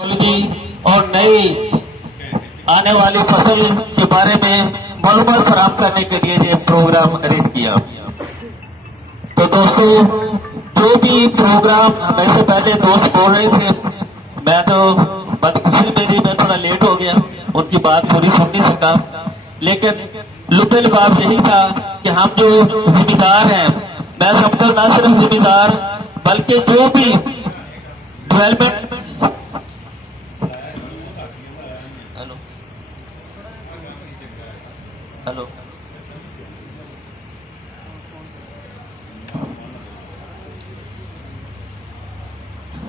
Technology और नई आने वाली फसल के बारे में मालूमात फराहम करने के लिए ये प्रोग्राम अरेंज किया। तो दोस्तों, जो भी प्रोग्राम हमें से पहले दोस्त बोल रहे थे, मैं तो बदकिस्मती मेरी मैं थोड़ा लेट हो गया, उनकी बात पूरी सुन नहीं सका। लेकिन लुबे लबाब यही था कि हम जो जिम्मेदार हैं, मैं समझता ना सिर्फ जिम्मेदार बल्कि जो भी डेवलपमेंट हेलो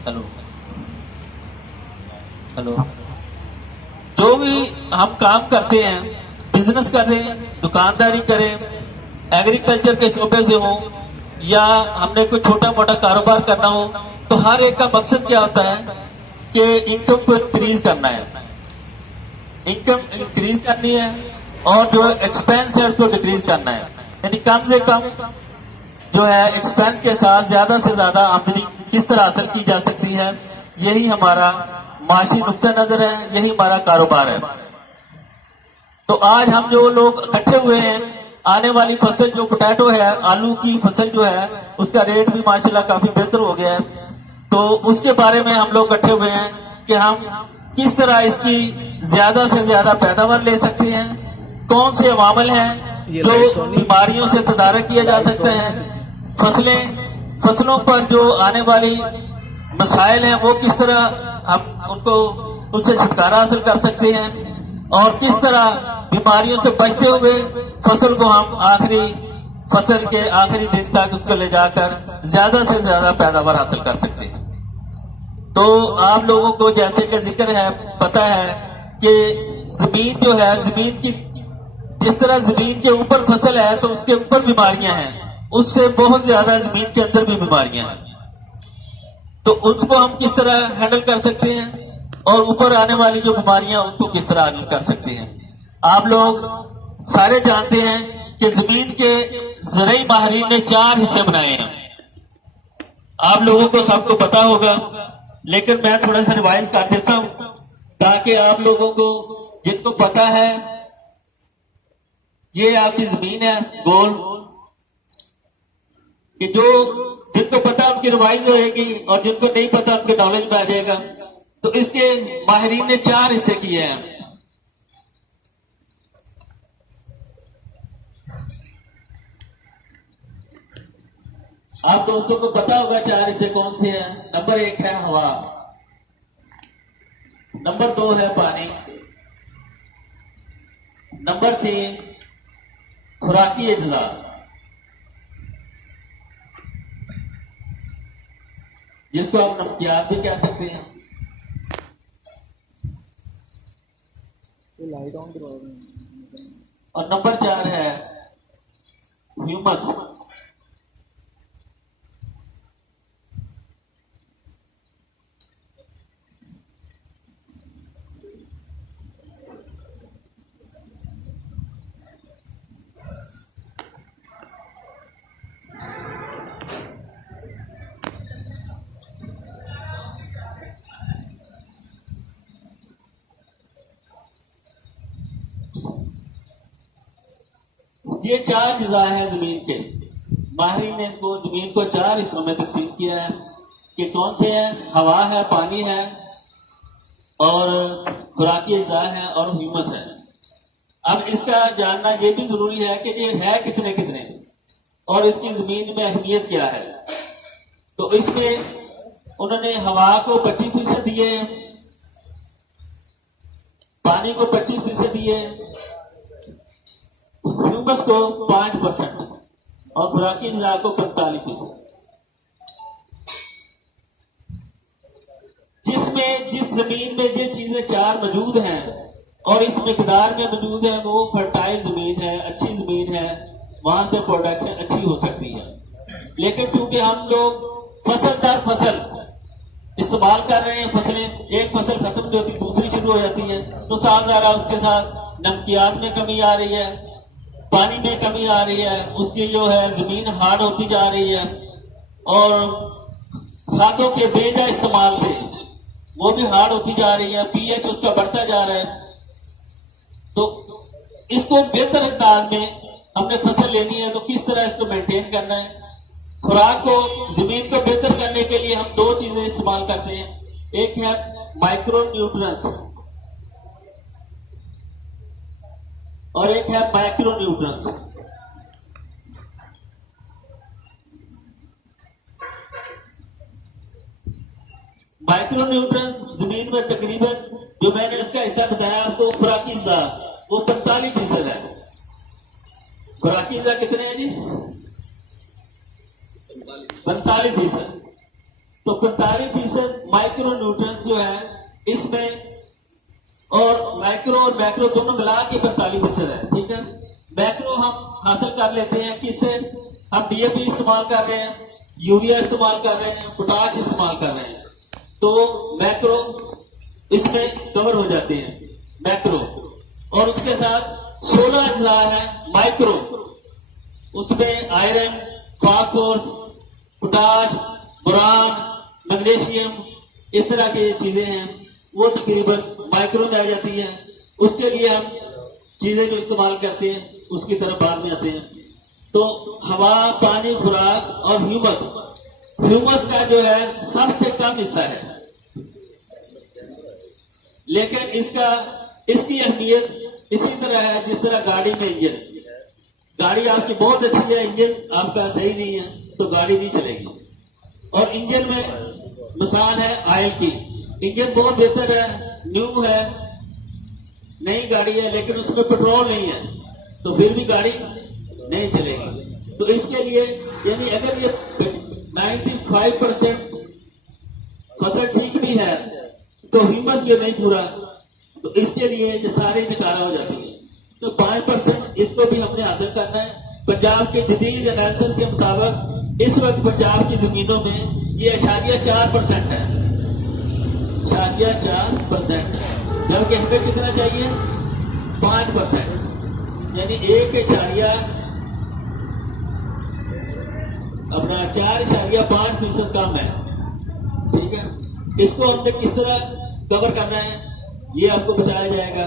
हेलो हेलो जो भी हम काम करते हैं, बिजनेस करें, दुकानदारी करें, एग्रीकल्चर के शोबे से हो या हमने कोई छोटा मोटा कारोबार करना हो, तो हर एक का मकसद क्या होता है कि इनकम को इंक्रीज करना है, इनकम इंक्रीज करनी है और जो एक्सपेंस है उसको डिक्रीज करना है। यानी कम से कम जो है एक्सपेंस के साथ ज्यादा से ज्यादा आमदनी किस तरह हासिल की जा सकती है, यही हमारा माशी नुक्ता नजर है, यही हमारा कारोबार है। तो आज हम जो लोग इकट्ठे हुए हैं, आने वाली फसल जो पोटैटो है, आलू की फसल जो है, उसका रेट भी माशाल्लाह काफी बेहतर हो गया है। तो उसके बारे में हम लोग इकट्ठे हुए हैं कि हम किस तरह इसकी ज्यादा से ज्यादा पैदावार ले सकते हैं, कौन से अवामल हैं जो बीमारियों से तदारक किया जा सकता है, फसलों पर जो आने वाली मसाइल हैं वो किस तरह हम उनसे छुटकारा हासिल कर सकते हैं, और किस तरह बीमारियों से बचते हुए फसल को हम फसल के आखिरी दिन तक उसको ले जाकर ज्यादा से ज्यादा पैदावार हासिल कर सकते हैं। तो आप लोगों को जैसे कि जिक्र है, पता है कि जमीन जो है, जमीन की जिस तरह जमीन के ऊपर फसल है तो उसके ऊपर बीमारियां हैं, उससे बहुत ज्यादा जमीन के अंदर भी बीमारियां हैं। तो उसको हम किस तरह हैंडल कर सकते हैं और ऊपर आने वाली जो बीमारियां उनको किस तरह हैंडल कर सकते हैं। आप लोग सारे जानते हैं कि जमीन के ज़राई माहिरीन ने 4 हिस्से बनाए हैं। आप लोगों को सबको पता होगा, लेकिन मैं थोड़ा सा रिवाइज कर देता हूं ताकि आप लोगों को जिनको पता है, ये आपकी जमीन है गोल, कि जो जिनको पता उनकी रिवाइज होएगी और जिनको नहीं पता उनके नॉलेज में आ जाएगा। तो इसके माहिरीन ने 4 हिस्से किए हैं। आप दोस्तों को पता होगा 4 हिस्से कौन से हैं। नंबर 1 है हवा, नंबर 2 है पानी, नंबर 3 खुराकी अज्जा, जिसको हम नमकियात भी कह सकते हैं, लाइट ऑन करो। और नंबर 4 है ह्यूमस। ये 4 अज्जा है जमीन के। माहिरीन ने इनको जमीन को 4 हिस्सों में तकसीम किया है कि कौन से हैं। हवा है, पानी है, और खुराकी अज्जा है, और ह्यूमस है। अब इसका जानना ये भी जरूरी है कि ये है कितने कितने और इसकी जमीन में अहमियत क्या है। तो इसमें उन्होंने हवा को 25% दिए, पानी को 25% दिए, ह्यूमस को 5% और खुराकी अज्जा को 45%। जिस जमीन में ये चीजें 4 मौजूद हैं और इस मिकदार में मौजूद है, वो फर्टाइल जमीन है, अच्छी जमीन है, वहां से प्रोडक्शन अच्छी हो सकती है। लेकिन क्योंकि हम लोग फसल दर फसल इस्तेमाल कर रहे हैं, फसलें एक फसल खत्म नहीं होती दूसरी शुरू हो जाती है, तो साथ आ रहा उसके साथ नमकियात में कमी आ रही है, पानी में कमी आ रही है, उसकी जो है जमीन हार्ड होती जा रही है, और खादों के बेजा इस्तेमाल से वो भी हार्ड होती जा रही है, पीएच उसका बढ़ता जा रहा है। तो इसको बेहतर अंदाज में हमने फसल लेनी है तो किस तरह इसको मेंटेन करना है। खुराक को, जमीन को बेहतर करने के लिए हम दो चीजें इस्तेमाल करते हैं, एक है माइक्रो न्यूट्रंस और एक है मैक्रो न्यूट्रंस। माइक्रो न्यूट्रंस जमीन में तकरीबन, जो मैंने इसका हिस्सा बताया आपको, खुराकी हिस्सा वो 45% है। खुराकी हिस्सा कितने हैं जी? 45%। तो 45% माइक्रो न्यूट्रिएंट्स जो है इसमें, और माइक्रो और मैक्रो दोनों मिला के 45% है। ठीक है, मैक्रो हम हासिल कर लेते हैं किससे? हम डीएपी इस्तेमाल कर रहे हैं, यूरिया इस्तेमाल कर रहे हैं, पोटाश इस्तेमाल कर रहे हैं, तो मैक्रो इसमें कवर हो जाते हैं, मैक्रो। और उसके साथ 16 अज्जा है माइक्रो, उसमें iron, phosphorus, potash, boron, magnesium, इस तरह की चीजें हैं, वो तकरीबन माइक्रो में आ जाती है। उसके लिए हम चीजें जो इस्तेमाल करते हैं उसकी तरफ बाद में आते हैं। तो हवा, पानी, खुराक और ह्यूमस का जो है सबसे कम हिस्सा है, लेकिन इसकी अहमियत इसी तरह है जिस तरह गाड़ी में इंजन। गाड़ी आपकी बहुत अच्छी है, इंजन आपका सही नहीं है तो गाड़ी नहीं चलेगी। और इंजन में मिसाल है ऑयल की, इंजन बहुत बेहतर है, न्यू है, नई गाड़ी है, लेकिन उसमें पेट्रोल नहीं है तो फिर भी गाड़ी नहीं चलेगी। तो इसके लिए यानी अगर ये 95% फसल ठीक भी है तो ह्यूमस ये नहीं पूरा, तो इसके लिए ये सारी निकारा हो जाती है। तो 5% इसको भी हमने हासिल करना है। पंजाब के जदीद एनालिसिस के मुताबिक इस वक्त पंजाब की जमीनों में ये 4% है, 4%, जबकि हमें कितना चाहिए? 5%, यानी 4.5% कम है। ठीक है, इसको हमने किस तरह कवर करना है ये आपको बताया जाएगा।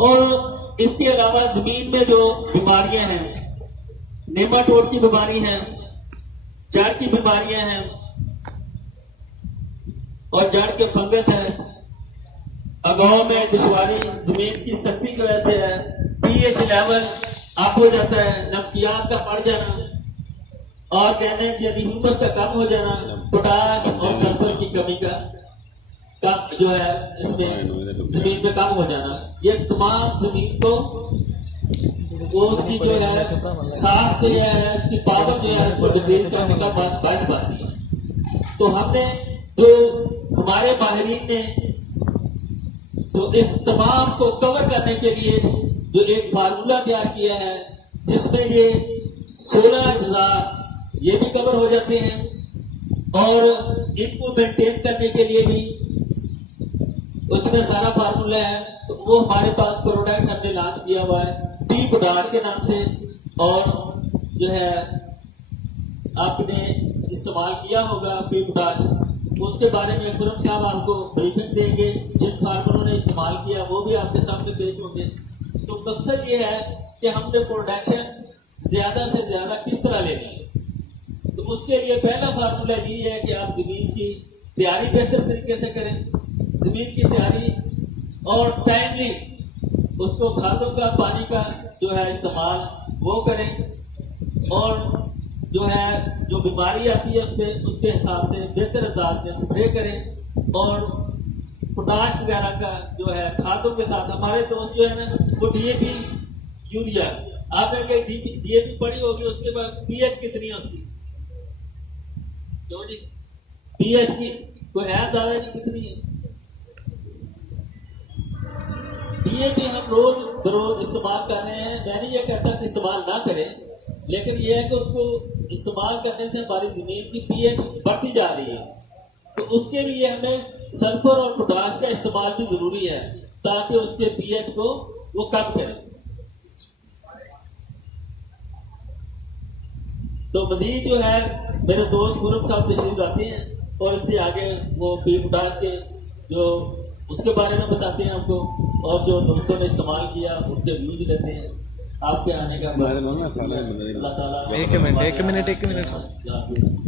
और इसके अलावा जमीन में जो बीमारियां हैं, नेमाटोड की बीमारी है, जड़ की बीमारियां हैं और जड़ के फंगस है, अगाव में दुश्वारी जमीन की सख्ती की वजह से है, पीएच लेवल अप हो जाता है, नमकियात का बढ़ जाना, ऑर्गेनिक यानी ह्यूमस का कम हो जाना, पोटाश और सल्फर की कमी का कम जो है इसमें जमीन में कम हो जाना, ये तमाम जमीन को वो उसकी जो है साफ जो है उसकी पावर जो है उसको डिक्रीज करने का बात बनती है। तो हमने जो हमारे माहिरीन ने तो इस तमाम को कवर करने के लिए जो एक फार्मूला तैयार किया है जिसमें ये 16 अज्जा ये भी कवर हो जाते हैं, और इनको मेंटेन करने के लिए भी उसमें सारा फार्मूला है। तो वो हमारे पास प्रोडक्ट हमने लॉन्च किया हुआ है टी पोटाश के नाम से, और जो है आपने इस्तेमाल किया होगा टी पोटाश, उसके बारे में खुरम साहब आपको ब्रीफिंग देंगे। जिन फार्मरों ने इस्तेमाल किया वो भी आपके सामने पेश होंगे। तो मकसद ये है कि हमने प्रोडक्शन ज्यादा से ज्यादा किस तरह लेनी है। तो उसके लिए पहला फार्मूला ये है कि आप जमीन की तैयारी बेहतर तरीके से करें, जमीन की तैयारी और टाइमली उसको खादों का, पानी का जो है इस्तेमाल वो करें, और जो है जो बीमारी आती है उसके हिसाब से बेहतर अंदाज में स्प्रे करें, और पोटाश वगैरह का जो है खादों के साथ। हमारे दोस्त जो है ना वो डीएपी, यूरिया, आपने अगर डीएपी पढ़ी होगी उसके बाद पीएच कितनी है उसकी, क्यों जी पीएच की कोई है दादाजी कितनी है? डीएपी हम रोज बरोज इस्तेमाल कर रहे हैं। मैं नहीं ये कहता कि इस्तेमाल ना करें, लेकिन यह है कि उसको इस्तेमाल करने से हमारी जमीन की पीएच बढ़ती जा रही है। तो उसके लिए हमें सल्फर और पोटाश का इस्तेमाल भी जरूरी है ताकि उसके पीएच को वो कम करे। तो मजीद जो है मेरे दोस्त गुरम साहब तशरीफ लाते हैं और इससे आगे वो पीर उठा के जो उसके बारे में बताते हैं हमको, और जो दोस्तों ने इस्तेमाल किया उनके व्यूज लेते हैं। आपके आने का अल्लाह ताला एक मिनट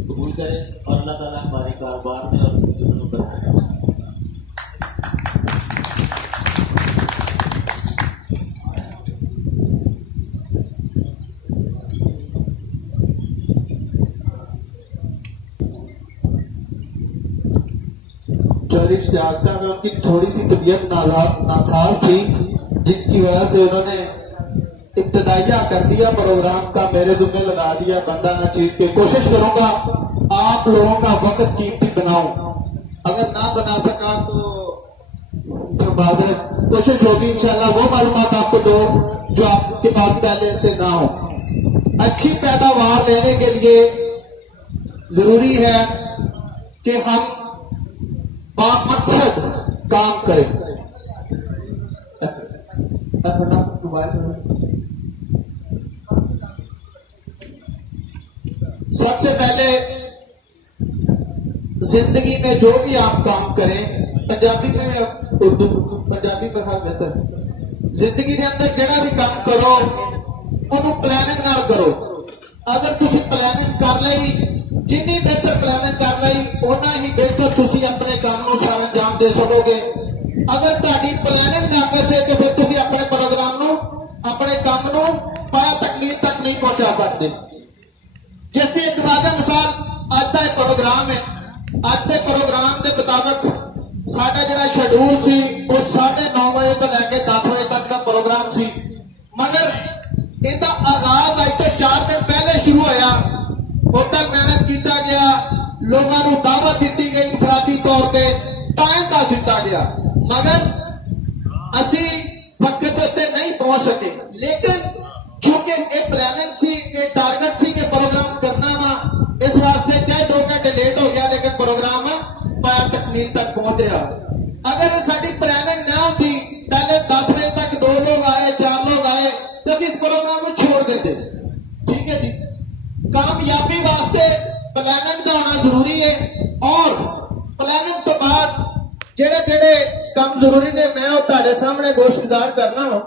कबूल करे और अल्लाह ताला हमारे कारोबार में और जीवन में चौधरी इश्तियाक साहब में उनकी थोड़ी सी तबीयत नासाज थी, जिनकी वजह से उन्होंने इब्तदाइया कर दिया प्रोग्राम का, मेरे जुम्मे लगा दिया बंदा ना चीज के। कोशिश करूंगा आप लोगों का वक्त कीमती बनाऊं, अगर ना बना सका तो माजरत, कोशिश होगी इंशाल्लाह वो मालूमात आपको दो जो आपके पास पहले से ना हो। अच्छी पैदावार लेने के लिए जरूरी है कि हम मकसद काम करें। सबसे पहले जिंदगी में जो भी आप काम करें, पंजाबी में या उर्दू, पंजाबी में खास बेहतर, जिंदगी के अंदर जड़ा भी काम करो उन्होंने प्लानिंग नाल करो। अगर तुसी प्लानिंग कर ली, जिन्नी बेहतर प्लानिंग कर ली उन्ना ही बेहतर तुसी अपने काम को सारा अंजाम दे सकोगे। अगर ताड़ी प्लानिंग नाकस है तो फिर तुसी अपने प्रोग्राम को, अपने काम को पाया तकमील तक नहीं पहुंचा सकते। जिसकी एक वादा मिसाल आज का प्रोग्राम है, आज के प्रोग्राम के मुताबिक साडा जिहड़ा शेड्यूल सी वो 9:30 बजे तो लैके 10 बजे तक का प्रोग्राम सी, मगर इसका आगाज अज तो 4 दिन पहले शुरू होया। होटल मेहनत किया गया, लोगों को दावत दी गई, इंफरादी तौर पर टाइम का दिता गया, मगर असी वक्त उत्ते नहीं पहुंच सके। लेकिन चूंकि ये प्लानिंग सी, ये टारगेट सी कि प्रोग्राम करना वा, इस वास्ते चाहे 2 घंटे लेट हो गया लेकिन प्रोग्राम पाया तकमील तक पहुंच रहा। अगर साड़ी प्लानिंग ना होती, पहले 10 बजे तक 2 लोग आए, 4 लोग आए, तो इस प्रोग्राम को छोड़ देते। ठीक है जी, कामयाबी वास्ते प्लानिंग का होना जरूरी है, और प्लानिंग तो बाद जेड़े जेड़े काम जरूरी ने मैं वो तुहाडे सामने गोशगुजार करना हो।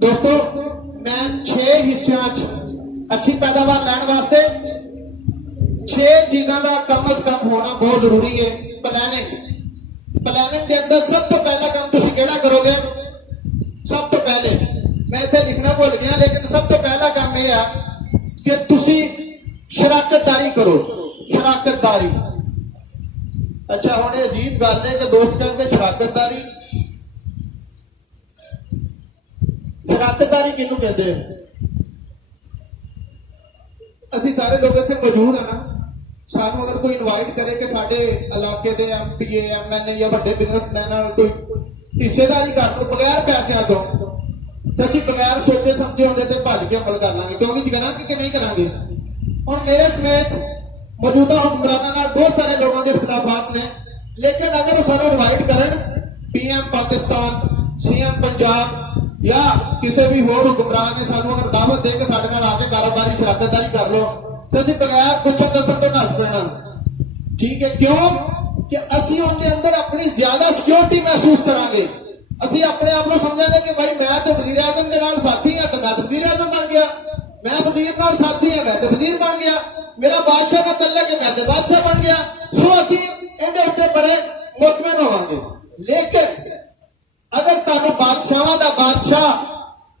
दोस्तों मैं 6 हिस्सों अच्छी पैदावार लैन वास्ते 6 चीजों का कम अज कम होना बहुत जरूरी है। प्लानिंग के अंदर सब तो पहला काम तुम केड़ा करोगे? सब तो पहले मैं इसे लिखना भूल गया, लेकिन सब तो पहला काम यह है कि तुसी शराकतदारी करो। शराकतदारी, अच्छा हम अजीब गल है कि दोस्त कहते शराकतदारी, शराकतदारी किनू कहते हैं? असी सारे लोग इतने मौजूद है ना, सानू अगर कोई इनवाइट करे कि साडे इलाके के MPA MNA या बड़े बिजनेसमैन कोई हिस्सेदारी कर दो बगैर पैसों तो ਤੇ ਅਸੀਂ ਬਗੈਰ ਸੋਚੇ ਸਮਝੇ ਹੁੰਦੇ ਤੇ ਭੱਜ ਕੇ ਅਮਲ ਕਰ ਲਾਂਗੇ, ਕਿਉਂਕਿ ਜੀ ਕਰਾਂਗੇ ਕਿ ਨਹੀਂ ਕਰਾਂਗੇ। ਹੁਣ ਮੇਰੇ ਸਮੇਤ ਮੌਜੂਦਾ ਹੁਕਮਰਾਨਾਂ ਨਾਲ ਬਹੁਤ ਸਾਰੇ ਲੋਕਾਂ ਦੇ ਇਖਤਲਾਫਾਤ ਨੇ, ਲੇਕਿਨ ਅਗਰ ਉਹ ਸਾਨੂੰ ਇਨਵਾਈਟ ਕਰਨ ਪੀਐਮ ਪਾਕਿਸਤਾਨ, ਸੀਐਮ ਪੰਜਾਬ ਜਾਂ ਕਿਸੇ ਵੀ ਹੋਰ ਹੁਕਮਰਾਨ ਨੇ ਸਾਨੂੰ ਅਗਰ ਦਾਵਤ ਦੇ ਕੇ ਸਾਡੇ ਨਾਲ ਆ ਕੇ ਕਾਰੋਬਾਰੀ ਸ਼ਰਾਕਤਦਾਰੀ ਕਰ ਲਓ, ਤੇ ਅਸੀਂ ਬਗੈਰ ਪੁੱਛਣ ਦੱਸਣ ਤੋਂ ਨੱਸ ਪੈਣਾ। ठीक है, क्यों कि ਅਸੀਂ ਉਹਦੇ ਅੰਦਰ ਆਪਣੀ ਜ਼ਿਆਦਾ ਸਿਕਿਉਰਿਟੀ ਮਹਿਸੂਸ ਕਰਾਂਗੇ। ਅਸੀਂ ਆਪਣੇ ਆਪ ਨੂੰ ਸਮਝਾਂਗੇ ਕਿ ਭਾਈ ਮੈਂ ਤਾਂ ਵਜ਼ੀਰ ਆਜ਼ਮ ਦੇ ਨਾਲ ਸਾਥੀ ਹਾਂ ਤਾਂ ਮੈਂ ਤਾਂ ਵਜ਼ੀਰ ਆਜ਼ਮ ਬਣ ਗਿਆ, ਮੈਂ ਵਜ਼ੀਰ ਨਾਲ ਸਾਥੀ ਹਾਂ ਮੈਂ ਤਾਂ ਵਜ਼ੀਰ ਬਣ ਗਿਆ, ਮੇਰਾ ਬਾਦਸ਼ਾਹ ਨਾਲ ਤੱਲਕ ਹੈ ਮੈਂ ਤਾਂ ਬਾਦਸ਼ਾਹ ਬਣ ਗਿਆ। ਸੋ ਅਸੀਂ ਇਹਦੇ ਉੱਤੇ ਬੜੇ ਮੁਤਮਿਨ ਹੋਵਾਂਗੇ। ਲੇਕਿਨ ਅਗਰ ਤੁਹਾਨੂੰ ਬਾਦਸ਼ਾਹਾਂ ਦਾ ਬਾਦਸ਼ਾਹ,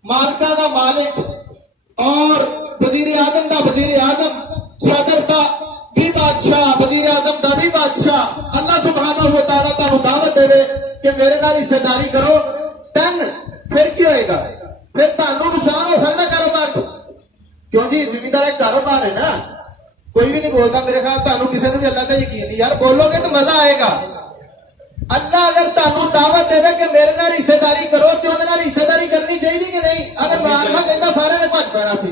ਮਾਲਕਾਂ ਦਾ ਮਾਲਿਕ और वजीर आजम का वजीर आजम, सदर का भी बादशाह, वजीर आजम का भी बादशाह अल्लाह सुब्हानहू व तआला तुहानू दावत देवे कि मेरे नाल हिस्सेदारी करो, तन फिर की होएगा? फिर तुहानू नुकसान हो सकता कारोबार च, क्यों जी जिम्मेदार एक कारोबार है ना। कोई भी नहीं बोलता मेरे ख्याल तुहानू किसी ने भी अल्लाह का यकीन नहीं, यार बोलोगे तो मजा आएगा। अल्लाह अगर तुहानू दावत देवे कि मेरे नाल हिस्सेदारी करो तो उहदे नाल हिस्सेदारी करनी चाहिए कि नहीं? अगर इमरान खान कहता सारे ने भज पैना सी,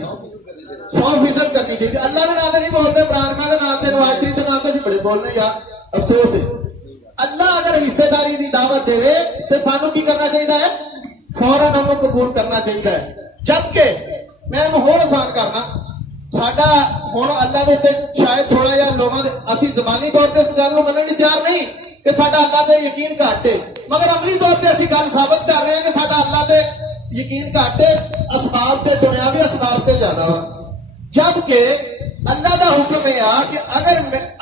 100% करनी चाहिए। अल्लाह के नाम से नहीं बोलते, इमरान खान के नाम से, नवाज शरीफ के नाम से बड़े बोलने यार, अफसोस है। अल्लाह अगर हिस्सेदारी की दावत देवे तो सानू की करना चाहिए है? फौरन उन्होंने कबूल करना चाहिए है। जबकि मैं होर आसान करना, साडा हुण अल्लाह के उत्ते शायद थोड़ा जिहा लोगों दे असीं ज़बानी तौर पर इस गल नूं मनण लई तैयार नहीं कि साडा अल्लाह ते यकीन घट है, मगर अमली तौर पर असीं गल साबित कर रहे हैं कि साडा अल्लाह ते यकीन घट है, असबाब ते दुनियावी असबाब ते ज्यादा वा। जबकि अल्लाह का हुक्म है कि अगर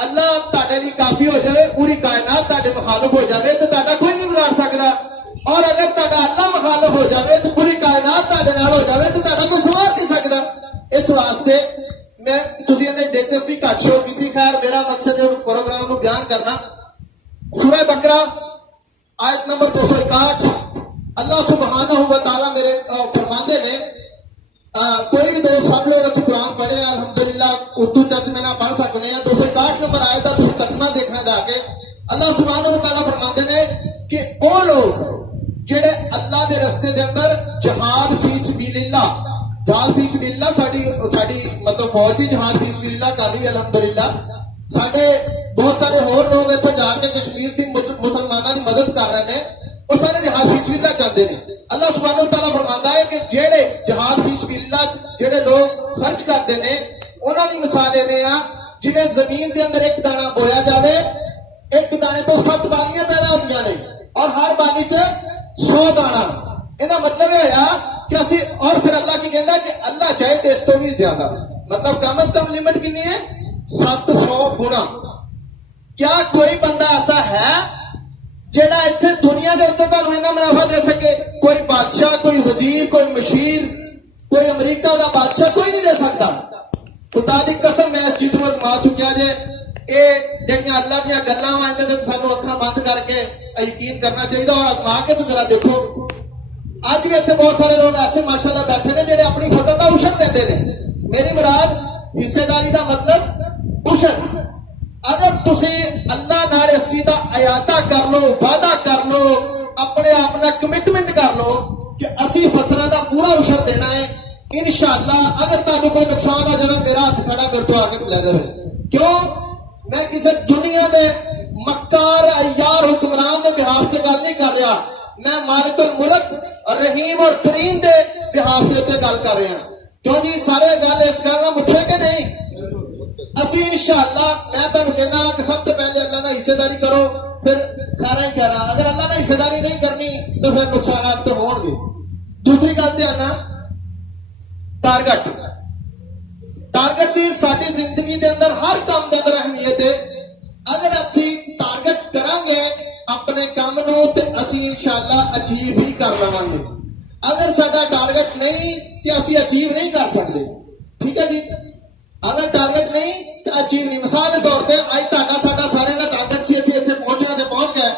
अल्लाह तुहाडे लई काफी हो जाए, पूरी कायनात तुहाडे मुखालिफ हो जाए तो तुहाडा कोई नहीं बिगाड़ सकदा, और अगर तुहाडा अल्लाह मुखालिफ हो जाए तो पूरी कायनात तुहाडे नाल हो जाए तो तुहाडा कोई सवार नहीं सकदा। इस वास्ते मैं तुसीं इहदे दिलचस्पी घट शो कीती। खैर मेरा मकसद है प्रोग्राम नूं बयान करना। सूरह बकरा आयत नंबर 261 अल्लाह सुब्हानहू व तआला मेरे फरमाते ने, कोई भी दोस्त सब लोग अच्छे कुरान पढ़े अल्हम्दुलिल्लाह उर्दू तर्जमे ना पढ़ सकते हैं। 261 नंबर आयत का तुसीं तर्जमा देखना जाके अल्लाह सुब्हानहू व तआला फरमाते ने कि वो लोग जेड़े अल्लाह के रस्ते के अंदर जहाद फी सबीलिल्लाह, जहाद फी सबीलिल्लाह साडी मतलब फौज की जहाद फी सबीलिल्लाह कर रही है अल्हम्दुलिल्लाह। साडे बहुत सारे होर लोग इत्थों जाके कश्मीर की मुसलमानों की मदद कर रहे हैं, वो सारे जहाद फी सबीलिल्लाह चाहते हैं। अल्लाह सुब्हानहू तआला फरमाता है कि जेड़े जहाद फी सबीलिल्लाह जेड़े लोग खर्च करते हैं उन्हां दी मिसाल इवें आ जिवें जमीन के अंदर एक दाना बोया जाए, एक दाने तो 7 बालियां पैदा होंदियां ने और हर बाली च 100 दाना। इहदा मतलब यह होया कि असीं, और फिर अल्लाह की कहंदा कि अल्लाह चाहे तो इस तो भी ज्यादा, मतलब कम अज कम लिमिट कितनी है? 700 गुना। क्या कोई बंदा ऐसा है जेड़ा इत्थे दुनिया के उत्ते तुहानूं इन्ना मुनाफा दे सके? कोई बादशाह, कोई वजीर, कोई मशीर, कोई अमरीका का बादशाह कोई नहीं दे सकता। खुदा दी कसम मैं इस चीज को मा चुकिया जे ये जिहड़ियां अल्लाह दीयां गल्लां वा इहदे ते सानूं अखां बंद करके यकीन करना चाहिए और आजमा के तो जरा देखो। अज भी इत्थे बहुत सारे लोग ऐसे माशाअल्लाह बैठे ने जेड़े अपनी फसल का उशर देंदे ने। मेरी मुराद हिस्सेदारी का मतलब उशर। अगर तुसी अल्लाह नाल इस चीज का अयाता कर लो, वादा कर लो, अपने आप नाल कमिटमेंट कर लो कि असी फसलों का पूरा उशर देना है, इंशाअल्लाह अगर तुहानूं कोई नुकसान हो जाए मेरा हाथ खड़ा मेरे तो आके ले जाए। क्यों? मैं किसी दुनिया के मक्कार अय्यार हुक्मरान के बिहाफ से गल नहीं कर रहा, मैं मालिकुल मुल्क रहीम और करीम के बिहाफ के उत्ते गल कर रहा। क्यों जी? सारे गल इस गल नाल मुछे कि नहीं? असी इंशाअल्लाह मैं तुहानूं कहना कि सब तो पहले अल्लाह नाल हिस्सेदारी करो, फिर खैरा ही खैरा। अगर अल्लाह नाल हिस्सेदारी नहीं करनी तो फिर नुकसान तो होंगे। दूसरी गल ध्यान नाल टारगेट, टारगेट की साडी जिंदगी के अंदर हर काम के अंदर अहमियत है। अगर असी टारगेट करांगे अपने काम नूं ते असी इंशाअल्लाह अचीव ही कर लवांगे। अगर साडा टारगेट नहीं तो असी अचीव नहीं कर सकते। ठीक है जी? अगर टारगेट नहीं तो अचीव नहीं। मिसाल के तौर पर अज तुहाडा साडा सारे का टारगेट सी इत्थे पहुंचना ते पहुंच गया।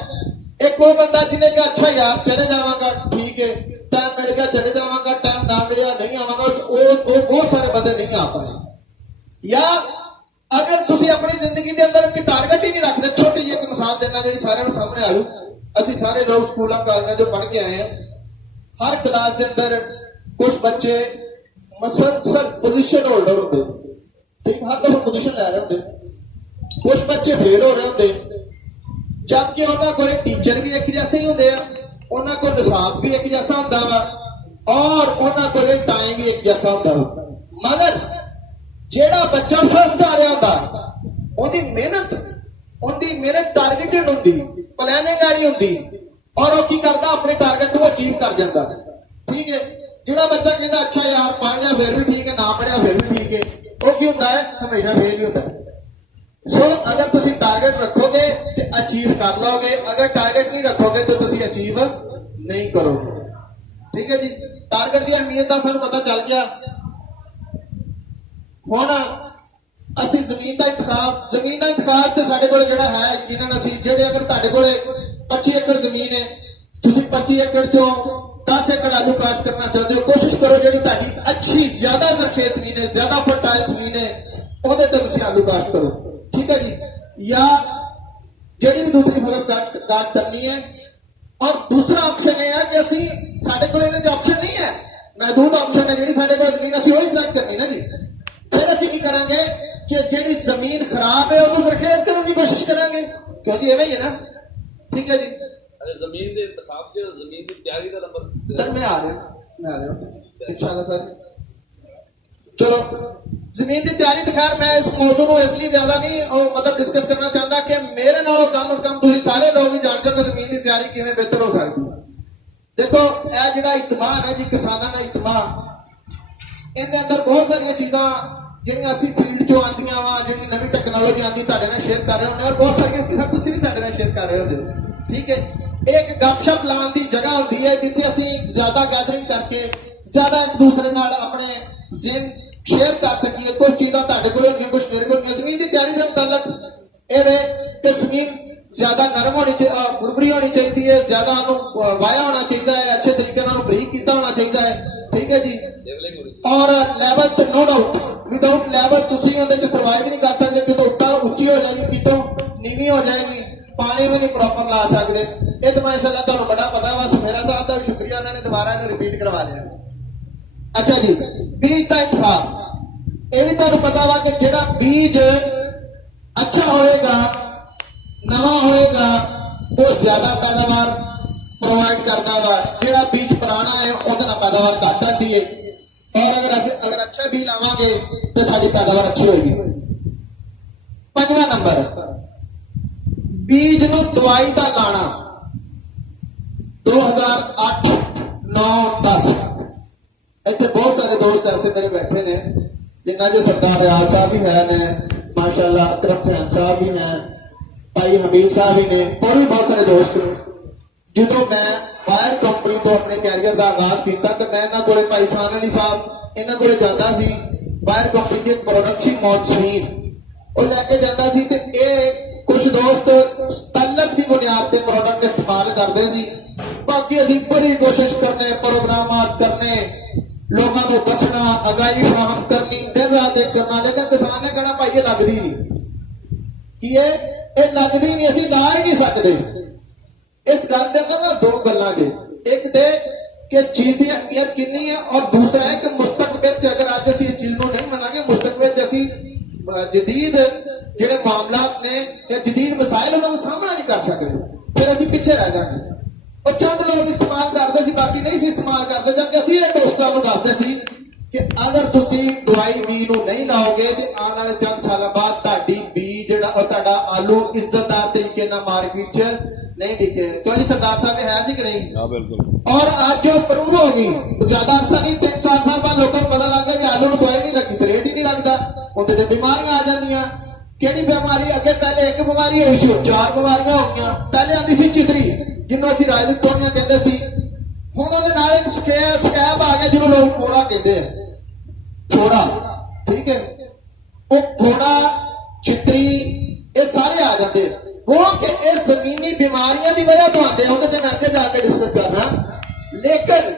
एक वो बंदा जिन्हें कहा अच्छा यार चले जावांगा, ठीक है, टाइम मिल गया चले जावांगा, टाइम ना मिलिया नहीं आवांगा, वो बहुत सारे बंदे नहीं आ पाए। या अगर तुसी अपनी जिंदगी के अंदर कोई टारगेट ही नहीं रखते, छोटी जी एक मिसाल देना जी सारे सामने आ जाऊ। असी सारे लोग स्कूलों कॉलेजों जो पढ़ के आए हैं, हर क्लास के अंदर ਕੁਝ ਬੱਚੇ ਮਸਲਸਲ ਪੋਜੀਸ਼ਨ ਹੋਲਡਰ ਹੁੰਦੇ, ਠੀਕ, ਹਰ ਦਫਾ ਪੋਜੀਸ਼ਨ ਲੈ ਰਹੇ ਹੁੰਦੇ। ਕੁਝ ਬੱਚੇ ਫੇਲ ਹੋ ਰਹੇ ਹੁੰਦੇ, ਜਦਕਿ ਉਹਨਾਂ ਕੋਲੇ ਟੀਚਰ ਵੀ ਇੱਕ ਜੈਸੇ ਹੀ ਹੁੰਦੇ ਆ, ਉਹਨਾਂ ਕੋਲ ਨਿਸਾਬ ਵੀ ਇੱਕ ਜੈਸਾ ਹੁੰਦਾ ਵਾ, ਔਰ ਉਹਨਾਂ ਕੋਲੇ ਟਾਈਮ ਵੀ ਇੱਕ ਜੈਸਾ ਹੁੰਦਾ ਵਾ। ਮਗਰ ਜਿਹੜਾ ਬੱਚਾ ਫਸਟ ਆ ਰਿਹਾ ਹੁੰਦਾ, ਉਹਦੀ ਮਿਹਨਤ ਟਾਰਗੇਟਡ ਹੁੰਦੀ, ਪਲੈਨਿੰਗ ਵਾਲੀ ਹੁੰਦੀ, ਔਰ ਉਹ ਕੀ ਕਰਦਾ, ਆਪਣੇ ਟਾਰਗੇਟ ਨੂੰ ਅਚੀਵ ਕਰ ਜਾਂਦਾ। ਠੀਕ ਹੈ। ਜਿਹੜਾ ਬੱਚਾ ਕਹਿੰਦਾ ਅੱਛਾ ਯਾਰ ਪੜ੍ਹ ਲਿਆ ਫਿਰ ਵੀ ਠੀਕ ਹੈ, ਨਾ ਪੜ੍ਹਿਆ ਫਿਰ ਵੀ ਠੀਕ ਹੈ, ਉਹ ਕੀ ਹੁੰਦਾ ਹੈ, ਹਮੇਸ਼ਾ ਫੇਲ ਹੀ ਹੁੰਦਾ ਹੈ। ਸੋ ਅਗਰ ਤੁਸੀਂ ਟਾਰਗੇਟ ਰੱਖੋਗੇ ਤੇ ਅਚੀਵ ਕਰ ਲਓਗੇ, ਅਗਰ ਟਾਰਗੇਟ ਨਹੀਂ ਰੱਖੋਗੇ ਤਾਂ ਤੁਸੀਂ ਅਚੀਵ ਨਹੀਂ ਕਰੋਗੇ। ਠੀਕ ਹੈ ਜੀ। ਟਾਰਗੇਟ ਦੀ ਅਹਿਮੀਅਤ ਦਾ ਸਾਨੂੰ ਪਤਾ ਚੱਲ ਗਿਆ। ਹੁਣ ਅਸੀਂ ਜ਼ਮੀਨ ਦਾ ਇੰਤਖਾਬ ਤੇ ਸਾਡੇ ਕੋਲ ਜਿਹੜਾ ਹੈ, ਯਕੀਨਨ ਅਸੀਂ ਜਿਹੜੇ, ਅਗਰ ਤੁਹਾਡੇ ਕੋਲ 25 ਏਕੜ ਜ਼ਮੀਨ ਹੈ, ਤੁਸੀਂ 25 ਏਕੜ ਚੋਂ 10 ਏਕੜ ਆਲੂ ਕਾਸ਼ ਕਰਨਾ ਚਾਹੁੰਦੇ ਹੋ, ਕੋਸ਼ਿਸ਼ ਕਰੋ ਜਿਹੜੀ ਤੁਹਾਡੀ ਅੱਛੀ ਜ਼ਿਆਦਾ ਜ਼ਰਖੇਜ਼ ਜ਼ਮੀਨ ਹੈ, ਜ਼ਿਆਦਾ ਫਰਟਾਈਲ ਜ਼ਮੀਨ ਹੈ, ਉਹਦੇ ਤੇ ਤੁਸੀਂ ਆਲੂ ਕਾਸ਼ ਕਰੋ। ਠੀਕ ਹੈ ਜੀ। ਜਾਂ ਜਿਹੜੀ ਵੀ ਦੂਸਰੀ ਫਸਲ ਕਾਸ਼ ਕਰਨੀ ਹੈ। ਔਰ ਦੂਸਰਾ ਆਪਸ਼ਨ ਇਹ ਹੈ ਕਿ ਅਸੀਂ, ਸਾਡੇ ਕੋਲ ਇਹਦੇ ਚ ਆਪਸ਼ਨ ਨਹੀਂ ਹੈ, ਮਹਿਦੂਦ ਆਪਸ਼ਨ ਹੈ, ਜਿਹੜੀ ਸਾਡੇ ਕੋਲ ਜ਼ਮੀਨ ਅਸੀਂ ਉਹੀ ਸਿਲੈਕਟ ਕਰਨੀ ਨਾ ਜੀ। ਫਿਰ ਅਸੀਂ ਕੀ ਕਰਾਂਗੇ ਕਿ ਜਿਹੜੀ ਜ਼ਮੀਨ ਖਰਾਬ ਹੈ ਉਹਨੂੰ ਜ਼ਰਖੇਜ਼ ਕਰਨ ਦੀ ਕੋਸ਼ਿਸ਼ ਕਰਾਂਗੇ, ਕਿਉਂਕਿ ਐਵੇਂ ਹੀ ਹੈ ਨਾ। ਠੀਕ ਹੈ ਜੀ। ਜ਼ਮੀਨ ਦੇ ਇੰਤਖਾਬ ਚ ਜ਼ਮੀਨ ਦੀ ਤਿਆਰੀ ਦਾ ਨੰਬਰ ਸਰ ਮੈਂ ਆ ਰਿਹਾ ਇਨਸ਼ਾਅੱਲਾ ਸਰ। ਚਲੋ ਜ਼ਮੀਨ ਦੀ ਤਿਆਰੀ ਤੇ ਖੈਰ ਮੈਂ ਇਸ ਮੌਜੂ ਨੂੰ ਇਸ ਲਈ ਜ਼ਿਆਦਾ ਨਹੀਂ ਮਤਲਬ ਡਿਸਕਸ ਕਰਨਾ ਚਾਹੁੰਦਾ ਕਿ ਮੇਰੇ ਨਾਲੋਂ ਕਮ ਸੇ ਕਮ ਤੁਸੀਂ ਸਾਰੇ ਲੋਕ ਹੀ ਜਾਣਦੇ ਹੋ ਕਿ ਜ਼ਮੀਨ ਦੀ ਤਿਆਰੀ ਕਿਵੇਂ ਬਿਹਤਰ ਹੋ ਸਕਦੀ ਹੈ। ਦੇਖੋ ਇਹ ਜਿਹੜਾ ਇਜਤਮਾ ਹੈ ਜੀ, ਕਿਸਾਨਾਂ ਦਾ ਇਜਤਮਾ, ਇਹਦੇ ਅੰਦਰ ਬਹੁਤ ਸਾਰੀਆਂ ਚੀਜ਼ਾਂ ਜਿਹੜੀਆਂ ਅਸੀਂ ਫੀਲਡ ਚੋਂ ਆਉਂਦੀਆਂ ਵਾ, ਜਿਹੜੀ ਨਵੀਂ ਟੈਕਨੋਲੋਜੀ ਆਉਂਦੀ ਤੁਹਾਡੇ ਨਾਲ ਸ਼ੇਅਰ ਕਰ ਰਹੇ ਹੁੰਦੇ, ਔਰ ਬਹੁਤ ਸਾਰੀਆਂ ਚੀਜ਼ਾਂ ਤੁਸੀਂ ਵੀ ਸਾਡੇ ਨਾਲ ਸ਼ੇਅਰ ਕਰ ਰਹੇ ਹੁੰਦੇ ਹੋ। ਠੀਕ ਹੈ। ਇੱਕ ਗੱਪਸ਼ਪ ਲਾਉਣ ਦੀ ਜਗ੍ਹਾ ਹੁੰਦੀ ਹੈ ਜਿੱਥੇ ਅਸੀਂ ਜ਼ਿਆਦਾ ਗੈਦਰਿੰਗ ਕਰਕੇ ਜ਼ਿਆਦਾ ਇੱਕ ਦੂਸਰੇ ਨਾਲ ਆਪਣੇ ਜ਼ਿਹਨ ਸ਼ੇਅਰ ਕਰ ਸਕੀਏ। ਕੁਝ ਚੀਜ਼ਾਂ ਤੁਹਾਡੇ ਕੋਲ ਹੁੰਦੀਆਂ, ਕੁਝ ਮੇਰੇ ਕੋਲ ਹੁੰਦੀਆਂ। ਜ਼ਮੀਨ ਦੀ ਤਿਆਰੀ ਦੇ ਮੁਤਾਲਕ ਇਹਦੇ ਕਿ ਜ਼ਮੀਨ ਜ਼ਿਆਦਾ ਨਰਮ ਹੋਣੀ ਚਾਹੀਦੀ, ਗੁਰਬਰੀ ਹੋਣੀ ਚਾਹੀਦੀ ਹੈ, ਜ਼ਿਆਦਾ ਉਹਨੂੰ ਵਾਇਆ ਹੋਣਾ ਚਾਹੀਦਾ ਹੈ, ਅੱਛੇ ਤਰੀਕੇ ਨਾਲ ਉਹਨੂੰ ਬਰੀਕ ਕੀਤਾ ਹੋਣਾ ਚਾਹੀਦਾ ਹੈ। ਠੀਕ ਹੈ ਜੀ। ਔਰ ਲੈਵਲ ਤੇ ਨੋ ਡਾਊਟ, ਵਿਦਆਊਟ ਲੈਵਲ ਤੁਸੀਂ ਉਹਦੇ ਚ ਸਰਵਾਈਵ ਨਹੀਂ ਕਰ ਸਕਦੇ, ਕਿਤੋਂ ਉੱਤਾ ਉੱਚੀ ਹੋ ਜਾਏਗੀ, ਕਿਤੋਂ ਨੀਵੀਂ ਹੋ ਜਾਏਗੀ, ਪਾਣੀ ਵੀ ਨਹੀਂ ਪ੍ਰੋਪਰ ਲਾ ਸਕਦੇ। ਇਹ ਤਾਂ ਮਾਸ਼ਾਅੱਲਾ ਤੁਹਾਨੂੰ ਬੜਾ ਪਤਾ ਵਾ। ਸੁਮੇਰਾ ਸਾਹਿਬ ਦਾ ਸ਼ੁਕਰੀਆ, ਉਹਨਾਂ ਨੇ ਦੁਬਾਰਾ ਇਹਨੂੰ ਰਿਪੀਟ ਕਰਵਾ ਲਿਆ। ਅੱਛਾ ਜੀ। ਬੀਜ ਦਾ ਇੰਤਖਾਬ, ਇਹ ਵੀ ਤੁਹਾਨੂੰ ਪਤਾ ਵਾ ਕਿ ਜਿਹੜਾ ਬੀਜ ਅੱਛਾ ਹੋਏਗਾ, ਨਵਾਂ ਹੋਏਗਾ, ਉਹ ਜ਼ਿਆਦਾ ਪੈਦਾਵਾਰ ਪ੍ਰੋਵਾਈਡ ਕਰਦਾ ਵਾ। ਜਿਹੜਾ ਬੀਜ ਪੁਰਾਣਾ ਹੈ ਉਹਦੇ ਨਾਲ ਪੈਦਾਵਾਰ ਘੱਟ ਆਉਂਦੀ ਹੈ। ਔਰ ਅਗਰ ਅੱਛਾ ਬੀਜ ਲਾਵਾਂਗੇ ਤਾਂ ਸਾਡੀ ਪੈਦਾਵਾਰ ਅੱਛੀ ਹੋਏਗੀ। ਪੰਜਵਾਂ ਨੰਬਰ, ਬੀਜ ਨੂੰ ਦਵਾਈ ਦਾ ਲਾਣਾ। 2008, 9, 10 ਇੱਥੇ ਬਹੁਤ ਸਾਰੇ ਦੋਸਤ ਐਸੇ ਮੇਰੇ ਬੈਠੇ ਨੇ ਜਿਨ੍ਹਾਂ ਦੇ ਸਰਦਾਰ ਰਿਆਜ਼ ਸਾਹਿਬ ਵੀ ਹੈ ਨੇ, ਮਾਸ਼ਾਅੱਲਾ ਅਕਰਮ ਹੁਸੈਨ ਸਾਹਿਬ ਵੀ ਹੈ, ਭਾਈ ਹਮੀਦ ਸਾਹਿਬ ਵੀ ਨੇ, ਹੋਰ ਵੀ ਬਹੁਤ ਸਾਰੇ ਦੋਸਤ ਨੇ। ਜਦੋਂ ਮੈਂ ਵਾਇਰ ਕੰਪਨੀ ਤੋਂ ਆਪਣੇ ਕੈਰੀਅਰ ਦਾ ਆਗਾਜ਼ ਕੀਤਾ ਤਾਂ ਮੈਂ ਇਹਨਾਂ ਕੋਲੇ ਭਾਈ ਸਾਨ ਅਲੀ ਸਾਹਿਬ, ਇਹਨਾਂ ਕੋਲੇ ਜਾਂਦਾ ਸੀ। ਵਾਇਰ ਕੰਪਨੀ ਦੀ ਇੱਕ ਪ੍ਰੋਡਕਟ ਸੀ ਮੌਨਸੂਨ, ਉਹ ਲੈ ਕੇ ਜਾਂਦਾ ਸੀ ਤੇ ਇਹ ਕੁਝ ਦੋਸਤ ਤਲਕ ਦੀ ਬੁਨਿਆਦ ਤੇ ਪ੍ਰੋਡਕਟ ਇਸਤੇਮਾਲ ਕਰਦੇ ਸੀ। ਬਾਕੀ ਅਸੀਂ ਬੜੀ ਕੋਸ਼ਿਸ਼ ਕਰਨੇ, ਪ੍ਰੋਗਰਾਮਾਤ ਕਰਨੇ, ਲੋਕਾਂ ਨੂੰ ਦੱਸਣਾ, ਅਗਾਈ ਫਰਾਹਮ ਕਰਨੀ, ਦਿਨ ਰਾਤ ਇੱਕ ਕਰਨਾ, ਲੇਕਿਨ ਕਿਸਾਨ ਨੇ ਕਹਿਣਾ ਭਾਈ ਇਹ ਲੱਗਦੀ ਨਹੀਂ। ਕੀ ਇਹ ਲੱਗਦੀ ਨਹੀਂ, ਅਸੀਂ ਲਾ ਹੀ ਨਹੀਂ ਸਕਦੇ। ਇਸ ਗੱਲ ਦੇ ਅੰਦਰ ਨਾ ਦੋ ਗੱਲਾਂ ਜੇ, ਇੱਕ ਤੇ ਕਿ ਚੀਜ਼ ਦੀ ਅਹਿਮੀਅਤ ਕਿੰਨੀ ਹੈ, ਔਰ ਦੂਸਰਾ ਹੈ ਕਿ ਮੁਸਤਕਬਲ ਚ ਅਗਰ ਅੱਜ ਅਸੀਂ ਇਸ ਚੀਜ਼ ਨੂੰ ਨਹੀਂ ਮੰਨਾਂਗੇ, ਮੁਸਤਕਬਲ ਚ ਅਸੀਂ ਜਦੀਦ ਜਿਹੜੇ ਮਾਮਲਾਤ ਨੇ ਜਾਂ ਜਦੀਦ ਮਸਾਇਲ ਉਹਨਾਂ ਦਾ ਸਾਹਮਣਾ ਨਹੀਂ ਕਰ ਸਕਦੇ, ਫਿਰ ਅਸੀਂ ਪਿੱਛੇ ਰਹਿ ਜਾਵਾਂਗੇ। ਉਹ ਚੰਦ ਲੋਕ ਇਸਤੇਮਾਲ ਕਰਦੇ ਸੀ, ਬਾਕੀ ਨਹੀਂ ਸੀ ਇਸਤੇਮਾਲ ਕਰਦੇ। ਜਦ ਅਸੀਂ ਇਹ ਦੋਸਤਾਂ ਨੂੰ ਦੱਸਦੇ ਸੀ ਕਿ ਅਗਰ ਤੁਸੀਂ ਦਵਾਈ ਬੀਜ ਨੂੰ ਨਹੀਂ ਲਾਓਗੇ ਤੇ ਆਉਣ ਵਾਲੇ ਚੰਦ ਸਾਲਾਂ ਬਾਅਦ ਤੁਹਾਡੀ ਬੀਜ ਜਿਹੜਾ ਉਹ ਤੁਹਾਡਾ ਆਲੂ ਇੱਜ਼ਤਦਾਰ ਤਰੀਕੇ ਨਾਲ ਮਾਰਕੀਟ 'ਚ ਨਹੀਂ ਵਿਕੇ। ਕਿਉਂ ਜੀ ਸਰਦਾਰ ਸਾਹਿਬ ਇਹ ਹੈ ਸੀ ਕਿ ਨਹੀਂ? ਹਾਂ ਬਿਲਕੁਲ। ਔਰ ਅੱਜ ਉਹ ਪ੍ਰੂਵ ਹੋ ਗਈ, ਜ਼ਿਆਦਾ ਅਰਸਾ ਨਹੀਂ, 3-4 ਸਾਲ ਬਾਅਦ ਲੋਕਾਂ ਨੂੰ ਪਤਾ ਲੱਗ ਗਿਆ ਕਿ ਆਲੂ ਨੂੰ ਦਵਾਈ ਨਹੀਂ ਲੱਗੀ ਤੇ ਰੇਟ ਹੀ ਨਹੀਂ ਲੱਗਦਾ, ਉਹਦੇ ਤੇ ਬਿਮਾਰੀਆਂ ਆ ਜਾਂਦੀਆਂ। ਕਿਹੜੀ ਬਿਮਾਰੀ? ਅੱਗੇ ਪਹਿਲੇ ਇੱਕ ਬਿਮਾਰੀ ਹੋਈ ਸੀ, 4 ਬਿਮਾਰੀਆਂ ਹੋ ਗਈਆਂ। ਪਹਿਲੇ ਆਉਂਦੀ ਸੀ ਚਿਤਰੀ, ਜਿਹਨੂੰ ਅਸੀਂ ਰਾਜਨੀਤ ਤੋੜੀਆਂ ਕਹਿੰਦੇ ਸੀ। ਹੁਣ ਉਹਦੇ ਨਾਲ ਇੱਕ ਸਕੈਬ ਆ ਗਿਆ ਜਿਹਨੂੰ ਲੋਕ ਫੋੜਾ ਕਹਿੰਦੇ ਆ, ਫੋੜਾ। ਠੀਕ ਹੈ, ਉਹ ਫੋੜਾ, ਚਿਤਰੀ, ਇਹ ਸਾਰੇ ਆ ਜਾਂਦੇ ਉਹ ਕਿ ਇਹ ਜ਼ਮੀਨੀ ਬਿਮਾਰੀਆਂ ਦੀ ਵਜ੍ਹਾ ਤੋਂ ਆਉਂਦੇ। ਉਹਦੇ ਤੇ ਅੱਗੇ ਜਾ ਕੇ ਡਿਸਕਸ ਕਰਨਾ। ਲੇਕਿਨ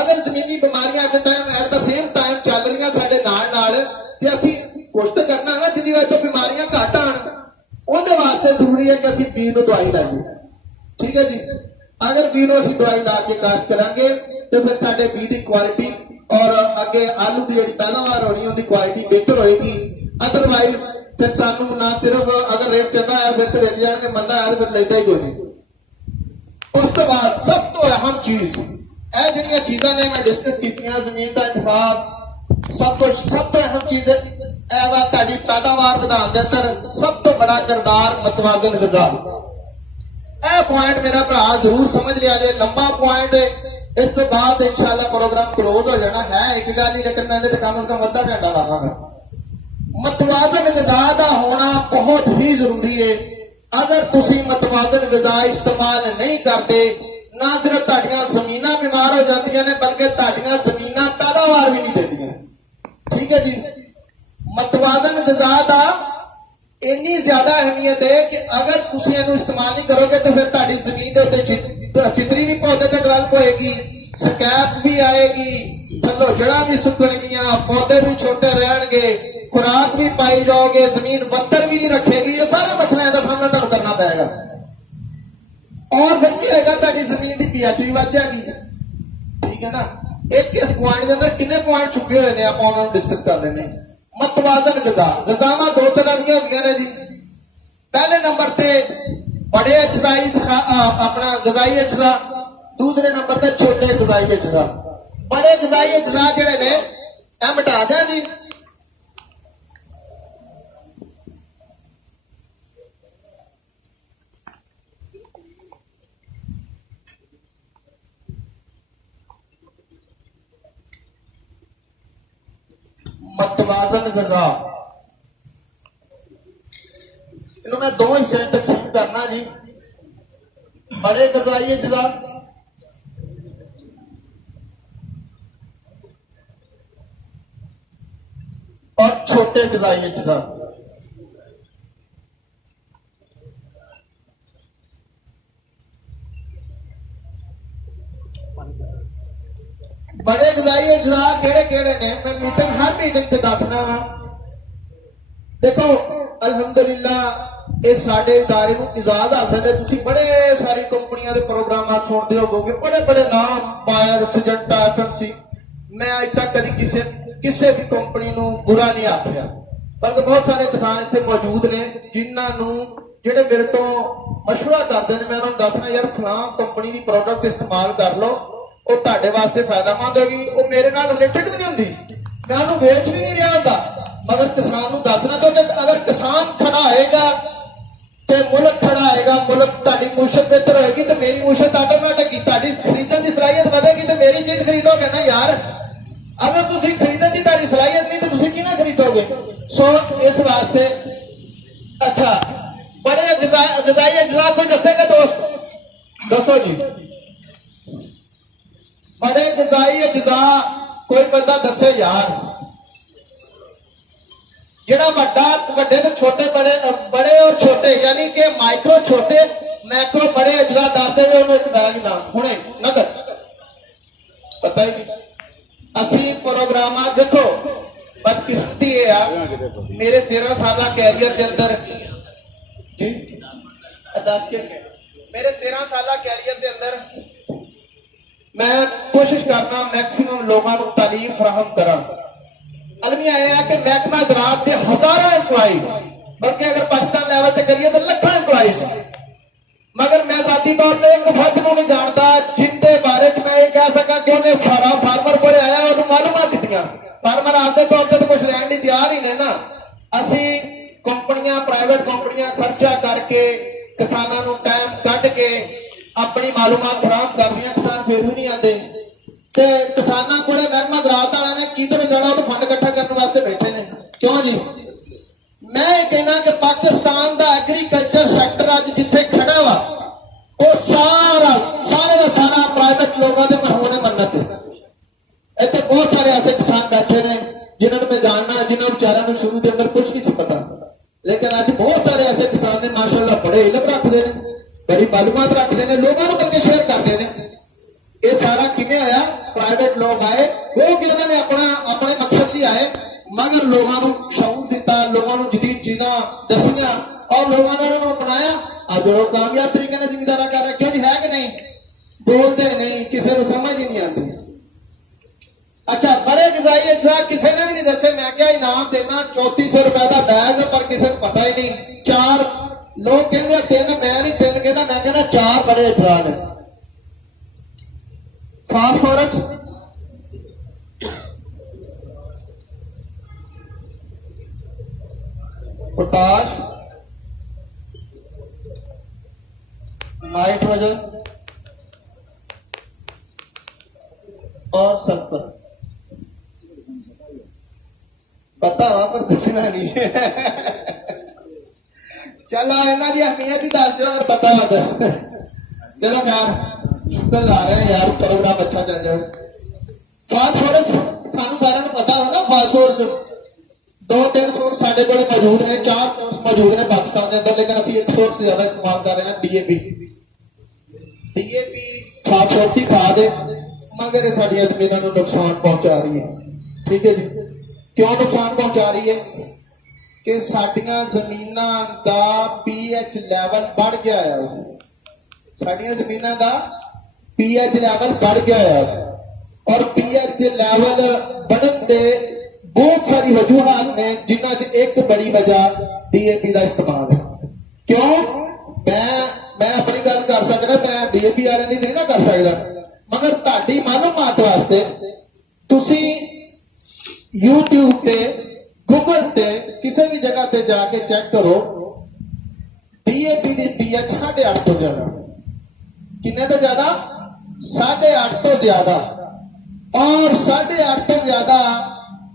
ਅਗਰ ਜ਼ਮੀਨੀ ਬਿਮਾਰੀਆਂ ਐਟ ਦਾ ਸੇਮ ਟਾਈਮ ਚੱਲ ਰਹੀਆਂ ਸਾਡੇ ਨਾਲ ਤੇ ਅਸੀਂ ਕੋਸ਼ਿਸ਼ ਕਰਨਾ ਨਾ ਜਿਹਦੀ ਵਜ੍ਹਾ ਤੋਂ ਬਿਮਾਰੀਆਂ ਘੱਟ ਆਣ, ਉਹਦੇ ਵਾਸਤੇ ਜ਼ਰੂਰੀ ਹੈ ਕਿ ਅਸੀਂ ਬੀਜ ਨੂੰ ਦਵਾਈ ਲਾਈਏ। ਠੀਕ ਹੈ ਜੀ। ਅਗਰ ਬੀਜ ਨੂੰ ਅਸੀਂ ਦਵਾਈ ਲਾ ਕੇ ਕਾਸ਼ਤ ਕਰਾਂਗੇ ਤੇ ਫਿਰ ਸਾਡੇ ਬੀਜ ਦੀ ਕੁਆਲਿਟੀ ਔਰ ਅੱਗੇ ਆਲੂ ਦੀ ਜਿਹੜੀ ਪੈਦਾਵਾਰ ਹੋਣੀ ਉਹਦੀ ਕੁਆਲਿਟੀ ਬਿਹਤਰ ਹੋਏਗੀ। ਅਦਰਵਾਈਜ਼ ਫਿਰ ਸਾਨੂੰ ਨਾ ਸਿਰਫ ਅਗਰ ਰੇਟ ਚੰਗਾ ਹੈ ਫਿਰ ਤੇ ਵੇਚ ਜਾਣਗੇ, ਮੰਦਾ ਹੈ ਫਿਰ ਲੈਂਦਾ ਹੀ ਕੋਈ ਨਹੀਂ। ਉਸ ਤੋਂ ਬਾਅਦ ਸਭ ਤੋਂ ਅਹਿਮ ਚੀਜ਼, ਇਹ ਜਿਹੜੀਆਂ ਚੀਜ਼ਾਂ ਨੇ ਮੈਂ ਡਿਸਕਸ ਕੀਤੀਆਂ, ਜ਼ਮੀਨ ਦਾ ਇੰਤਖਾਬ, ਸਭ ਤੋਂ ਅਹਿਮ ਚੀਜ਼ ਇਹ ਵਾ ਤੁਹਾਡੀ ਪੈਦਾਵਾਰ ਵਧਾਉਣ ਦੇ ਅੰਦਰ ਸਭ ਤੋਂ ਬੜਾ ਕਿਰਦਾਰ ਮਤਵਾਜ਼ਨ ਗ਼ਜ਼ਾ। ਇਹ ਪੁਆਇੰਟ ਮੇਰਾ ਭਰਾ ਜ਼ਰੂਰ ਸਮਝ ਲਿਆ ਜੇ, ਲੰਬਾ ਪੁਆਇੰਟ। ਇਸ ਤੋਂ ਬਾਅਦ ਇਨਸ਼ਾਅੱਲਾ ਪ੍ਰੋਗਰਾਮ ਕਲੋਜ਼ ਹੋ ਜਾਣਾ ਹੈ, ਇੱਕ ਗੱਲ ਹੀ, ਲੇਕਿਨ ਮੈਂ ਇਹਦੇ ਤੇ ਕਮ ਸੇ ਕਮ ਅੱਧਾ ਘੰਟਾ ਲਾਵਾਂਗਾ। ਮਤਵਾਜ਼ਨ ਗ਼ਜ਼ਾ ਦਾ ਹੋਣਾ ਬਹੁਤ ਹੀ ਜ਼ਰੂਰੀ ਹੈ। ਅਗਰ ਤੁਸੀਂ ਮਤਵਾਜ਼ਨ ਗ਼ਜ਼ਾ ਇਸਤੇਮਾਲ ਨਹੀਂ ਕਰਦੇ, ਨਾ ਸਿਰਫ ਤੁਹਾਡੀਆਂ ਜ਼ਮੀਨਾਂ ਬਿਮਾਰ ਹੋ ਜਾਂਦੀਆਂ ਨੇ ਬਲਕਿ ਤੁਹਾਡੀਆਂ ਜ਼ਮੀਨਾਂ ਪੈਦਾਵਾਰ ਵੀ ਨਹੀਂ ਦਿੰਦੀਆਂ। ਠੀਕ ਹੈ ਜੀ। ਮਤਵਾਜ਼ਨ ਗ਼ਜ਼ਾ ਦਾ ਇੰਨੀ ਜ਼ਿਆਦਾ ਅਹਿਮੀਅਤ ਹੈ ਕਿ ਅਗਰ ਤੁਸੀਂ ਇਹਨੂੰ ਇਸਤੇਮਾਲ ਨਹੀਂ ਕਰੋਗੇ ਤਾਂ ਫਿਰ ਤੁਹਾਡੀ ਜ਼ਮੀਨ ਦੇ ਉੱਤੇ ਫਿਤਰੀ ਵੀ ਪੌਦੇ ਤੇ ਡਿਵੈਲਪ ਹੋਏਗੀ, ਸਕੈਪ ਵੀ ਆਏਗੀ, ਥੱਲੋਂ ਜੜਾਂ ਵੀ ਸੁੱਕਣਗੀਆਂ, ਪੌਦੇ ਵੀ ਛੋਟੇ ਰਹਿਣਗੇ, ਖੁਰਾਕ ਵੀ ਪਾਈ ਜਾਓਗੇ, ਜ਼ਮੀਨ ਬੰਦਰ ਵੀ ਨਹੀਂ ਰੱਖੇਗੀ। ਇਹ ਸਾਰੇ ਮਸਲਿਆਂ ਦਾ ਸਾਹਮਣਾ ਤੁਹਾਨੂੰ ਕਰਨਾ ਪਏਗਾ। ਔਰ ਫਿਰ ਕੀ ਹੋਏਗਾ, ਤੁਹਾਡੀ ਜ਼ਮੀਨ ਦੀ ਪੀਐਚ ਵੀ ਵੱਧ ਜਾਏਗੀ। ਠੀਕ ਹੈ ਨਾ। ਇੱਕ ਇਸ ਪੁਆਇੰਟ ਦੇ ਅੰਦਰ ਕਿੰਨੇ ਪੁਆਇੰਟ ਛੁਪੇ ਹੋਏ ਨੇ, ਆਪਾਂ ਉਹਨਾਂ ਨੂੰ ਡਿਸਕਸ ਕਰ ਲੈਂਦੇ ਹਾਂ। ਮਤਵਾਜ਼ਨ ਗ਼ਜ਼ਾ, ਗ਼ਜ਼ਾਵਾਂ ਦੋ ਤਰ੍ਹਾਂ ਦੀਆਂ ਹੁੰਦੀਆਂ ਨੇ ਜੀ। ਪਹਿਲੇ ਨੰਬਰ ਤੇ ਬੜੇ ਅਜਜ਼ਾਈ ਆਪਣਾ ਗ਼ਜ਼ਾਈ ਅਜਜ਼ਾ, ਦੂਸਰੇ ਨੰਬਰ ਤੇ ਛੋਟੇ ਗ਼ਜ਼ਾਈ ਅਜਜ਼ਾ। ਬੜੇ ਗ਼ਜ਼ਾਈ ਅਜਜ਼ਾ ਜਿਹੜੇ ਨੇ ਇਹ ਮਿਟਾ ਦਿਆਂ ਜੀ। ਮਤਵਾਜ਼ਨ ਗ਼ਜ਼ਾ, ਇਹਨੂੰ ਮੈਂ ਦੋ ਹਿੱਸਿਆਂ ਵਿੱਚ ਤਕਸੀਮ ਕਰਨਾ ਜੀ। ਬੜੇ ਗ਼ਜ਼ਾਈ ਅਜਜ਼ਾ और छोटे ग़ज़ाई अज्जा। बड़े ग़ज़ाई अज्जा केड़े केड़े ने, मैं मीटिंग हर मीटिंग च दसना वा। देखो अल्हम्दुलिल्लाह ये साडे इदारे नूं इजाज़त हासिल है। तुसीं बड़े सारी कंपनियां दे प्रोग्राम सुनते होवोगे, बड़े बड़े नाम बायर, सिजंटा, एफएमसी। मैं अज तक कभी किसी भी कंपनी नूं बुरा नहीं आखिया, बल्कि बहुत सारे किसान इत्थे मौजूद ने जिन्हां जेडे मेरे तो मशवरा करते हैं। मैं उन्होंने दसना यार फलां कंपनी की प्रोडक्ट इस्तेमाल कर लो, वो तुहाडे वास्ते फायदेमंद होगी। वो मेरे नाल रिलेटेड भी नहीं होंदी, मैं उन्होंने वेच भी नहीं रहा होंदा, मगर किसान नूं दसना। तो अगर किसान खड़ा होएगा तो मुल्क खड़ा होएगा, मुल्क तुहाडी मुशत बेहतर होएगी तो मेरी मुशत ऑटोमैटिक ही, तुहाडी खरीदण की सलाहियत बढ़ेगी तो मेरी चीज खरीदोगे ना यार। अगर तुसीं खरीदण की तुहाडी सलाहियत नहीं तो तुसीं किहनां खरीदोगे। सो इस वास्ते अच्छा बड़े ग़ज़ाई अज्जा कोई दसेगा दोस्त, दसो जी। बड़े ग़ज़ाई अज्जा कोई बंदा दसे यार, जेड़ा वड्डे तो छोटे, बड़े और छोटे यानी कि माइक्रो छोटे, मैक्रो बड़े अज्जा दसदे वे उन्हें एक बैग नाम हुणे नगद पता ही नहीं। असी प्रोग्राम देखो बदकिस्मती है यार, मेरे 13 साल कैरियर के अंदर जी 10 के मेरे 13 साल कैरियर के अंदर मैं कोशिश करना मैक्सिमम लोगों को तालीम फराहम करा। अलमिया यह है कि महकमा ज़राअत के हजारों एम्प्लॉय, बल्कि अगर पाकिस्तान लेवल से करिए तो लाखों एम्प्लॉयज, मगर मैं जाती तौर पर एक फर्द को नहीं जानता जिनके बारे में ये कह सका कि उन्हें फार्मर को आया और मालूमात दी। फार्मर आपके तौर पर तो कुछ लैन लिए तैयार ही नहीं ना। असी कंपनियां, प्राइवेट कंपनियां खर्चा करके किसानों को टाइम कट के अपनी मालूमात फराहम कर दिया, किसान फिर भी नहीं आते। ते किसानों को महकमा ज़राअत वाले ने किधर जाना तो फंड इकट्ठा करने वास्ते बैठे ने। क्यों जी? मैं कहना कि पाकिस्तान का एग्रीकल्चर सैक्टर अज जिथे खड़ा वा वो सारे का सारा प्राइवेट लोगों के मरहूने मन्नत है। इतने बहुत सारे ऐसे किसान बैठे ने जिन्होंने मैं जानना, जिन्होंने बेचारों को शुरू के अंदर कुछ नहीं पता, लेकिन अज बहुत सारे ऐसे किसान ने माशाअल्लाह बड़े इलम रखते हैं, बड़ी मालूमात रखते हैं, लोगों को बल्कि शेयर करते हैं। ये सारा किमें आया? प्राइवेट लोग आए, वो कि उन्होंने अपने मकसद लिए आए, मगर लोगों को शऊर दिता, लोगों को जदीद चीज़ां दसियां और लोगों ने उन्होंने अपनाया। अब लोग कामयाब तरीके से जिम्मेदारा कर रहे, क्यों जी? है कि नहीं? बोलते नहीं, किसी को समझ ही नहीं आती। ਅੱਛਾ ਬੜੇ ਗਜ਼ਾਈ ਅਜਜ਼ਾ ਕਿਸੇ ਨੇ ਵੀ ਨਹੀਂ ਦੱਸੇ ਮੈਂ ਕਿਹਾ ਇਨਾਮ ਦੇਣਾ 3400 ਰੁਪਏ ਦਾ ਬੈਗ ਪਰ ਕਿਸੇ ਨੂੰ ਪਤਾ ਹੀ ਨਹੀਂ ਚਾਰ ਲੋਕ ਕਹਿੰਦੇ ਆ ਤਿੰਨ ਮੈਂ ਨਹੀਂ ਤਿੰਨ ਕਹਿੰਦਾ ਮੈਂ ਕਹਿੰਦਾ ਚਾਰ ਬੜੇ ਅਜਜ਼ਾ ਨੇ ਫਾਸਫੋਰਸ पोटाश नाइट्रोजन और सल्फर पता हुआ पर दसना नहीं चलो इन्हों की अहमियत ही दस दो अगर पता हो तो चलो यार शुक्र ला रहे हैं यार प्रोग्राम अच्छा चल जाए फास्फोरस सानू सारे पता हो ना फास्फोरस दो तीन सोर्स साढ़े को मौजूद ने चार सोर्स मौजूद ने पाकिस्तान के अंदर लेकिन असं एक सोर्स से ज्यादा इस्तेमाल कर रहे हैं डीएपी फास्फोरस की खाद है मगर ये साडियां जमीनों को नुकसान पहुंचा रही है ठीक है जी क्यों नुकसान पहुंचा रही है कि साडियां जमीनों का पीएच लैवल बढ़ गया है साडियां जमीनों का पीएच लैवल बढ़ गया है और पीएच लैवल बढ़न दे बहुत सारी वजूहात ने जिन्हों से एक बड़ी वजह डीएपी का इस्तेमाल है क्यों मैं अपनी गल कर सकता मैं डीएपी वाले की नहीं ना कर सकता मगर ताड़ी मालूमात वास्ते तुसी यूट्यूब पे गूगल पे किसी भी जगह पे जाके चेक करो डीएपी की पीएच 8.5 तो ज्यादा किन्ने तो ज्यादा 8.5 तो ज्यादा और 8.5 तो ज्यादा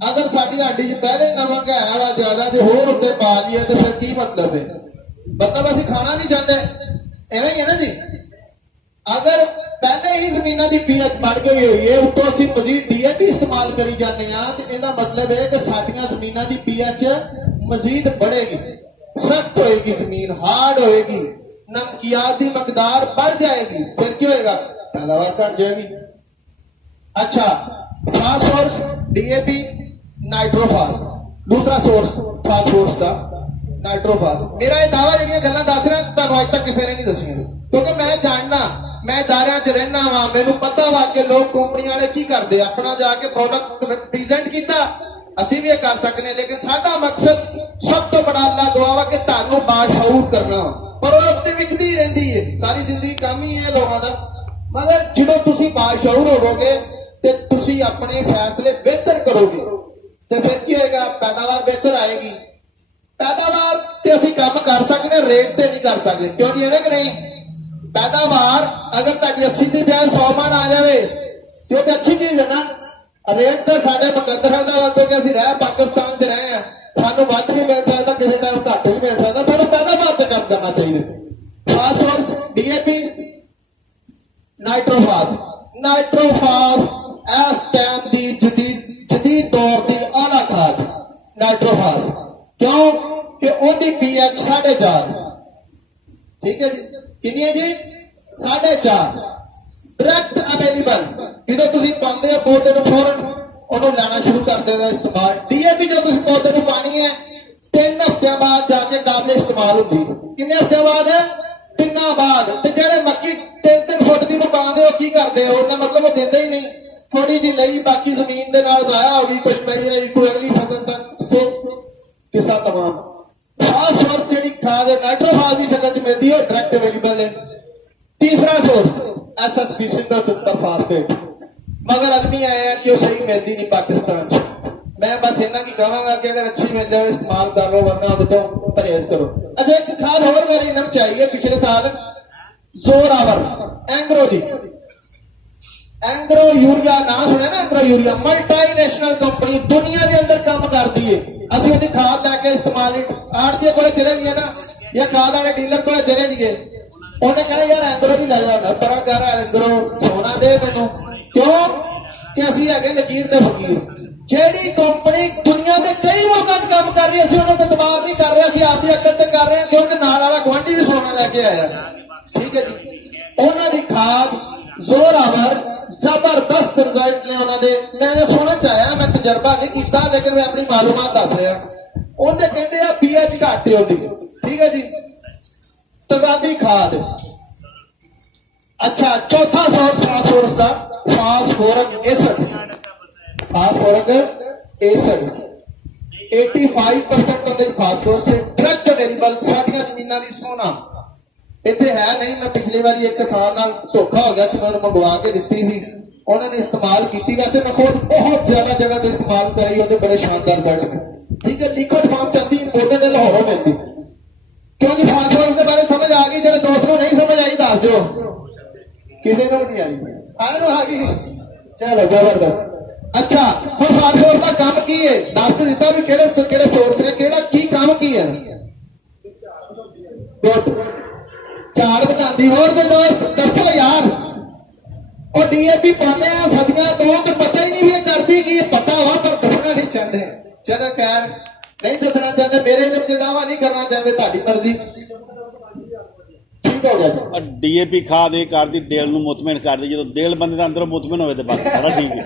अगर साडी हड्डी च पहले नमक है वा ज्यादा जो होर उत्ते पा लिया तो फिर की मतलब है मतलब असं खाना नहीं चाहते एवं ही है ना जी अगर पहले ही जमीनों की पीएच बढ़ गई हुई है उतो असं मजीद डीएपी इस्तेमाल करी जाने तो इसका मतलब है कि साडियां जमीनों की पीएच मजीद बढ़ेगी सख्त होएगी जमीन हार्ड होएगी नमकियात की मकदार बढ़ जाएगी फिर क्या होएगा पैदावार घट जाएगी अच्छा फास्फोरस डीएपी नाइट्रोफास दूसरा सोर्स फास्फोरस का नाइट्रोफास मेरा ये दावा जी गल्लां दस रहा तुहानूं अज तक किसी ने नहीं दसियां क्योंकि मैं जानना मैं दायरिਆਂ च रहना वा मैनूं पता वा कि लोग कंपनी वाले की करते अपना जाके प्रोडक्ट प्रेजेंट किया असीं भी ये कर सकते हैं लेकिन साडा मकसद सब तो बड़ा अल्लाह दुआ वा कि तुहानूं बाशऊर करना पर वो उत्ते विकदी ही रहिंदी है सारी जिंदगी काम ही है लोगों का मगर जदों तुसीं बाशऊर होवोगे ते तुसीं अपने फैसले बेहतर करोगे तो फिर की होएगा पैदावार बेहतर आएगी पैदावार ते असीं काम कर सकते रेट ते नहीं कर सकते क्यों जी इवें कि नहीं पैदावार अगर तुहाडी 80 की बजाय 100 मन आ जाए तो अच्छी चीज है ना रेट तो साढ़े मुकद्दर का वागो कि असीं रह पाकिस्तान च रहे हैं सानूं वध भी मिल सकता किसी टाइम घट भी मिल सकता सानूं पैदावार ते काम करना चाहिए फास्फोरस डीएपी नाइट्रोफास इस टाइम की जदीद दौर की आला खाद नाइट्रोफास क्यों कि ओदी पीएच 4.5 ठीक है जी कितनी है जी 4.5 डायरेक्ट अवेलेबल जो तुम पाते हो पौधे को फौरन उन्होंने लेना शुरू कर देना इस्तेमाल डीएपी जो तुम पौधे को पानी है 3 हफ्ते बाद जाके काबिल इस्तेमाल होती किन्ने हफ्ते बाद है 3 बाद जेडे मक्की 3 फुट की पाते हो की करते हो मतलब वो देते ही नहीं थोड़ी जी लई बाकी जमीन के नाल जाया होगी कुछ पई रही कोई अगली फसल तक सो किसा तमाम फास्फोरस जी खाद नाइट्रोफास की शक्ल च मिलती है डायरेक्ट अवेलेबल है तीसरा source SSP single super phosphate मगर आदमी आए हैं कि वो सही मिलती नहीं पाकिस्तान च मैं बस इन्ना की कहांगा कि अगर अच्छी मिल जाए इस्तेमाल कर लो वरना तो परहेज करो अच्छा एक खाद और मेरे इनम चाहिए पिछले साल जोरावर एंग्रो दी एंग्रो यूरिया ना सुने ना एंग्रो यूरिया मल्टीनेशनल कंपनी दुनिया के अंदर काम करती है असं उसकी खाद लैके इस्तेमाल आड़ती को चले गए ना या खाद वाले डीलर को चले गए उन्हें कहना यार एंग्रो नहीं लग जाना बड़ा कह रहा एंग्रो सोना दे मैनू क्यों कि असं है लकीर के फकीर जेडी कंपनी दुनिया के कई मुल्कों में काम कर रही है असं उन्होंने दबाव नहीं कर रहे असं आपकी अकल से कर रहे हैं क्योंकि नाल वाला गुआढ़ी भी सोना लैके आया ठीक है जी उन्होंने खाद जोरावर जबरदस्त रिजल्ट ने उन्होंने मैंने सुनने चाया मैं तजर्बा नहीं किया लेकिन मैं अपनी मालूमात दस रहा उन्हें कहते हैं पीएच घट होती ठीक है जी तजाबी खाद अच्छा चौथा सोर्स फास्फोरस का फास्फोरिक एसिड फास्फोरस एसिड 85% ਉਹਦੇ ਫਾਸਫੋਰਸ ਡਾਇਰੈਕਟ ਅਵੇਲੇਬਲ ਸਾਡੀਆਂ ਜ਼ਮੀਨਾਂ ਦੀ ਸੋਨਾ ਇੱਥੇ ਹੈ ਨਹੀਂ। ਮੈਂ ਪਿਛਲੀ ਵਾਰੀ ਇੱਕ ਕਿਸਾਨ ਨਾਲ ਧੋਖਾ ਹੋ ਗਿਆ ਸੀ, ਮੈਂ ਉਹਨੂੰ ਮੰਗਵਾ ਕੇ ਦਿੱਤੀ ਸੀ, ਉਹਨਾਂ ਨੇ ਇਸਤੇਮਾਲ ਕੀਤੀ। ਵੈਸੇ ਮੈਂ ਖੁਦ ਬਹੁਤ ਜ਼ਿਆਦਾ ਜਗ੍ਹਾ ਤੇ ਇਸਤੇਮਾਲ ਕਰੀ, ਉਹਦੇ ਬੜੇ ਸ਼ਾਨਦਾਰ ਰਿਜ਼ਲਟ ਨੇ। ਠੀਕ ਹੈ, ਲਿਕੁਇਡ ਫਾਰਮ ਚਾਹਤੀ ਇੰਪੋਰਟੈਂਟ ਹੈ, ਲਾਹੌਰੋਂ ਮਿਲਦੀ। ਕਿਉਂ ਜੀ ਫਾਸਫੋਰਸ ਦੇ ਬਾਰੇ ਸਮਝ ਆ ਗਈ? ਜਿਹੜੇ ਦੋਸਤ ਨੂੰ ਨਹੀਂ ਸਮਝ ਆਈ ਦੱਸ ਦਿਓ। ਕਿਸੇ ਨੂੰ ਨਹੀਂ ਆਈ? ਸਾਰਿਆਂ ਨੂੰ ਆ ਗਈ? ਚਲੋ ਜ਼ਬਰਦਸਤ। ਅੱਛਾ, ਹੁਣ ਫਾਸਫੋਰਸ ਦਾ ਕੰਮ ਕੀ ਹੈ? ਦੱਸ ਦਿੱਤਾ ਵੀ ਕਿਹੜੇ ਕਿਹੜੇ ਸੋਰਸ ਨੇ, ਕਿਹੜਾ ਕੀ ਕੰਮ ਕੀ ਹੈ। ਗੁੱਡ, ਝਾੜ ਵਧਾਉਂਦੀ। ਹੋਰ ਕੋਈ ਦੋਸਤ ਦੱਸੋ ਯਾਰ। ਉਹ ਡੀਏਪੀ ਪਾਉਂਦੇ ਆ ਸਦੀਆਂ ਤੋਂ ਤੇ ਪਤਾ ਹੀ ਨਹੀਂ ਵੀ ਇਹ ਕਰਦੀ ਕੀ ਹੈ। ਪਤਾ ਵਾ ਪਰ ਦੱਸਣਾ ਨਹੀਂ ਚਾਹੁੰਦੇ। ਚਲੋ ਖੈਰ, ਨਹੀਂ ਦੱਸਣਾ ਚਾਹੁੰਦੇ, ਮੇਰੇ ਲਈ ਦਾਵਾ ਨਹੀਂ ਕਰਨਾ ਚਾਹੁੰਦੇ, ਤੁਹਾਡੀ ਮਰਜ਼ੀ। ਠੀਕ ਹੋ ਗਿਆ ਜੀ। ਡੀਏਪੀ ਖਾਦ ਇਹ ਕਰਦੀ ਦਿਲ ਨੂੰ ਮੁਤਮਿਨ ਕਰਦੀ। ਜਦੋਂ ਦਿਲ ਬੰਦੇ ਦਾ ਅੰਦਰੋਂ ਮੁਤਮਿਨ ਹੋਵੇ ਤੇ ਬਸ ਸਾਰਾ ਠੀਕ ਹੈ।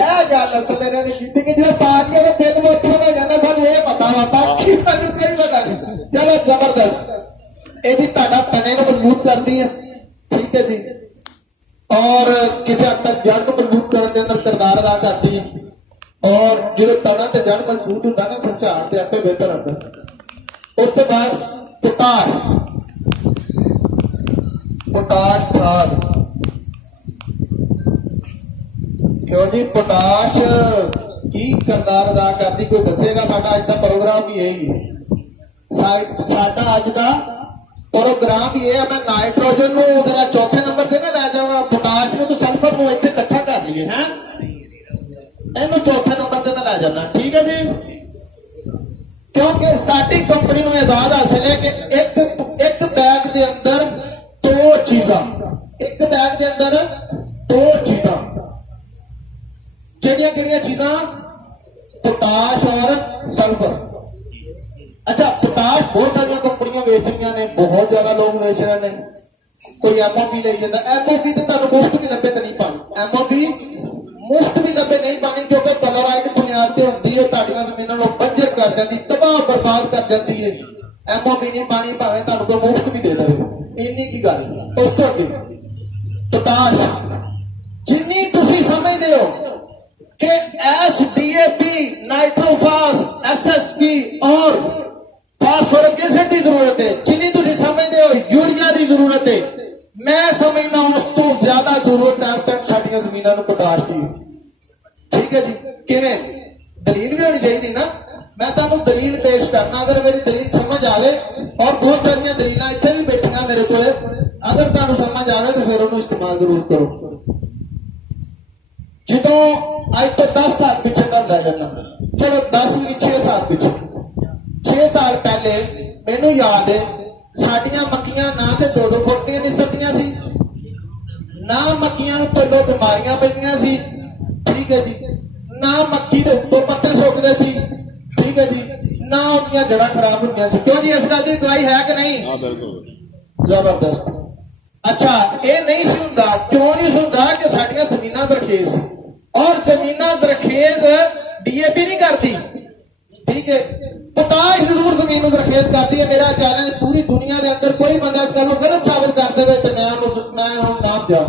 ਇਹ ਗੱਲ ਅਸਲ ਇਹਨਾਂ ਨੇ ਕੀਤੀ ਕਿ ਜਿਹੜਾ ਪਾ ਕੇ ਉਹ ਦਿਲ ਮੁਤਮਿਨ ਹੋ ਜਾਂਦਾ, ਸਾਨੂੰ ਇਹ ਪਤਾ ਵਾ, ਬਾਕੀ ਸਾਨੂੰ ਕੋਈ ਪਤਾ ਨਹੀਂ। ਚਲੋ ਜ਼ਬਰਦਸਤ। ਇਹਦੀ ਤੁਹਾਡਾ ਤਣੇ ਨੂੰ ਮਜ਼ਬੂਤ ਕਰਦੀ ਹੈ। ਠੀਕ ਹੈ ਜੀ, ਔਰ ਕਿਸੇ ਹੱਦ ਤੱਕ ਜੜ ਨੂੰ ਮਜ਼ਬੂਤ ਕਰਨ ਦੇ ਅੰਦਰ ਕਿਰਦਾਰ ਅਦਾ ਕਰਦੀ ਹੈ। ਔਰ ਜਦੋਂ ਤਣਾ ਤੇ ਜੜ ਮਜ਼ਬੂਤ ਹੁੰਦਾ ਨਾ, ਫਿਰ ਝਾੜ ਤੇ ਆਪੇ ਬਿਹਤਰ ਆਉਂਦਾ। ਉਸ ਤੋਂ ਬਾਅਦ पोटाश खाद। क्यों जी पोटाश की किरदार अदा करती, कोई दसेगा? साडा अज का प्रोग्राम भी यही है। साडा अज का प्रोग्राम भी ये है। मैं नाइट्रोजन नूं जरा चौथे नंबर से ना लै जावां, पोटाश नूं तो सल्फर नूं इत्थे इकट्ठा कर लईए हैं, इहनूं चौथे नंबर से मैं लै जाना। ठीक है जी, क्योंकि साडी कंपनी नूं एजाज हासिल है कि एक बैग के अंदर दो चीजा, एक बैग के अंदर दो चीजा, किहड़ियां किहड़ियां चीजा? पोटाश और सल्फर। अच्छा, पोटाश बहुत सारी कंपनियां बेच रही ने, बहुत ज्यादा लोग बेच रहे हैं। कोई एमओपी ले जाता, एमओपी तो तुहानूं मुफ्त भी लभे तो नहीं पानी, एमओपी मुफ्त भी लभे नहीं पानी, क्योंकि क्लोराइड बुनियाद ते हुंदी है, तुहाडीआं ज़मीनां नूं बंजर कर जाती, तबाह बर्बाद कर जाती है। एमओपी नहीं पानी, भावें तुहानूं कोई मुफ्त भी दे देवे, इन्नी की गल। उस तो अगे पोटाश जिन्नी तुसीं समझदे हो कि एसडीएपी, नाइट्रोफास, एसएसपी और फास्फोरिक एसिड की जरूरत है, जिन्नी तुसीं समझदे हो यूरिया की जरूरत है, मैं समझना उस तो ज्यादा जरूरत है इस टाइम साडियां ज़मीनां नूं पोटाश की। ठीक है जी, किवें? दलील भी होनी चाहिए ना। मैं तुहानूं दलील पेश करना, अगर मेरी दलील समझ आवे, और बहुत सारियां दलीलां इत्थे भी बैठियां मेरे कोल, अगर तुहानूं समझ आवे तो फिर उहनूं इस्तेमाल जरूर करो। जदों अज तो 10 साल पिछे कर लै जाना, चलो 10 नहीं 6 साल पिछे, 6 साल पहले मैनूं याद है साडियां मक्कियां ना ते 2-2 फुट ਦੀਆਂ ਨਿਸਰਦੀਆਂ ਸੀ, ना मक्कियां नूं थल्लों बीमारियां पैंदियां सी। ठीक है जी, ना मक्की दे उत्तों पत्ते सुकदे सी। ठीक है जी, ना उनकी जड़ा खराब होंदियां सी। क्यों जी, इस गल दी दवाई है कि नहीं? हाँ बिल्कुल जबरदस्त। अच्छा, ये नहीं सी हुंदा, क्यों नहीं हुंदा? कि साडियां ज़मीनां जरखेज सी, और ज़मीनां जरखेज डीएपी नहीं करती। ठीक है, पोटाश जरूर जमीन में जरखेज करती है। मेरा चैलेंज, पूरी दुनिया के अंदर कोई बंदा इस गल को गलत साबित कर दे तो मैं नाम दिया।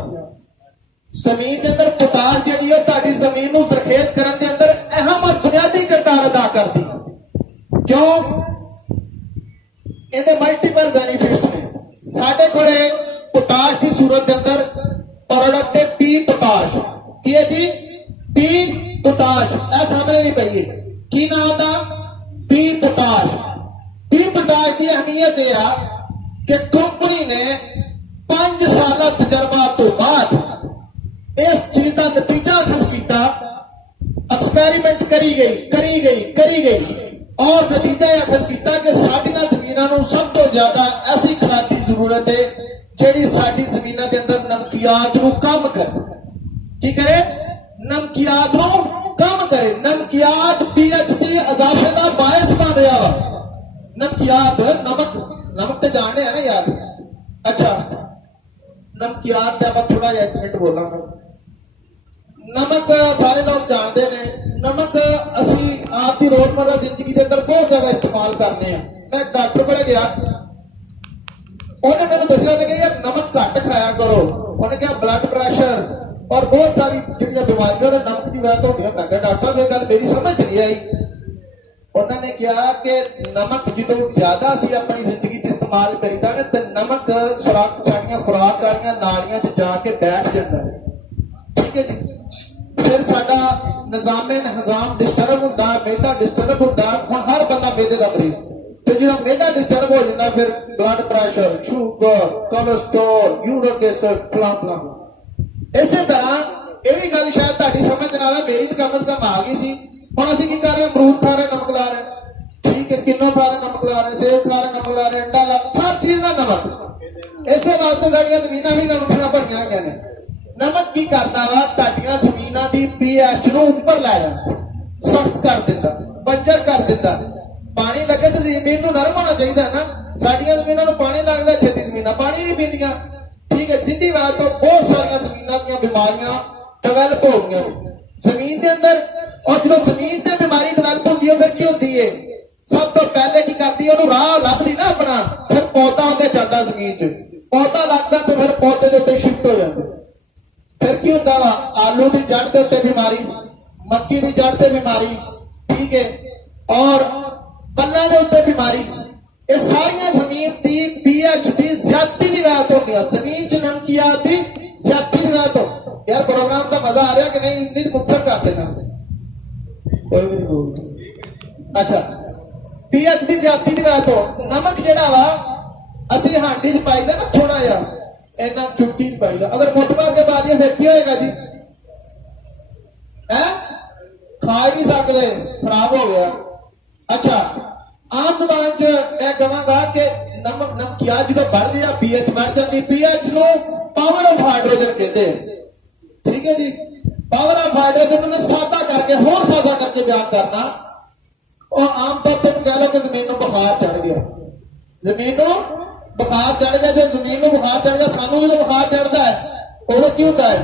जमीन के अंदर पोटाश जी है, ताकि जमीन को जरखेज करने के अंदर अहम और बुनियादी किरदार अदा करती। क्यों? इहदे मल्टीपल बेनिफिट्स ने। साडे कोले पोटाश की सूरत के अंदर प्रोडक्ट है पी पोटाश। की है जी? P potash. ए सामने नहीं पई है, की नाम दा? P potash. पी पोटाश की अहमियत यह है कि कंपनी ने 5 साल तजर्बा तो बाद इस चीज का नतीजा अखज किया, एक्सपेरिमेंट करी गई और नतीजा अखज किया कि साडियां ज़मीनां नूं सब तो ज्यादा ऐसी खाद की जरूरत है जिहड़ी साडी ज़मीनां के अंदर नमकियात नूं कम करे। की करे? नमकियात नूं कम करे। नमकियात पीएच की इजाफे का बायस बन रहा वा। नमकियात नमक तो जानते हैं ना यार। अच्छा, नमकियात का मैं थोड़ा एक मिनट बोलांगा। नमक सारे लोग जानते हैं, नमक असी आपकी रोजमर्रा जिंदगी के अंदर बहुत ज्यादा इस्तेमाल करने हैं। मैं डॉक्टर को गया, उन्हें मैंने दसिया कि यार नमक घट खाया करो। उन्हें कहा ब्लड प्रेशर, ਔਰ ਬਹੁਤ ਸਾਰੀ ਜਿਹੜੀਆਂ ਬਿਮਾਰੀਆਂ ਨੇ ਨਮਕ ਦੀ ਵਜ੍ਹਾ ਤੋਂ ਹੁੰਦੀਆਂ। ਮੈਂ ਕਿਹਾ ਡਾਕਟਰ ਸਾਹਿਬ ਇਹ ਗੱਲ ਮੇਰੀ ਸਮਝ ਨਹੀਂ ਆਈ। ਉਹਨਾਂ ਨੇ ਕਿਹਾ ਕਿ ਨਮਕ ਜਦੋਂ ਜ਼ਿਆਦਾ ਅਸੀਂ ਆਪਣੀ ਜ਼ਿੰਦਗੀ 'ਚ ਇਸਤੇਮਾਲ ਕਰੀਦਾ ਨਾ ਤੇ ਨਮਕ ਸਾਡੀਆਂ ਖੁਰਾਕ ਵਾਲੀਆਂ ਨਾਲੀਆਂ 'ਚ ਜਾ ਕੇ ਬੈਠ ਜਾਂਦਾ ਹੈ। ਠੀਕ ਹੈ ਜੀ। ਫਿਰ ਸਾਡਾ ਨਿਜ਼ਾਮੇ ਹਜ਼ਾਮ ਡਿਸਟਰਬ ਹੁੰਦਾ, ਮਿਹਦਾ ਡਿਸਟਰਬ ਹੁੰਦਾ। ਹੁਣ ਹਰ ਬੰਦਾ ਮਿਹਦੇ ਦਾ ਮਰੀਜ਼, ਤੇ ਜਦੋਂ ਮਿਹਦਾ ਡਿਸਟਰਬ ਹੋ ਜਾਂਦਾ ਫਿਰ blood pressure, sugar, cholesterol, uric acid, ਫਲਾਣਾ। ਇਸੇ ਤਰ੍ਹਾਂ ਇਹ ਵੀ ਗੱਲ ਸ਼ਾਇਦ ਤੁਹਾਡੀ ਸਮਝ ਨਾ ਆਵੇ, ਮੇਰੀ ਤਾਂ ਕਮ ਸੇ ਕਮ ਆ ਗਈ ਸੀ। ਹੁਣ ਅਸੀਂ ਕੀ ਕਰ ਰਹੇ, ਅਮਰੂਦ ਖਾ ਰਹੇ, ਨਮਕ ਲਾ ਰਹੇ, ਠੀਕ ਹੈ, ਕਿੰਨੋ ਖਾ ਰਹੇ, ਨਮਕ ਲਾ ਰਹੇ, ਸੇਬ ਖਾ ਰਹੇ, ਨਮਕ ਲਾ ਰਹੇ, ਅੰਡਾ ਲਾ, ਹਰ ਚੀਜ਼ ਦਾ ਨਮਕ। ਇਸੇ ਵਾਸਤੇ ਸਾਡੀਆਂ ਜ਼ਮੀਨਾਂ ਵੀ ਨਮਕ ਨਾਲ ਭਰੀਆਂ ਗਈਆਂ ਨੇ। ਨਮਕ ਕੀ ਕਰਦਾ ਵਾ, ਤੁਹਾਡੀਆਂ ਜ਼ਮੀਨਾਂ ਦੀ pH ਨੂੰ ਉੱਪਰ ਲੈ ਜਾਂਦਾ, ਸਖਤ ਕਰ ਦਿੰਦਾ, ਬੰਜਰ ਕਰ ਦਿੰਦਾ। ਪਾਣੀ ਲੱਗੇ ਤੇ ਜ਼ਮੀਨ ਨੂੰ ਨਰਮ ਹੋਣਾ ਚਾਹੀਦਾ ਨਾ। ਸਾਡੀਆਂ ਜ਼ਮੀਨਾਂ ਨੂੰ ਪਾਣੀ ਲੱਗਦਾ, ਛੇਤੀ ਜ਼ਮੀਨਾਂ ਪਾਣੀ ਨਹੀਂ ਪੀਂਦੀਆਂ। ਠੀਕ ਹੈ, ਜਿੰਦੀ ਵਜ੍ਹਾ ਤੋਂ ਬਹੁਤ ਸਾਰੀਆਂ ਜ਼ਮੀਨਾਂ ਦੀਆਂ ਬਿਮਾਰੀਆਂ ਡਿਵੈਲਪ ਹੋ ਗਈਆਂ ਜ਼ਮੀਨ ਦੇ ਅੰਦਰ। ਔਰ ਜਦੋਂ ਜ਼ਮੀਨ ਤੇ ਬਿਮਾਰੀ ਡਿਵੈਲਪ ਹੁੰਦੀ ਹੈ ਫਿਰ ਕੀ ਹੁੰਦੀ ਹੈ, ਸਭ ਤੋਂ ਪਹਿਲੇ ਕੀ ਕਰਦੀ ਹੈ, ਉਹਨੂੰ ਰਾਹ ਲੱਭਦੀ ਨਾ ਆਪਣਾ। ਫਿਰ ਪੌਦਾ ਉਹਦੇ ਚੱਲਦਾ ਜ਼ਮੀਨ 'ਚ, ਪੌਦਾ ਲੱਗਦਾ ਤੇ ਫਿਰ ਪੌਦੇ ਦੇ ਉੱਤੇ ਸ਼ਿਫਟ ਹੋ ਜਾਂਦੇ। ਫਿਰ ਕੀ ਹੁੰਦਾ ਵਾ, ਆਲੂ ਦੀ ਜੜ ਦੇ ਉੱਤੇ ਬਿਮਾਰੀ, ਮੱਕੀ ਦੀ ਜੜ ਤੇ ਬਿਮਾਰੀ, ਠੀਕ ਹੈ, ਔਰ ਬੱਲਾਂ ਦੇ ਉੱਤੇ ਬਿਮਾਰੀ। ਇਹ ਸਾਰੀਆਂ ਜ਼ਮੀਨ ਦੀ pH ਦੀ ਜ਼ਿਆਦਤੀ ਦੀ ਵਜ੍ਹਾ ਤੋਂ ਹੁੰਦੀਆਂ, ਜ਼ਮੀਨ 'ਚ ਨਮਕੀਆਤ ਦੀ ਜ਼ਿਆਦਤੀ ਦੀ ਵਜ੍ਹਾ ਤੋਂ। ਯਾਰ ਪ੍ਰੋਗਰਾਮ ਦਾ ਮਜ਼ਾ ਆ ਰਿਹਾ ਕਿ ਨਹੀਂ, ਇੰਨੀ ਮੁੱਖਰ ਕਰ ਦੇਣਾ ਕੋਈ ਵੀ ਨਹੀਂ ਬੋਲਦਾ। ਅੱਛਾ, pH ਦੀ ਜ਼ਿਆਦਤੀ ਦੀ ਵਜ੍ਹਾ ਤੋਂ ਨਮਕ ਜਿਹੜਾ ਵਾ ਅਸੀਂ ਹਾਂਡੀ 'ਚ ਪਾਈਦਾ ਨਾ ਥੋੜਾ ਜਿਹਾ, ਇੰਨਾ ਚੁੱਟੀ 'ਚ ਪਾਈਦਾ। ਅਗਰ ਮੁੱਠ ਮਾਰ ਕੇ ਪਾ ਦਈਏ ਫਿਰ ਕੀ ਹੋਏਗਾ ਜੀ, ਹੈ ਖਾ ਹੀ ਨਹੀਂ ਸਕਦੇ, ਖਰਾਬ ਹੋ ਗਿਆ। ਅੱਛਾ, ਆਮ ਜ਼ਬਾਨ 'ਚ ਮੈਂ ਕਹਾਂਗਾ ਕਿ ਨਮਕੀਆਤ ਜਦੋਂ ਵੱਧਦੀ ਆ pH ਵੱਧ ਜਾਂਦੀ। pH ਨੂੰ ਪਾਵਰ ਆਫ ਹਾਈਡਰੋਜਨ ਕਹਿੰਦੇ, ਠੀਕ ਹੈ ਜੀ। ਪਾਵਰ ਆਫ ਹਾਈਡਰੋਜਨ ਨੂੰ ਸਾਦਾ ਕਰਕੇ, ਹੋਰ ਸਾਦਾ ਕਰਕੇ ਬਿਆਨ ਕਰਨਾ, ਉਹ ਆਮ ਤੌਰ ਤੇ ਕਹਿ ਲਓ ਕਿ ਜ਼ਮੀਨ ਨੂੰ ਬੁਖਾਰ ਚੜ ਗਿਆ, ਜ਼ਮੀਨ ਨੂੰ ਬੁਖਾਰ ਚੜ ਗਿਆ। ਜੇ ਜ਼ਮੀਨ ਨੂੰ ਬੁਖਾਰ ਚੜ ਗਿਆ, ਸਾਨੂੰ ਜਦੋਂ ਬੁਖਾਰ ਚੜਦਾ ਹੈ ਉਦੋਂ ਕੀ ਹੁੰਦਾ ਹੈ,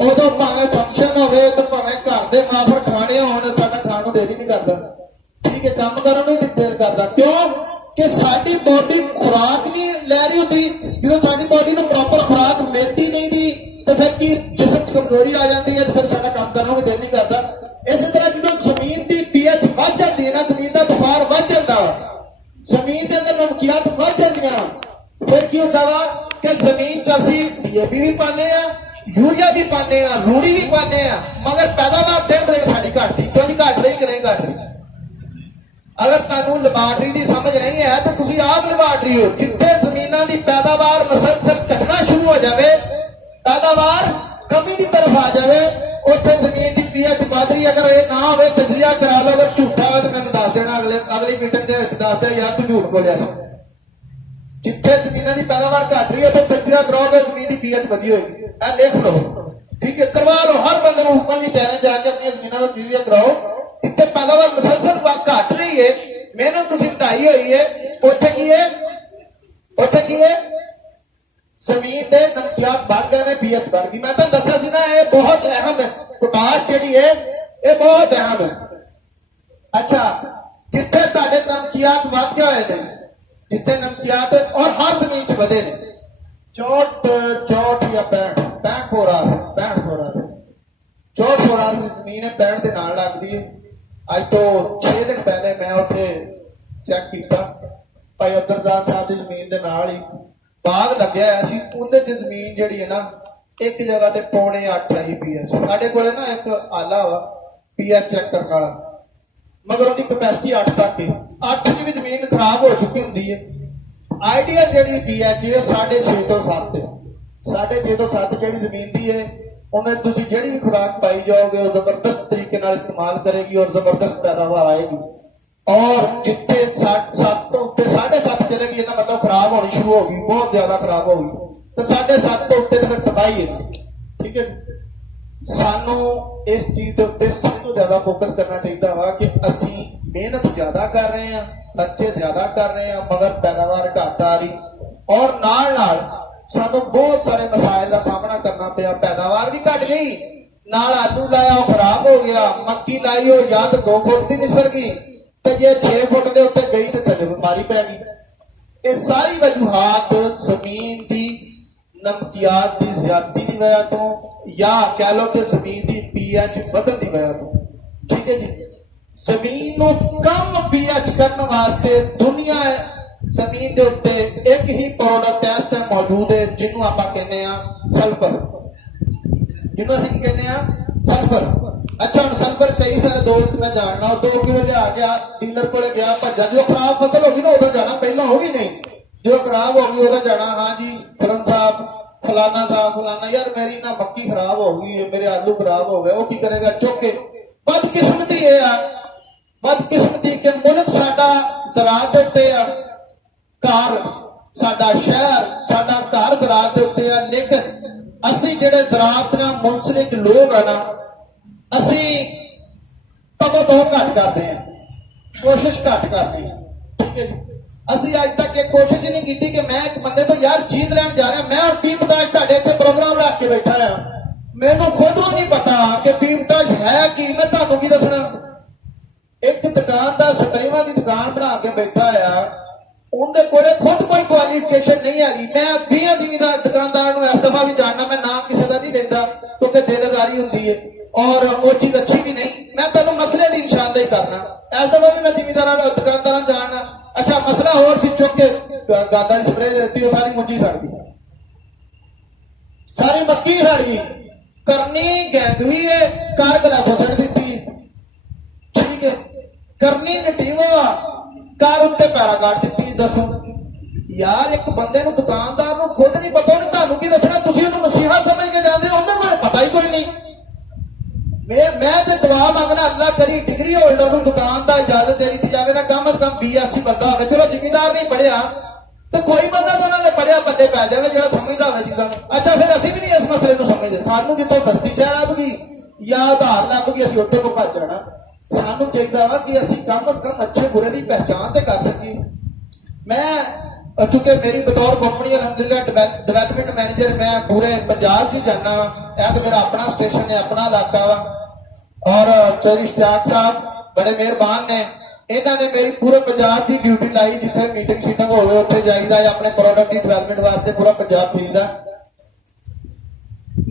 ਉਦੋਂ ਭਾਵੇਂ ਫੰਕਸ਼ਨ ਹੋਵੇ ਤੇ ਭਾਵੇਂ ਘਰ ਦੇ ਮਾਫਰ ਖਾਣੇ ਹੋਣ, ਸਾਡਾ ਖਾਣ ਨੂੰ ਦਿਲ ਹੀ ਨਹੀਂ ਕਰਦਾ। ਠੀਕ ਹੈ, ਕੰਮ ਕਰਨ ਨੂੰ ਹੀ ਦਿਲ ਕਰਦਾ। ਕਿਉਂ ਕਿ ਸਾਡੀ ਬੋਡੀ ਖੁਰਾਕ ਨਹੀਂ ਲੈ ਰਹੀ ਹੁੰਦੀ। ਜਦੋਂ ਸਾਡੀ ਬੋਡੀ ਨੂੰ ਪ੍ਰੋਪਰ ਖੁਰਾਕ ਮਿਲਦੀ ਨਹੀਂ ਦੀ ਤੇ ਫਿਰ ਕੀ ਜਿਸਮ 'ਚ ਕਮਜ਼ੋਰੀ ਆ ਜਾਂਦੀ ਹੈ ਤੇ ਫਿਰ ਸਾਡਾ ਕੰਮ ਕਰਨ ਨੂੰ ਦਿਲ ਨਹੀਂ ਕਰਦਾ। ਇਸੇ ਤਰ੍ਹਾਂ ਜਦੋਂ ਜ਼ਮੀਨ ਦੀ pH ਵੱਧ ਜਾਂਦੀ ਹੈ ਨਾ, ਜ਼ਮੀਨ ਦਾ ਬੁਖਾਰ ਵੱਧ ਜਾਂਦਾ, ਜ਼ਮੀਨ ਦੇ ਅੰਦਰ ਨਮਕੀਆਤ ਵੱਧ ਜਾਂਦੀਆਂ, ਫਿਰ ਕੀ ਹੁੰਦਾ ਵਾ ਕਿ ਜ਼ਮੀਨ 'ਚ ਅਸੀਂ DAP ਵੀ ਪਾਉਂਦੇ ਆ, ਯੂਰੀਆ ਵੀ ਪਾਉਂਦੇ ਆ, ਰੂੜੀ ਵੀ ਪਾਉਂਦੇ ਆ, ਮਗਰ ਪੈਦਾਵਾਰ ਦਿਨ ਦਿਨ ਸਾਡੀ ਘਟਦੀ। ਕਿਉਂ ਨਹੀਂ ਘਟ ਰਹੀ, ਕਿ ਨਹੀਂ ਘਟ ਰਹੀ? ਅਗਰ ਤੁਹਾਨੂੰ ਲੈਬਾਰਟਰੀ ਦੀ ਸਮਝ ਨਹੀਂ ਹੈ ਤਾਂ ਤੁਸੀਂ ਆਪ ਲੈਬਾਰਟਰੀ ਹੋ। ਜਿੱਥੇ ਜ਼ਮੀਨਾਂ ਦੀ ਪੈਦਾਵਾਰ ਮਸਲਸਲ ਘਟਣਾ ਸ਼ੁਰੂ ਹੋ ਜਾਵੇ, ਪੈਦਾਵਾਰ ਕਮੀ ਦੀ ਤਰਫ ਆ ਜਾਵੇ, ਉੱਥੇ ਜ਼ਮੀਨ ਦੀ pH ਵੱਧ ਰਹੀ। ਅਗਰ ਇਹ ਨਾ ਹੋਵੇ ਤਜਜ਼ੀਆ ਕਰਾ ਲਓ, ਅਗਰ ਝੂਠਾ ਹੋਵੇ ਤਾਂ ਮੈਨੂੰ ਦੱਸ ਦੇਣਾ, ਅਗਲੀ ਮੀਟਿੰਗ ਦੇ ਵਿੱਚ ਦੱਸ ਦੇ ਯਾਰ ਤੂੰ ਝੂਠ ਬੋਲਿਆ ਸੀ। ਜਿੱਥੇ ਜ਼ਮੀਨਾਂ ਦੀ ਪੈਦਾਵਾਰ ਘਟ ਰਹੀ ਹੈ ਉੱਥੇ ਤਜਜ਼ੀਆ ਕਰਾਓਗੇ ਜ਼ਮੀਨ ਦੀ pH ਵਧੀ ਹੋਏਗੀ। ਇਹ ਲਿਖ ਲਓ, ਠੀਕ ਹੈ, ਕਰਵਾ ਲਓ। ਹਰ ਬੰਦੇ ਨੂੰ ਹੁਕਮ ਚੈਲੰਜ ਜਾ ਕੇ ਆਪਣੀਆਂ ਜ਼ਮੀਨਾਂ ਦਾ ਤਜਜ਼ੀਆ ਕਰਾਓ। ਜਿੱਥੇ ਪੈਦਾਵਾਰ ਮਸਲਸਲ ਘਟ ਰਹੀ ਹੈ, ਮਿਹਨਤ ਤੁਸੀਂ ਵਧਾਈ ਹੋਈ ਹੈ, ਉੱਥੇ ਕੀ ਹੈ, ਉੱਥੇ ਕੀ ਹੈ, ਜ਼ਮੀਨ ਦੇ ਨਮਕੀਆਤ ਵੱਧ ਗਏ ਨੇ, pH ਵੱਧ ਗਈ। ਮੈਂ ਤੁਹਾਨੂੰ ਦੱਸਿਆ ਸੀ ਨਾ, ਇਹ ਬਹੁਤ ਅਹਿਮ ਹੈ। ਪੋਟਾਸ਼ ਜਿਹੜੀ ਹੈ ਇਹ ਬਹੁਤ ਅਹਿਮ ਹੈ। ਅੱਛਾ, ਜਿੱਥੇ ਤੁਹਾਡੇ ਨਮਕੀਆਤ ਵੱਧ ਗਏ ਹੋਏ ਨੇ, ਜਿੱਥੇ ਨਮਕੀਆਤ ਔਰ ਹਰ ਜ਼ਮੀਨ 'ਚ ਵਧੇ ਨੇ, 64 ਜਾਂ 65 ਹੋ ਰਹਾ ਹੈ, 64 ਹੋ ਰਹਾ ਦੀ ਜ਼ਮੀਨ ਹੈ, 65 ਦੇ ਨਾਲ ਲੱਗਦੀ ਹੈ। ਅੱਜ ਤੋਂ 6 ਦਿਨ ਪਹਿਲੇ ਮੈਂ ਉੱਥੇ ਚੈੱਕ ਕੀਤਾ, ਭਾਈ ਅਬਦੁਲਦਾਸ ਸਾਹਿਬ ਦੀ ਜ਼ਮੀਨ ਦੇ ਨਾਲ ਹੀ ਬਾਗ ਲੱਗਿਆ ਹੋਇਆ ਸੀ। ਉਹਦੇ 'ਚ ਜ਼ਮੀਨ ਜਿਹੜੀ ਹੈ ਨਾ, ਇੱਕ ਜਗ੍ਹਾ ਤੇ 7.8 ਆਈ pH। ਸਾਡੇ ਕੋਲੇ ਨਾ ਇੱਕ ਆਲਾ ਵਾ pH ਚੈੱਕ ਕਰਨ ਵਾਲਾ, ਮਗਰ ਉਹਦੀ ਕਪੈਸਿਟੀ 8 ਤੱਕ ਹੈ। 8 'ਚ ਵੀ ਜ਼ਮੀਨ ਖਰਾਬ ਹੋ ਚੁੱਕੀ ਹੁੰਦੀ ਹੈ। ਆਈਡੀਅਲ ਜਿਹੜੀ pH ਹੈ 6.5 ਤੋਂ 7 ਹੈ। 6.5 ਤੋਂ 7 ਜਿਹੜੀ ਜ਼ਮੀਨ ਦੀ ਹੈ, ਉਹਨੇ ਤੁਸੀਂ ਜਿਹੜੀ ਵੀ ਖੁਰਾਕ ਪਾਈ ਜਾਓਗੇ ਉਹ ਜ਼ਬਰਦਸਤ ਤਰੀਕੇ ਨਾਲ ਇਸਤੇਮਾਲ ਕਰੇਗੀ ਔਰ ਜ਼ਬਰਦਸਤ ਪੈਦਾਵਾਰ ਆਏਗੀ। ਔਰ ਜਿੱਥੇ 7 ਤੋਂ ਉੱਤੇ 7.5 ਚਲੇਗੀ, ਇਹਦਾ ਮਤਲਬ ਖਰਾਬ ਹੋਣੀ ਸ਼ੁਰੂ ਹੋ ਗਈ, ਬਹੁਤ ਜ਼ਿਆਦਾ ਖਰਾਬ ਹੋ ਗਈ। ਤੇ 7.5 ਤੋਂ ਉੱਤੇ ਤਾਂ ਫਿਰ ਤਬਾਹੀ ਹੈ। ਠੀਕ ਹੈ, ਸਾਨੂੰ ਇਸ ਚੀਜ਼ ਦੇ ਉੱਤੇ ਸਭ ਤੋਂ ਜ਼ਿਆਦਾ ਫੋਕਸ ਕਰਨਾ ਚਾਹੀਦਾ ਵਾ ਕਿ ਅਸੀਂ ਮਿਹਨਤ ਜ਼ਿਆਦਾ ਕਰ ਰਹੇ ਹਾਂ, ਖਰਚੇ ਜ਼ਿਆਦਾ ਕਰ ਰਹੇ ਹਾਂ, ਮਗਰ ਪੈਦਾਵਾਰ ਘੱਟ ਆ ਰਹੀ। ਔਰ ਨਾਲ ਨਾਲ ਸਾਨੂੰ ਬਹੁਤ ਸਾਰੇ ਮਸਾਇਲ ਦਾ ਸਾਹਮਣਾ ਕਰਨਾ ਪਿਆ। ਪੈਦਾਵਾਰ ਵੀ ਘਟ ਗਈ, ਨਾਲ ਆਲੂ ਲਾਇਆ ਉਹ ਖਰਾਬ ਹੋ ਗਿਆ, ਮੱਕੀ ਲਾਈ ਉਹ ਜਾਂ ਤਾਂ 2 ਫੁੱਟ ਦੀ ਨਿਸਰ ਗਈ ਤੇ ਜੇ 6 ਫੁੱਟ ਦੇ ਉੱਤੇ ਗਈ ਤੇ ਥੱਲੇ ਬਿਮਾਰੀ ਪੈ ਗਈ। ਇਹ ਸਾਰੀ ਵਜੂਹਾਤ ਜ਼ਮੀਨ ਦੀ ਨਮਕੀਆਤ ਦੀ ਜ਼ਿਆਦਤੀ ਦੀ ਵਜ੍ਹਾ ਤੋਂ ਜਾਂ ਕਹਿ ਲਓ ਕਿ ਜ਼ਮੀਨ ਦੀ ਪੀਐਚ ਵਧਣ ਦੀ ਵਜ੍ਹਾ ਤੋਂ। ਠੀਕ ਹੈ ਜੀ, ਜ਼ਮੀਨ ਨੂੰ ਕਮ ਪੀਐਚ ਕਰਨ ਵਾਸਤੇ ਦੁਨੀਆ ਜ਼ਮੀਨ ਦੇ ਉੱਤੇ ਇੱਕ ਹੀ ਪ੍ਰੋਡਕਟ ਇਸ ਟਾਈਮ ਮੌਜੂਦ ਹੈ ਜਿਹਨੂੰ ਆਪਾਂ ਕਹਿੰਦੇ ਆ ਸਲਫਰ, ਜਿਹਨੂੰ ਅਸੀਂ ਕੀ ਕਹਿੰਦੇ ਆ ਸਲਫਰ। ਅੱਛਾ, ਹੁਣ ਸਲਫਰ ਕਈ ਸਾਰੇ ਦੋਸਤ ਮੈਂ ਜਾਣਦਾ 2 ਕਿਲੋ ਲਿਆ ਗਿਆ ਡੀਲਰ ਕੋਲੇ ਗਿਆ ਭੱਜਾ, ਜਦੋਂ ਖਰਾਬ ਫਸਲ ਹੋ ਗਈ ਨਾ ਉਦੋਂ ਜਾਣਾ, ਪਹਿਲਾਂ ਹੋ ਗਈ ਨਹੀਂ, ਜਦੋਂ ਖਰਾਬ ਹੋ ਗਈ ਉਦੋਂ ਜਾਣਾ। ਹਾਂ ਜੀ ਫਰਨ ਸਾਹਿਬ ਫਲਾਨਾ ਯਾਰ ਮੇਰੀ ਨਾ ਮੱਕੀ ਖਰਾਬ ਹੋ ਗਈ ਹੈ, ਮੇਰੇ ਆਲੂ ਖਰਾਬ ਹੋ ਗਏ, ਉਹ ਕੀ ਕਰੇਗਾ ਚੁੱਕ ਕੇ। ਬਦਕਿਸਮਤੀ ਇਹ ਆ, ਬਦਕਿਸਮਤੀ ਕਿ ਮੁਲਕ ਸਾਡਾ ਜ਼ਰਾਅਤ ਦੇ ਉੱਤੇ ਆ, ਘਰ ਸਾਡਾ ਸ਼ਹਿਰ ਸਾਡਾ ਘਰ ਜ਼ਰਾਅਤ ਦੇ ਉੱਤੇ ਆ, ਲੇਕਿਨ ਅਸੀਂ ਜਿਹੜੇ ਜ਼ਰਾਅਤ ਨਾਲ ਮੁਨਸਲਿਕ ਲੋਕ ਆ ਨਾ, ਅਸੀਂ ਬਹੁਤ ਘੱਟ ਕਰਦੇ ਹਾਂ, ਕੋਸ਼ਿਸ਼ ਘੱਟ ਕਰਦੇ ਹਾਂ। ਠੀਕ ਹੈ ਜੀ, ਅਸੀਂ ਅੱਜ ਤੱਕ ਇਹ ਕੋਸ਼ਿਸ਼ ਹੀ ਨਹੀਂ ਕੀਤੀ ਕਿ ਮੈਂ ਇੱਕ ਬੰਦੇ ਤੋਂ ਯਾਰ ਚੀਜ਼ ਲੈਣ ਜਾ ਰਿਹਾ, ਮੈਂ ਕੀ ਪਤਾ ਤੁਹਾਡੇ ਇੱਥੇ ਪ੍ਰੋਗਰਾਮ ਰੱਖ ਕੇ ਬੈਠਾ ਆ, ਮੈਨੂੰ ਖੁਦ ਨੂੰ ਨਹੀਂ ਪਤਾ ਕਿ ਪੀਪਟਾਜ ਹੈ ਕੀ, ਮੈਂ ਤੁਹਾਨੂੰ ਕੀ ਦੱਸਣਾ। ਇੱਕ ਦੁਕਾਨਦਾਰ ਸਪਰੇਵਾਂ ਦੀ ਦੁਕਾਨ ਬਣਾ ਕੇ ਬੈਠਾ ਆ, ਉਹਦੇ ਕੋਲੇ ਖੁਦ ਕੋਈ ਕੁਆਲੀਫਿਕੇਸ਼ਨ ਨਹੀਂ ਹੈਗੀ। ਮੈਂ 20 ਜ਼ਿਮੀਂਦਾਰ ਦੁਕਾਨਦਾਰ ਨੂੰ ਇਸ ਦਫਾ ਵੀ ਜਾਣਨਾ, ਮੈਂ ਨਾਮ ਕਿਸੇ ਦਾ ਨਹੀਂ ਲੈਂਦਾ ਕਿਉਂਕਿ ਦਿਲਦਾਰੀ ਹੁੰਦੀ ਹੈ ਔਰ ਉਹ ਚੀਜ਼ ਅੱਛੀ ਵੀ ਨਹੀਂ। ਮੈਂ ਤੁਹਾਨੂੰ ਮਸਲੇ ਦੀ ਨਿਸ਼ਾਨਦੇਹੀ ਕਰਨਾ, ਇਸ ਦਫਾ ਵੀ ਮੈਂ ਜ਼ਿਮੀਂਦਾਰਾਂ ਦੁਕਾਨਦਾਰਾਂ ਨੂੰ ਜਾਣਨਾ। ਅੱਛਾ, ਮਸਲਾ ਹੋਰ ਸੀ, ਚੁੱਕ ਕੇ ਗਾਂਦਾ ਦੀ ਸਪਰੇ ਦਿੱਤੀ, ਉਹ ਸਾਰੀ ਮੁੰਜੀ ਸੜ ਗਈ, ਸਾਰੀ ਮੱਕੀ ਸੜ ਗਈ, ਕਰਨੀ ਗੈਂਦਵੀ ਹੈ ਕਰ ਗਲਾਫੋ ਸੜ ਦਿੱਤੀ। ਠੀਕ ਹੈ, ਕਰਨੀ ਨਟੀਵੋ ਆ ਕਾਰ ਉੱਤੇ ਪੈਰਾ ਕੱਟ ਦਿੱਤੀ। ਦੱਸੋ ਯਾਰ, ਇੱਕ ਬੰਦੇ ਨੂੰ ਦੁਕਾਨਦਾਰ ਨੂੰ ਖੁਦ ਨਹੀਂ ਪਤਾ, ਉਹਨੇ ਤੁਹਾਨੂੰ ਕੀ ਦੱਸਣਾ, ਤੁਸੀਂ ਉਹਨੂੰ ਮਸੀਹਾ ਸਮਝ ਕੇ ਜਾਂਦੇ ਹੋ, ਉਹਦੇ ਕੋਲ ਪਤਾ ਹੀ ਕੋਈ ਨਹੀਂ। ਮੈਂ ਤੇ ਦੁਆ ਮੰਗਣਾ ਅੱਲਾ ਕਰੀ ਡਿਗਰੀ ਹੋਲਡਰ ਨੂੰ ਦੁਕਾਨ ਦਾ ਇਜਾਜ਼ਤ ਦੇ ਦਿੱਤੀ ਜਾਵੇ ਨਾ, ਕਮ ਸੇ ਕਮ 82 ਬੰਦਾ ਹੋਵੇ। ਚਲੋ ਜ਼ਿਮੀਂਦਾਰ ਨਹੀਂ ਪੜਿਆ ਤੇ ਕੋਈ ਬੰਦਾ ਤਾਂ ਉਹਨਾਂ ਦੇ ਪੜਿਆ ਪੱਲੇ ਪੈ ਜਾਵੇ ਜਿਹੜਾ ਸਮਝਦਾ ਹੋਵੇ ਚੀਜ਼ਾਂ ਨੂੰ। ਅੱਛਾ, ਫਿਰ ਅਸੀਂ ਵੀ ਨਹੀਂ ਇਸ ਮਸਲੇ ਨੂੰ ਸਮਝਦੇ, ਸਾਨੂੰ ਜਿੱਥੋਂ ਸਸਤੀ ਚਾਹ ਲੱਭ ਗਈ ਜਾਂ ਆਧਾਰ ਲੱਭ ਗਈ ਅਸੀਂ ਉੱਥੇ ਤੋਂ ਭੱਜ ਜਾਣਾ। ਸਾਨੂੰ ਚਾਹੀਦਾ ਵਾ ਕਿ ਅਸੀਂ ਕਮ ਸੇ ਕਮ ਅੱਛੇ ਬੁਰੇ ਦੀ ਪਹਿਚਾਣ ਤੇ ਕਰ ਸਕੀਏ। ਮੈਂ ਚੁੱਕੇ ਮੇਰੀ ਬਤੌਰ ਕੰਪਨੀ ਅਲਹਮਦੁਲਿਲਾ ਡਿਵੈਲਪਮੈਂਟ ਮੈਨੇਜਰ ਮੈਂ ਪੂਰੇ ਪੰਜਾਬ 'ਚ ਜਾਣਾ ਵਾ, ਇਹ ਤਾਂ ਮੇਰਾ ਆਪਣਾ ਸਟੇਸ਼ਨ ਹੈ, ਆਪਣਾ ਇਲਾਕਾ ਵਾ। ਔਰ ਚੌਧਰੀ ਇਸ਼ਤਿਆਕ ਸਾਹਿਬ ਬੜੇ ਮਿਹਰਬਾਨ ਨੇ, ਇਹਨਾਂ ਨੇ ਮੇਰੀ ਪੂਰੇ ਪੰਜਾਬ ਦੀ ਡਿਊਟੀ ਲਾਈ, ਜਿੱਥੇ ਮੀਟਿੰਗ ਸ਼ੀਟਿੰਗ ਹੋਵੇ ਉੱਥੇ ਜਾਈਦਾ ਜਾਂ ਆਪਣੇ ਪ੍ਰੋਡਕਟ ਦੀ ਡਿਵੈਲਪਮੈਂਟ ਵਾਸਤੇ ਪੂਰਾ ਪੰਜਾਬ ਫਿਰਦਾ।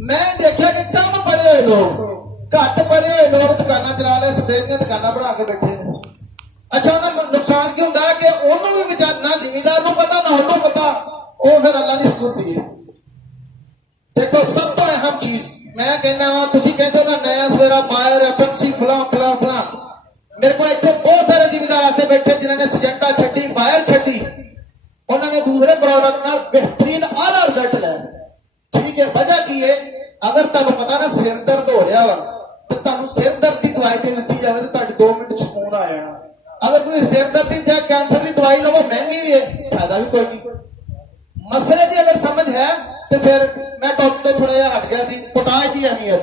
ਮੈਂ ਦੇਖਿਆ ਕਿ ਕੰਮ ਪੜੇ ਹੋਏ ਲੋਕ, ਘੱਟ ਪੜੇ ਹੋਏ ਲੋਕ ਦੁਕਾਨਾਂ ਚਲਾ ਰਹੇ, ਸਪਰੇਅ ਦੀਆਂ ਦੁਕਾਨਾਂ ਬਣਾ ਕੇ ਬੈਠੇ ਨੇ। ਅੱਛਾ, ਉਹਦਾ ਨੁਕਸਾਨ ਕੀ ਹੁੰਦਾ ਕਿ ਉਹਨੂੰ ਵੀ ਵਿਚਾਰ ਨਾ ਜ਼ਿਮੀਂਦਾਰ ਨੂੰ ਪਤਾ ਨਾ ਉਹਨੂੰ ਪਤਾ, ਉਹ ਫਿਰ ਅੱਲਾ ਦੀ ਸਪੁਰਦੀ ਹੈ। ਦੇਖੋ ਸਭ ਤੋਂ ਅਹਿਮ ਚੀਜ਼ ਮੈਂ ਕਹਿੰਦਾ ਵਾ, ਤੁਸੀਂ ਕਹਿੰਦੇ ਹੋ ਨਾ ਨया ਸਵੇਰਾ ਬਾਇਰ ਐਫਐਮਸੀ ਫਲਾਂ ਫਲਾਂ ਫਲਾਂ, ਮੇਰੇ ਕੋਲ ਇੱਥੇ ਬਹੁਤ ਸਾਰੇ ਜ਼ਿਮੀਂਦਾਰ ਐਸੇ ਬੈਠੇ ਜਿਨ੍ਹਾਂ ਨੇ ਸਿਜੰਟਾ ਛੱਡੀ, ਬਾਇਰ ਛੱਡੀ, ਉਹਨਾਂ ਨੇ ਦੂਸਰੇ ਪ੍ਰੋਡਕਟ ਨਾਲ ਬਿਹਤਰੀਨ ਆਲਾ ਰਿਜ਼ਲਟ ਲਿਆ। ਠੀਕ ਹੈ, ਵਜ੍ਹਾ ਕੀ ਹੈ? ਅਗਰ ਤੁਹਾਨੂੰ ਪਤਾ ਨਾ ਸਿਰ ਦਰਦ ਹੋ ਰਿਹਾ ਵਾ ਤੇ ਤੁਹਾਨੂੰ ਸਿਰ ਦਰਦ ਦੀ ਦਵਾਈ ਦੇ ਦਿੱਤੀ ਜਾਵੇ ਤਾਂ ਤੁਹਾਡੇ 2 ਮਿੰਟ ਸਕੂਨ ਆ ਜਾਣਾ। ਅਗਰ ਤੁਸੀਂ ਸਿਰ ਦਰਦ ਦੀ ਜਾਂ ਕੈਂਸਰ ਦੀ ਦਵਾਈ ਲਵੋ, ਮਹਿੰਗੀ ਵੀ ਹੈ, ਫਾਇਦਾ ਵੀ ਕੋਈ ਨਹੀਂ। ਮਸਲੇ ਦੀ ਅਗਰ ਸਮਝ ਹੈ ਤੇ ਫਿਰ ਮੈਂ ਟੌਪਿਕ ਤੋਂ ਥੋੜਾ ਜਿਹਾ ਹਟ ਗਿਆ ਸੀ, ਪੋਟਾਸ਼ ਦੀ ਅਹਿਮੀਅਤ।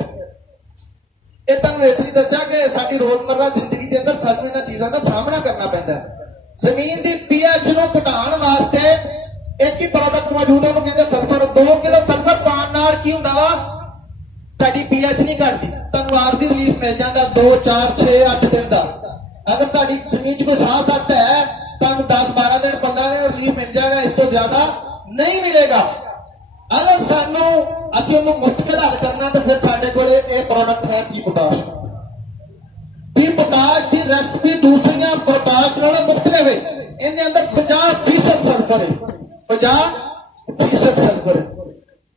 ਇਹ ਤੁਹਾਨੂੰ ਇਸ ਲਈ ਦੱਸਿਆ ਕਿ ਸਾਡੀ ਰੋਜ਼ਮर्रा ਜ਼ਿੰਦਗੀ ਦੇ ਅੰਦਰ ਸਾਨੂੰ ਇਹਨਾਂ ਚੀਜ਼ਾਂ ਦਾ ਸਾਹਮਣਾ ਕਰਨਾ ਪੈਂਦਾ ਹੈ। ਜ਼ਮੀਨ ਦੀ ਪੀਐਚ ਨੂੰ ਘਟਾਉਣ ਵਾਸਤੇ ਇੱਕ ਹੀ ਪ੍ਰੋਡਕਟ ਮੌਜੂਦ ਹੈ, ਉਹਨੂੰ ਕਹਿੰਦੇ ਸਲਫਰ। 2 ਕਿਲੋ ਸਲਫਰ ਪਾਉਣ ਨਾਲ ਕੀ ਹੁੰਦਾ ਵਾ, ਤੁਹਾਡੀ ਪੀਐਚ ਨਹੀਂ ਘਟਦੀ, ਤੁਹਾਨੂੰ ਆਰਜ਼ੀ ਰਿਲੀਫ ਮਿਲ ਜਾਂਦਾ 2 4 6 8 ਦਿਨ ਦਾ। ਅਗਰ ਤੁਹਾਡੀ ਜ਼ਮੀਨ 'ਚ ਕੋਈ ਸਾਹ ਸੱਟ ਹੈ ਤੁਹਾਨੂੰ 10 12 ਦਿਨ 15 ਦਿਨ ਰਿਲੀਫ ਮਿਲ ਜਾਏਗਾ, ਇਸ ਤੋਂ ਜ਼ਿਆਦਾ ਨਹੀਂ ਮਿਲੇਗਾ। ਅਗਰ ਸਾਨੂੰ ਅਸੀਂ ਉਹਨੂੰ ਮੁਸ਼ਕਿਲ ਹੱਲ ਕਰਨਾ ਤਾਂ ਫਿਰ ਸਾਡੇ ਕੋਲ ਇਹ ਪ੍ਰੋਡਕਟ ਹੈ ਪੀ ਪੋਟਾਸ਼। ਪੀ ਪੋਟਾਸ਼ ਦੀ ਰੈਸਪੀ ਦੂਸਰੀਆਂ ਪੋਟਾਸ਼ ਨਾਲੋਂ ਮੁਖਤਲਿਫ ਹੈ। ਇਹਦੇ ਅੰਦਰ 50% ਸਲਫਰ ਹੈ, 50% ਸਲਫਰ ਹੈ।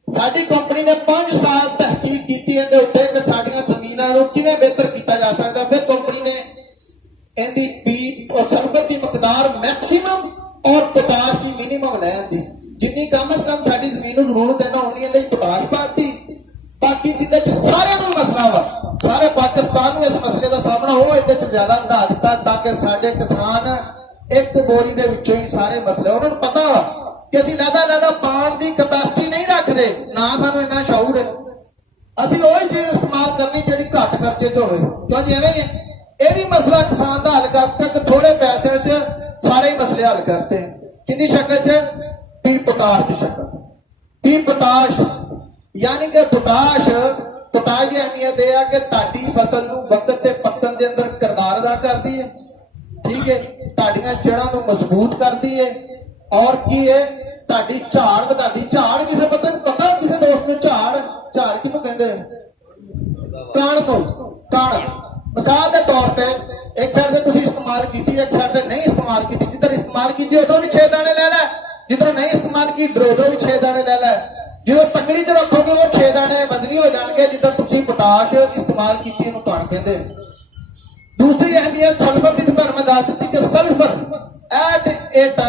ਸਾਡੀ ਕੰਪਨੀ ਨੇ 5 ਸਾਲ ਤਹਿਕੀਕ ਕੀਤੀ ਇਹਦੇ ਉੱਤੇ ਕਿ ਸਾਡੀਆਂ ਜ਼ਮੀਨਾਂ ਨੂੰ ਕਿਵੇਂ ਬਿਹਤਰ ਕੀਤਾ ਜਾ ਸਕਦਾ। ਫਿਰ ਕੰਪਨੀ ਨੇ ਇਹਦੀ ਪੀ ਸਲਫਰ ਦੀ ਮਕਦਾਰ ਮੈਕਸਿਮਮ ਔਰ ਪੋਟਾਸ਼ ਦੀ ਮਿਨੀਮਮ ਲੈ ਆਂਦੀ, ਜਿੰਨੀ ਕਮ ਸੇ ਕਮ ਸਾਡੀ ਜ਼ਮੀਨ ਨੂੰ ਜ਼ਰੂਰਤ ਹੈ ਨਾ ਉਨੀ ਇਹਦੇ ਵਿੱਚ ਪੋਟਾਸ਼ ਪਾਤੀ। ਬਾਕੀ ਜਿਹਦੇ ਚ ਸਾਰਿਆਂ ਨੂੰ ਮਸਲਾ ਵਾ, ਸਾਰੇ ਪਾਕਿਸਤਾਨ ਨੂੰ ਇਸ ਮਸਲੇ ਦਾ ਸਾਹਮਣਾ ਉਹ ਇਹਦੇ ਚ ਜ਼ਿਆਦਾ ਵਧਾ ਦਿੱਤਾ ਤਾਂ ਕਿ ਸਾਡੇ ਕਿਸਾਨ ਇੱਕ ਬੋਰੀ ਦੇ ਵਿੱਚੋਂ ਹੀ ਸਾਰੇ ਮਸਲੇ, ਉਹਨਾਂ ਨੂੰ ਪਤਾ ਵਾ ਕਿ ਅਸੀਂ ਲੈਦਾ ਪਾਉਣ ਦੀ ਕਪੈਸਿਟੀ ਨਹੀਂ ਰੱਖਦੇ, ਨਾ ਸਾਨੂੰ ਇੰਨਾ ਸ਼ਾਊਰ ਹੈ। ਅਸੀਂ ਉਹੀ ਚੀਜ਼ ਇਸਤੇਮਾਲ ਕਰਨੀ ਜਿਹੜੀ ਘੱਟ ਖਰਚੇ 'ਚ ਹੋਵੇ, ਕਿਉਂ ਜਿਵੇਂ ਇਹ ਵੀ ਮਸਲਾ ਕਿਸਾਨ ਦਾ ਹੱਲ ਕਰਤਾ ਕਿ ਥੋੜੇ ਪੈਸੇ 'ਚ ਸਾਰੇ ਹੀ ਮਸਲੇ ਹੱਲ ਕਰਤੇ। ਕਿੰਨੀ ਸ਼ਕਲ 'ਚ? ਪੀ ਪੋਟਾਸ਼ ਦੀ ਸ਼ਕਲ। ਪੀ ਪੋਟਾਸ਼ ਯਾਨੀ ਕਿ ਪੋਟਾਸ਼ ਦੀ ਅਹਿਮੀਅਤ ਇਹ ਆ ਕਿ ਤੁਹਾਡੀ ਫਸਲ ਨੂੰ ਵਕਤ ਤੇ ਪੱਕਣ ਦੇ ਅੰਦਰ ਕਿਰਦਾਰ ਅਦਾ ਕਰਦੀ ਹੈ। ਠੀਕ ਹੈ, ਤੁਹਾਡੀਆਂ ਜੜ੍ਹਾਂ ਨੂੰ ਮਜ਼ਬੂਤ ਕਰਦੀ ਹੈ ਔਰ ਕੀ ਹੈ, ਤੁਹਾਡੀ ਝਾੜ ਵਧਾਉਂਦੀ। ਝਾੜ ਕਿਸੇ ਬੰਦੇ ਨੂੰ ਪਤਾ ਕਣ ਮਿਸਾਲ ਦੇ ਤੌਰ ਤੇ ਇੱਕ ਸਾਈਡ ਤੇ ਤੁਸੀਂ ਇਸਤੇਮਾਲ ਕੀਤੀ, ਇੱਕ ਸਾਈਡ ਤੇ ਨਹੀਂ ਇਸਤੇਮਾਲ ਕੀਤੀ। ਜਿੱਧਰ ਇਸਤੇਮਾਲ ਕੀਤੀ ਉਦੋਂ ਵੀ 6 ਦਾਣੇ ਲੈ ਲੈ, ਜਿੱਧਰ ਨਹੀਂ ਇਸਤੇਮਾਲ ਕੀਤੀ ਉਦੋਂ ਵੀ 6 ਦਾਣੇ ਲੈ ਲੈ। ਜਦੋਂ ਤੰਗੜੀ ਚ ਰੱਖੋਗੇ ਉਹ 6 ਦਾਣੇ ਬਦਲੀ ਹੋ ਜਾਣਗੇ। ਜਿੱਧਰ ਤੁਸੀਂ ਪੋਟਾਸ਼ ਇਸਤੇਮਾਲ ਕੀਤੀ ਉਹਨੂੰ ਕਣ ਕਹਿੰਦੇ। ਦੂਸਰੀ ਅਹਿਮੀਅਤ ਸਲਫਰ ਦੀ ਤੁਹਾਨੂੰ ਮੈਂ ਦੱਸ ਦਿੱਤੀ ਕਿ ਸਲਫਰ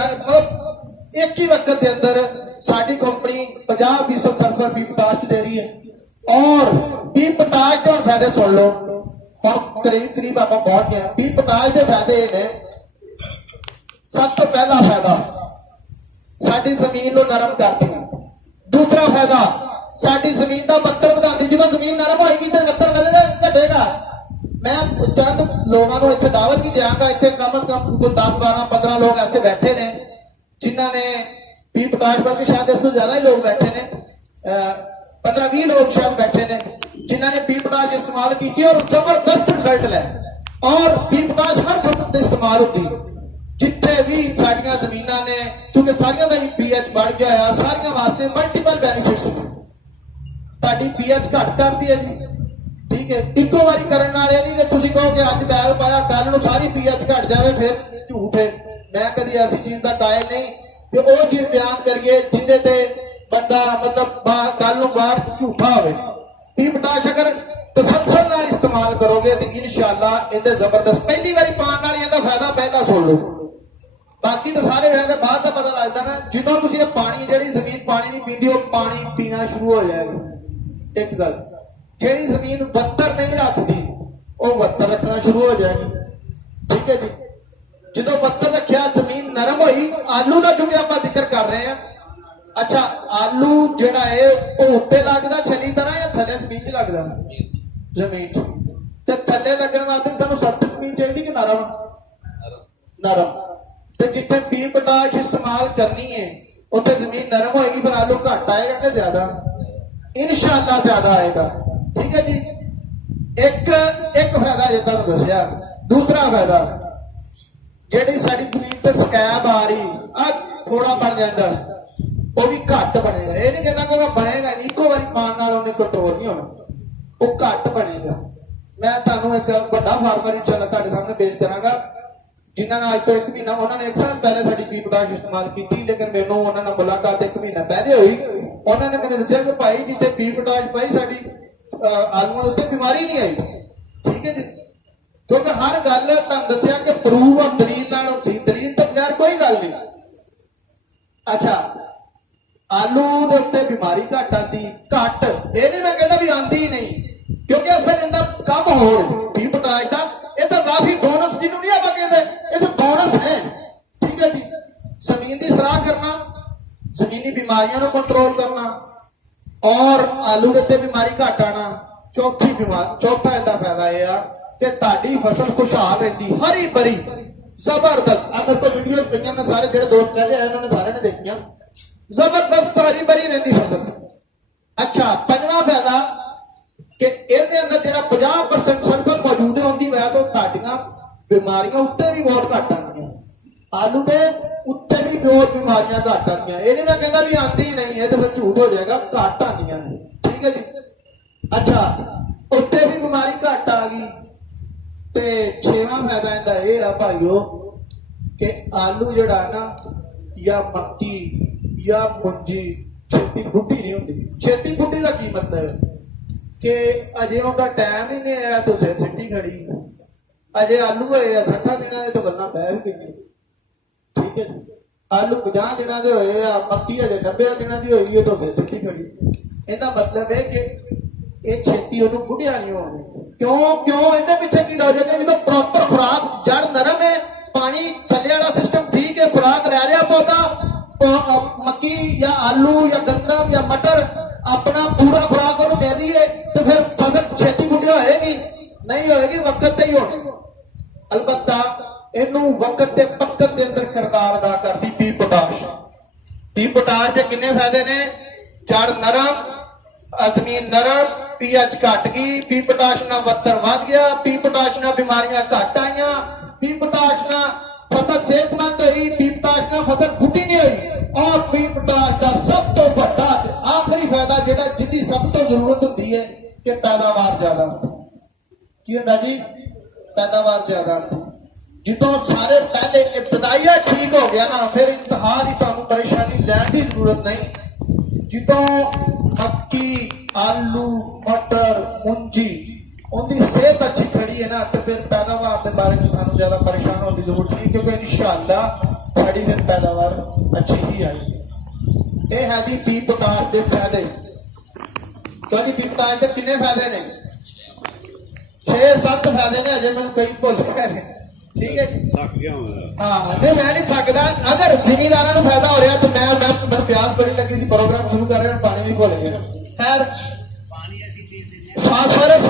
ਮਤਲਬ ਇੱਕ ਹੀ ਵਕਤ ਦੇ ਅੰਦਰ ਸਾਡੀ ਕੰਪਨੀ 50% ਸਲਫਰ ਵੀ ਪੋਟਾਸ਼ ਦੇ ਰਹੀ ਹੈ। ਔਰ ਵੀ ਪੋਟਾਸ਼ ਦੇ ਹੁਣ ਫਾਇਦੇ ਸੁਣ ਲਓ। ਹੁਣ ਕਰੀਬ ਆਪਾਂ ਪਹੁੰਚ ਗਏ। ਵੀ ਪੋਟਾਸ਼ ਦੇ ਫਾਇਦੇ ਇਹ ਨੇ, ਸਭ ਤੋਂ ਪਹਿਲਾ ਫਾਇਦਾ ਸਾਡੀ ਜ਼ਮੀਨ ਨੂੰ ਨਰਮ ਕਰਦੀ ਹੈ। ਦੂਸਰਾ ਫਾਇਦਾ ਸਾਡੀ ਜ਼ਮੀਨ ਦਾ ਬੱਤਰ ਵਧਾਉਂਦੀ। ਜਦੋਂ ਜ਼ਮੀਨ ਨਰਮ ਹੋਏਗੀ ਤਾਂ ਬੱਤਰ ਵਧੇਗਾ ਘਟੇਗਾ। ਮੈਂ ਚੰਦ ਲੋਕਾਂ ਨੂੰ ਇੱਥੇ ਦਾਵਤ ਵੀ ਦਿਆਂਗਾ। ਇੱਥੇ ਕਮ ਸੇ ਕਮ 10 12 15 ਲੋਕ ਐਸੇ ਬੈਠੇ ਨੇ ਜਿਨ੍ਹਾਂ ਨੇ ਵੀ ਪੋਟਾਸ਼ ਬਲਕਿ ਸ਼ਾਇਦ ਇਸ ਤੋਂ ਜ਼ਿਆਦਾ ਹੀ ਲੋਕ ਬੈਠੇ ਨੇ, 15 20 ਲੋਕ ਸ਼ਾਇਦ ਬੈਠੇ ਨੇ ਜਿਨ੍ਹਾਂ ਨੇ ਵੀ ਪੋਟਾਸ਼ ਇਸਤੇਮਾਲ ਕੀਤੀ ਔਰ ਜ਼ਬਰਦਸਤ ਰਿਜ਼ਲਟ ਲੈ। ਔਰ ਵੀ ਪੋਟਾਸ਼ ਹਰ ਫਸਲ ਤੇ ਇਸਤੇਮਾਲ ਹੁੰਦੀ। ਜਿੱਥੇ ਵੀ ਸਾਡੀਆਂ ਜ਼ਮੀਨਾਂ ਨੇ, ਕਿਉਂਕਿ ਸਾਰੀਆਂ ਦਾ ਹੀ ਪੀਐਚ ਵੱਧ ਗਿਆ ਆ, ਸਾਰੀਆਂ ਵਾਸਤੇ ਮਲਟੀਪਲ ਬੈਨੀਫਿਟਸ। ਤੁਹਾਡੀ ਪੀਐਚ ਘੱਟ ਕਰਦੀ ਹੈ ਜੀ, ਠੀਕ ਹੈ। ਇੱਕੋ ਵਾਰੀ ਕਰਨ ਨਾਲ ਇਹ ਨਹੀਂ ਕਿ ਤੁਸੀਂ ਕਹੋ ਕਿ ਅੱਜ ਬੈਗ ਪਾਇਆ ਕੱਲ ਨੂੰ ਸਾਰੀ ਪੀਐਚ ਘਟ ਜਾਵੇ, ਫਿਰ ਝੂਠ ਹੈ। ਮੈਂ ਕਦੀ ਐਸੀ ਚੀਜ਼ ਦਾ ਕਾਇਲ ਨਹੀਂ ਕਿ ਉਹ ਚੀਜ਼ ਬਿਆਨ ਕਰੀਏ ਜਿਹਦੇ ਤੇ ਬੰਦਾ ਮਤਲਬ ਕੱਲ ਨੂੰ ਬਾਹਰ ਝੂਠਾ ਹੋਵੇ। ਵੀ ਪੋਟਾਸ਼ ਅਗਰ ਤਸੱਸੁਲ ਨਾਲ ਇਸਤੇਮਾਲ ਕਰੋਗੇ ਤੇ ਇਨਸ਼ਾਅੱਲਾ ਇਹਦੇ ਜ਼ਬਰਦਸਤ ਪਹਿਲੀ ਵਾਰੀ ਪਾਉਣ ਨਾਲ ਇਹਦਾ ਫਾਇਦਾ ਪਹਿਲਾਂ ਸੁਣ ਲਓ। ਬਾਕੀ ਤਾਂ ਸਾਰੇ ਫਾਇਦੇ ਬਾਅਦ ਦਾ ਪਤਾ ਲੱਗਦਾ ਨਾ। ਜਦੋਂ ਤੁਸੀਂ ਇਹ ਪਾਣੀ, ਜਿਹੜੀ ਜ਼ਮੀਨ ਪਾਣੀ ਨਹੀਂ ਪੀਂਦੀ ਉਹ ਪਾਣੀ ਪੀਣਾ ਸ਼ੁਰੂ ਹੋ ਜਾਏਗੀ। ਇੱਕ ਗੱਲ, ਜਿਹੜੀ ਜ਼ਮੀਨ ਬੱਤਰ ਨਹੀਂ ਰੱਖਦੀ ਉਹ ਬੱਤਰ ਰੱਖਣਾ ਸ਼ੁਰੂ ਹੋ ਜਾਏਗੀ, ਠੀਕ ਹੈ ਜੀ। ਜਦੋਂ ਬੱਤਰ ਰੱਖਿਆ ਜ਼ਮੀਨ ਨਰਮ ਹੋਈ। ਆਲੂ ਦਾ ਜੋ ਵੀ ਆਪਾਂ ਜ਼ਿਕਰ ਕਰ ਰਹੇ ਹਾਂ, ਅੱਛਾ ਆਲੂ ਜਿਹੜਾ ਹੈ ਉਹ ਉੱਤੇ ਲੱਗਦਾ ਛਲੀ ਤਰ੍ਹਾਂ ਜਾਂ ਥੱਲੇ ਜ਼ਮੀਨ 'ਚ ਲੱਗਦਾ? ਜ਼ਮੀਨ 'ਚ। ਤੇ ਥੱਲੇ ਲੱਗਣ ਵਾਸਤੇ ਸਾਨੂੰ ਸਖਤ ਜ਼ਮੀਨ ਚਾਹੀਦੀ ਕਿ ਨਰਮ? ਨਰਮ। ਤੇ ਜਿੱਥੇ ਵੀ ਪੋਟਾਸ਼ ਇਸਤੇਮਾਲ ਕਰਨੀ ਹੈ ਉੱਥੇ ਜ਼ਮੀਨ ਨਰਮ ਹੋਏਗੀ, ਫਿਰ ਆਲੂ ਘੱਟ ਆਏਗਾ ਕਿ ਜ਼ਿਆਦਾ? ਇਨਸ਼ਾਅੱਲਾ ਜ਼ਿਆਦਾ ਆਏਗਾ, ਠੀਕ ਹੈ ਜੀ। ਇੱਕ ਫਾਇਦਾ ਜੇ ਤੁਹਾਨੂੰ ਦੱਸਿਆ। ਦੂਸਰਾ ਫਾਇਦਾ, ਜਿਹੜੀ ਸਾਡੀ ਜ਼ਮੀਨ ਤੇ ਸਕੈਬ ਆ ਰਹੀ ਆ ਥੋੜਾ ਬਣ ਜਾਂਦਾ, ਉਹ ਵੀ ਘੱਟ ਬਣੇਗਾ। ਇਹ ਨਹੀਂ ਕਹਿੰਦਾ ਕਿ ਉਹ ਬਣੇਗਾ ਨਹੀਂ, ਇੱਕੋ ਵਾਰੀ ਪਾਣ ਨਾਲ ਉਹਨੇ ਕੰਟਰੋਲ ਨਹੀਂ ਹੋਣਾ, ਉਹ ਘੱਟ ਬਣੇਗਾ। ਮੈਂ ਤੁਹਾਨੂੰ ਇੱਕ ਵੱਡਾ ਫਾਰਮਰ ਇਨਸ਼ਾਅੱਲਾ ਤੁਹਾਡੇ ਸਾਹਮਣੇ ਪੇਸ਼ ਕਰਾਂਗਾ ਜਿਨ੍ਹਾਂ ਨੇ ਅੱਜ ਤੋਂ 1 ਮਹੀਨਾ, ਉਹਨਾਂ ਨੇ 1 ਸਾਲ ਪਹਿਲੇ ਸਾਡੀ ਵੀ ਪੋਟਾਸ਼ ਇਸਤੇਮਾਲ ਕੀਤੀ, ਲੇਕਿਨ ਮੈਨੂੰ ਉਹਨਾਂ ਨਾਲ ਮੁਲਾਕਾਤ 1 ਮਹੀਨਾ ਪਹਿਲੇ ਹੋਈ। ਉਹਨਾਂ ਨੇ ਮੈਨੂੰ ਦੱਸਿਆ ਕਿ ਭਾਈ ਜਿੱਥੇ ਵੀ ਪੋਟਾਸ਼ ਪਾਈ ਸਾਡੀ ਆਲੂਆਂ ਦੇ ਉੱਤੇ ਬਿਮਾਰੀ ਨਹੀਂ ਆਈ, ਠੀਕ ਹੈ ਜੀ। ਕਿਉਂਕਿ ਹਰ ਗੱਲ ਤੁਹਾਨੂੰ ਦੱਸਿਆ ਕਿ ਪ੍ਰੂਵ ਔਰ ਦਲੀਲ ਨਾਲ ਹੁੰਦੀ, ਦਲੀਲ ਤੋਂ ਬਗੈਰ ਕੋਈ ਗੱਲ ਨਹੀਂ। ਅੱਛਾ, ਆਲੂ ਦੇ ਉੱਤੇ ਬਿਮਾਰੀ ਘੱਟ ਆਉਂਦੀ, ਘੱਟ ਇਹ ਨਹੀਂ ਮੈਂ ਕਹਿੰਦਾ ਵੀ ਆਉਂਦੀ ਹੀ ਨਹੀਂ, ਕਿਉਂਕਿ ਅਸਲ ਇਹਦਾ ਕੰਮ ਹੋਰ ਵੀ ਪੋਟਾਸ਼ ਦਾ ਇਹ ਤਾਂ ਕਾਫੀ ਬੋਨਸ ਜਿਹਨੂੰ ਨਹੀਂ ਆਪਾਂ ਕਹਿੰਦੇ, ਇਹ ਤਾਂ ਬੋਨਸ ਨੇ, ਠੀਕ ਹੈ ਜੀ। ਜ਼ਮੀਨ ਦੀ ਸਲਾਹ ਕਰਨਾ, ਜ਼ਮੀਨੀ ਬਿਮਾਰੀਆਂ ਨੂੰ ਕੰਟਰੋਲ ਕਰਨਾ ਔਰ ਆਲੂ ਦੇ ਉੱਤੇ ਬਿਮਾਰੀ ਘੱਟ ਆਣਾ। ਚੌਥਾ ਇਹਦਾ ਫਾਇਦਾ ਇਹ ਆ ਕਿ ਤੁਹਾਡੀ ਫਸਲ ਖੁਸ਼ਹਾਲ ਰਹਿੰਦੀ, ਹਰੀ ਭਰੀ ਜ਼ਬਰਦਸਤ। ਆ ਮੇਰੇ ਕੋਲ ਵੀਡੀਓ ਪਈਆਂ, ਮੈਂ ਸਾਰੇ ਜਿਹੜੇ ਦੋਸਤ ਪਹਿਲੇ ਆਏ ਉਹਨਾਂ ਨੇ ਸਾਰਿਆਂ ਨੇ ਦੇਖੀਆਂ, ਜ਼ਬਰਦਸਤ ਹਰੀ ਭਰੀ ਰਹਿੰਦੀ ਫਸਲ। ਅੱਛਾ, ਪੰਜਵਾਂ ਫਾਇਦਾ ਕਿ ਇਹਦੇ ਅੰਦਰ ਜਿਹੜਾ 50% ਸਲਫਰ ਮੌਜੂਦ ਹੈ ਉਹਦੀ ਵਜ੍ਹਾ ਤੋਂ ਤੁਹਾਡੀਆਂ ਬਿਮਾਰੀਆਂ ਉੱਤੇ ਵੀ ਬਹੁਤ ਘੱਟ ਆਉਂਦੀਆਂ। ਆਲੂ ਦੇ ਉੱਤੇ ਵੀ ਬਹੁਤ ਬਿਮਾਰੀਆਂ ਘੱਟ ਆਉਂਦੀਆਂ। ਇਹ ਨਹੀਂ ਮੈਂ ਕਹਿੰਦਾ ਵੀ ਆਉਂਦੀ ਨਹੀਂ, ਇਹ ਤਾਂ ਫਿਰ ਝੂਠ ਹੋ ਜਾਏਗਾ, ਘੱਟ ਆਉਂਦੀਆਂ ਨੇ, ਠੀਕ ਹੈ ਜੀ। ਅੱਛਾ, ਉੱਤੇ ਵੀ ਬਿਮਾਰੀ ਘੱਟ ਆ ਗਈ। ਤੇ 6ਵਾਂ ਫਾਇਦਾ ਇਹਦਾ ਇਹ ਆ ਭਾਈਓ ਕਿ ਆਲੂ ਜਿਹੜਾ ਨਾ ਜਾਂ ਮੱਕੀ ਜਾਂ ਮੁੰਜੀ ਛੇਤੀ ਬੁੱਢੀ ਨਹੀਂ ਹੁੰਦੀ। ਛੇਤੀ ਬੁੱਢੀ ਦਾ ਕੀ ਮਤਲਬ ਕਿ ਅਜੇ ਉਹਦਾ ਟਾਈਮ ਹੀ ਨਹੀਂ ਆਇਆ ਤੂੰ ਸਿਰ ਸਿੱਟੀ ਖੜੀ, ਅਜੇ ਆਲੂ ਹੋਏ ਆ 60 ਦਿਨਾਂ ਦੇ ਤਾਂ ਗੱਲਾਂ ਬਹਿ ਵੀ ਗਈਆਂ, ਠੀਕ ਹੈ ਜੀ। ਆਲੂ 50 ਦਿਨਾਂ ਦੇ ਹੋਏ ਆ, ਮੱਕੀ ਅਜੇ 90 ਦਿਨਾਂ ਦੀ ਹੋਈ ਹੈ ਤਾਂ ਸਿਰ ਸਿੱਟੀ ਖੜੀ। ਇਹਦਾ ਮਤਲਬ ਹੈ ਕਿ ਇਹ ਛੇਤੀ ਉਹਨੂੰ ਬੁੱਢਿਆ ਨਹੀਂ ਹੋਣੀ। ਕਿਉਂ ਇਹਦੇ ਪਿੱਛੇ ਕੀ ਲੋਜਿਕ ਹੈ? ਜਦੋਂ ਪ੍ਰੋਪਰ ਖੁਰਾਕ, ਜੜ ਨਰਮ ਹੈ, ਪਾਣੀ ਥੱਲੇ ਵਾਲਾ ਸਿਸਟਮ ਠੀਕ ਹੈ, ਖੁਰਾਕ ਲੈ ਰਿਹਾ ਪੌਦਾ, ਮੱਕੀ ਜਾਂ ਆਲੂ ਜਾਂ ਗੰਦਮ ਜਾਂ ਮਟਰ ਆਪਣਾ ਪੂਰਾ ਖੁਰਾਕ ਉਹਨੂੰ ਮਿਲ ਰਹੀ ਹੈ ਤੇ ਫਿਰ ਫਸਲ ਛੇਤੀ ਬੁੱਢੀ ਹੋਏਗੀ ਨਹੀਂ ਹੋਏਗੀ, ਵਕਤ ਤੇ ਹੀ ਹੋਣੀ। ਅਲਬੱਤਾ ਇਹਨੂੰ ਵਕਤ ਤੇ ਪੱਕਤ ਦੇ ਅੰਦਰ ਕਿਰਦਾਰ ਅਦਾ ਕਰਦੀ ਵੀ ਪੋਟਾਸ਼। ਵੀ ਪੋਟਾਸ਼ ਦੇ ਕਿੰਨੇ ਫਾਇਦੇ ਨੇ? ਜੜ ਨਰਮ, ਜ਼ਮੀਨ ਨਰਮ, ਪੀਐਚ ਘਟ ਗਈ, ਵੀ ਪੋਟਾਸ਼ ਨਾਲ ਬੱਤਰ ਵੱਧ ਗਿਆ, ਵੀ ਪੋਟਾਸ਼ ਨਾਲ ਬਿਮਾਰੀਆਂ ਘੱਟ ਆਈਆਂ, ਵੀ ਪੋਟਾਸ਼ ਨਾਲ ਫਸਲ ਸਿਹਤਮੰਦ ਹੋਈ, ਵੀ ਪੋਟਾਸ਼ ਨਾਲ ਫਸਲ ਬੁੱਢੀ ਨਹੀਂ ਹੋਈ। ਔਰ ਵੀ ਪੋਟਾਸ਼ ਦਾ ਸਭ ਤੋਂ ਵੱਡਾ ਆਖਰੀ ਫਾਇਦਾ ਜਿਹੜਾ ਜਿੱਦੀ ਸਭ ਤੋਂ ਜ਼ਰੂਰਤ ਹੁੰਦੀ ਹੈ ਕਿ ਪੈਦਾਵਾਰ ਜ਼ਿਆਦਾ। ਕੀ ਹੁੰਦਾ ਜੀ ਪੈਦਾਵਾਰ ਜ਼ਿਆਦਾ ਆਉਂਦੀ। ਜਦੋਂ ਸਾਰੇ ਪਹਿਲੇ ਇਬਤਦਾਈਆ ਠੀਕ ਹੋ ਗਿਆ ਨਾ ਫਿਰ ਇੰਤਹਾ ਦੀ ਤੁਹਾਨੂੰ ਪਰੇਸ਼ਾਨੀ ਲੈਣ ਦੀ ਜ਼ਰੂਰਤ ਨਹੀਂ। ਜਦੋਂ ਮੱਕੀ ਆਲੂ ਮਟਰ ਮੂੰਜੀ ਉਹਦੀ ਸਿਹਤ ਅੱਛੀ ਖੜੀ ਹੈ ਨਾ ਤੇ ਫਿਰ ਪੈਦਾਵਾਰ ਦੇ ਬਾਰੇ ਚ ਸਾਨੂੰ ਜ਼ਿਆਦਾ ਪਰੇਸ਼ਾਨ ਹੋਣ ਦੀ ਜ਼ਰੂਰਤ ਨਹੀਂ, ਕਿਉਂਕਿ ਇਨਸ਼ਾਅੱਲਾ ਸਾਡੀ ਫਿਰ ਪੈਦਾਵਾਰ ਅੱਛੀ ਹੀ ਆਈ। ਇਹ ਹੈ ਜੀ ਪੀ ਪੋਟਾਸ਼ ਦੇ ਫਾਇਦੇ। ਕਿਉਂਕਿ ਪੀ ਪੋਟਾਸ਼ ਦੇ ਕਿੰਨੇ ਫਾਇਦੇ ਨੇ? 6-7 ਫਾਇਦੇ ਨੇ, ਅਜੇ ਮੈਨੂੰ ਕਈ ਭੁੱਲ ਗਏ ਨੇ। ਠੀਕ ਹੈ ਜੀ, ਥੱਕ ਗਿਆ ਹੋਇਆ। ਹਾਂ ਨਹੀਂ ਮੈਂ ਨਹੀਂ ਸਕਦਾ। ਅਗਰ ਜ਼ਿਮੀਦਾਰਾਂ ਨੂੰ ਫਾਇਦਾ ਹੋ ਰਿਹਾ ਤਾਂ ਮੈਨੂੰ ਪਿਆਸ ਬੜੀ ਲੱਗੀ ਸੀ, ਪ੍ਰੋਗਰਾਮ ਸ਼ੁਰੂ ਕਰ ਰਹੇ ਹਾਂ, ਪਾਣੀ ਵੀ ਭੁੱਲ ਗਏ। ਖੈਰ ਫਾਸਫਰਸ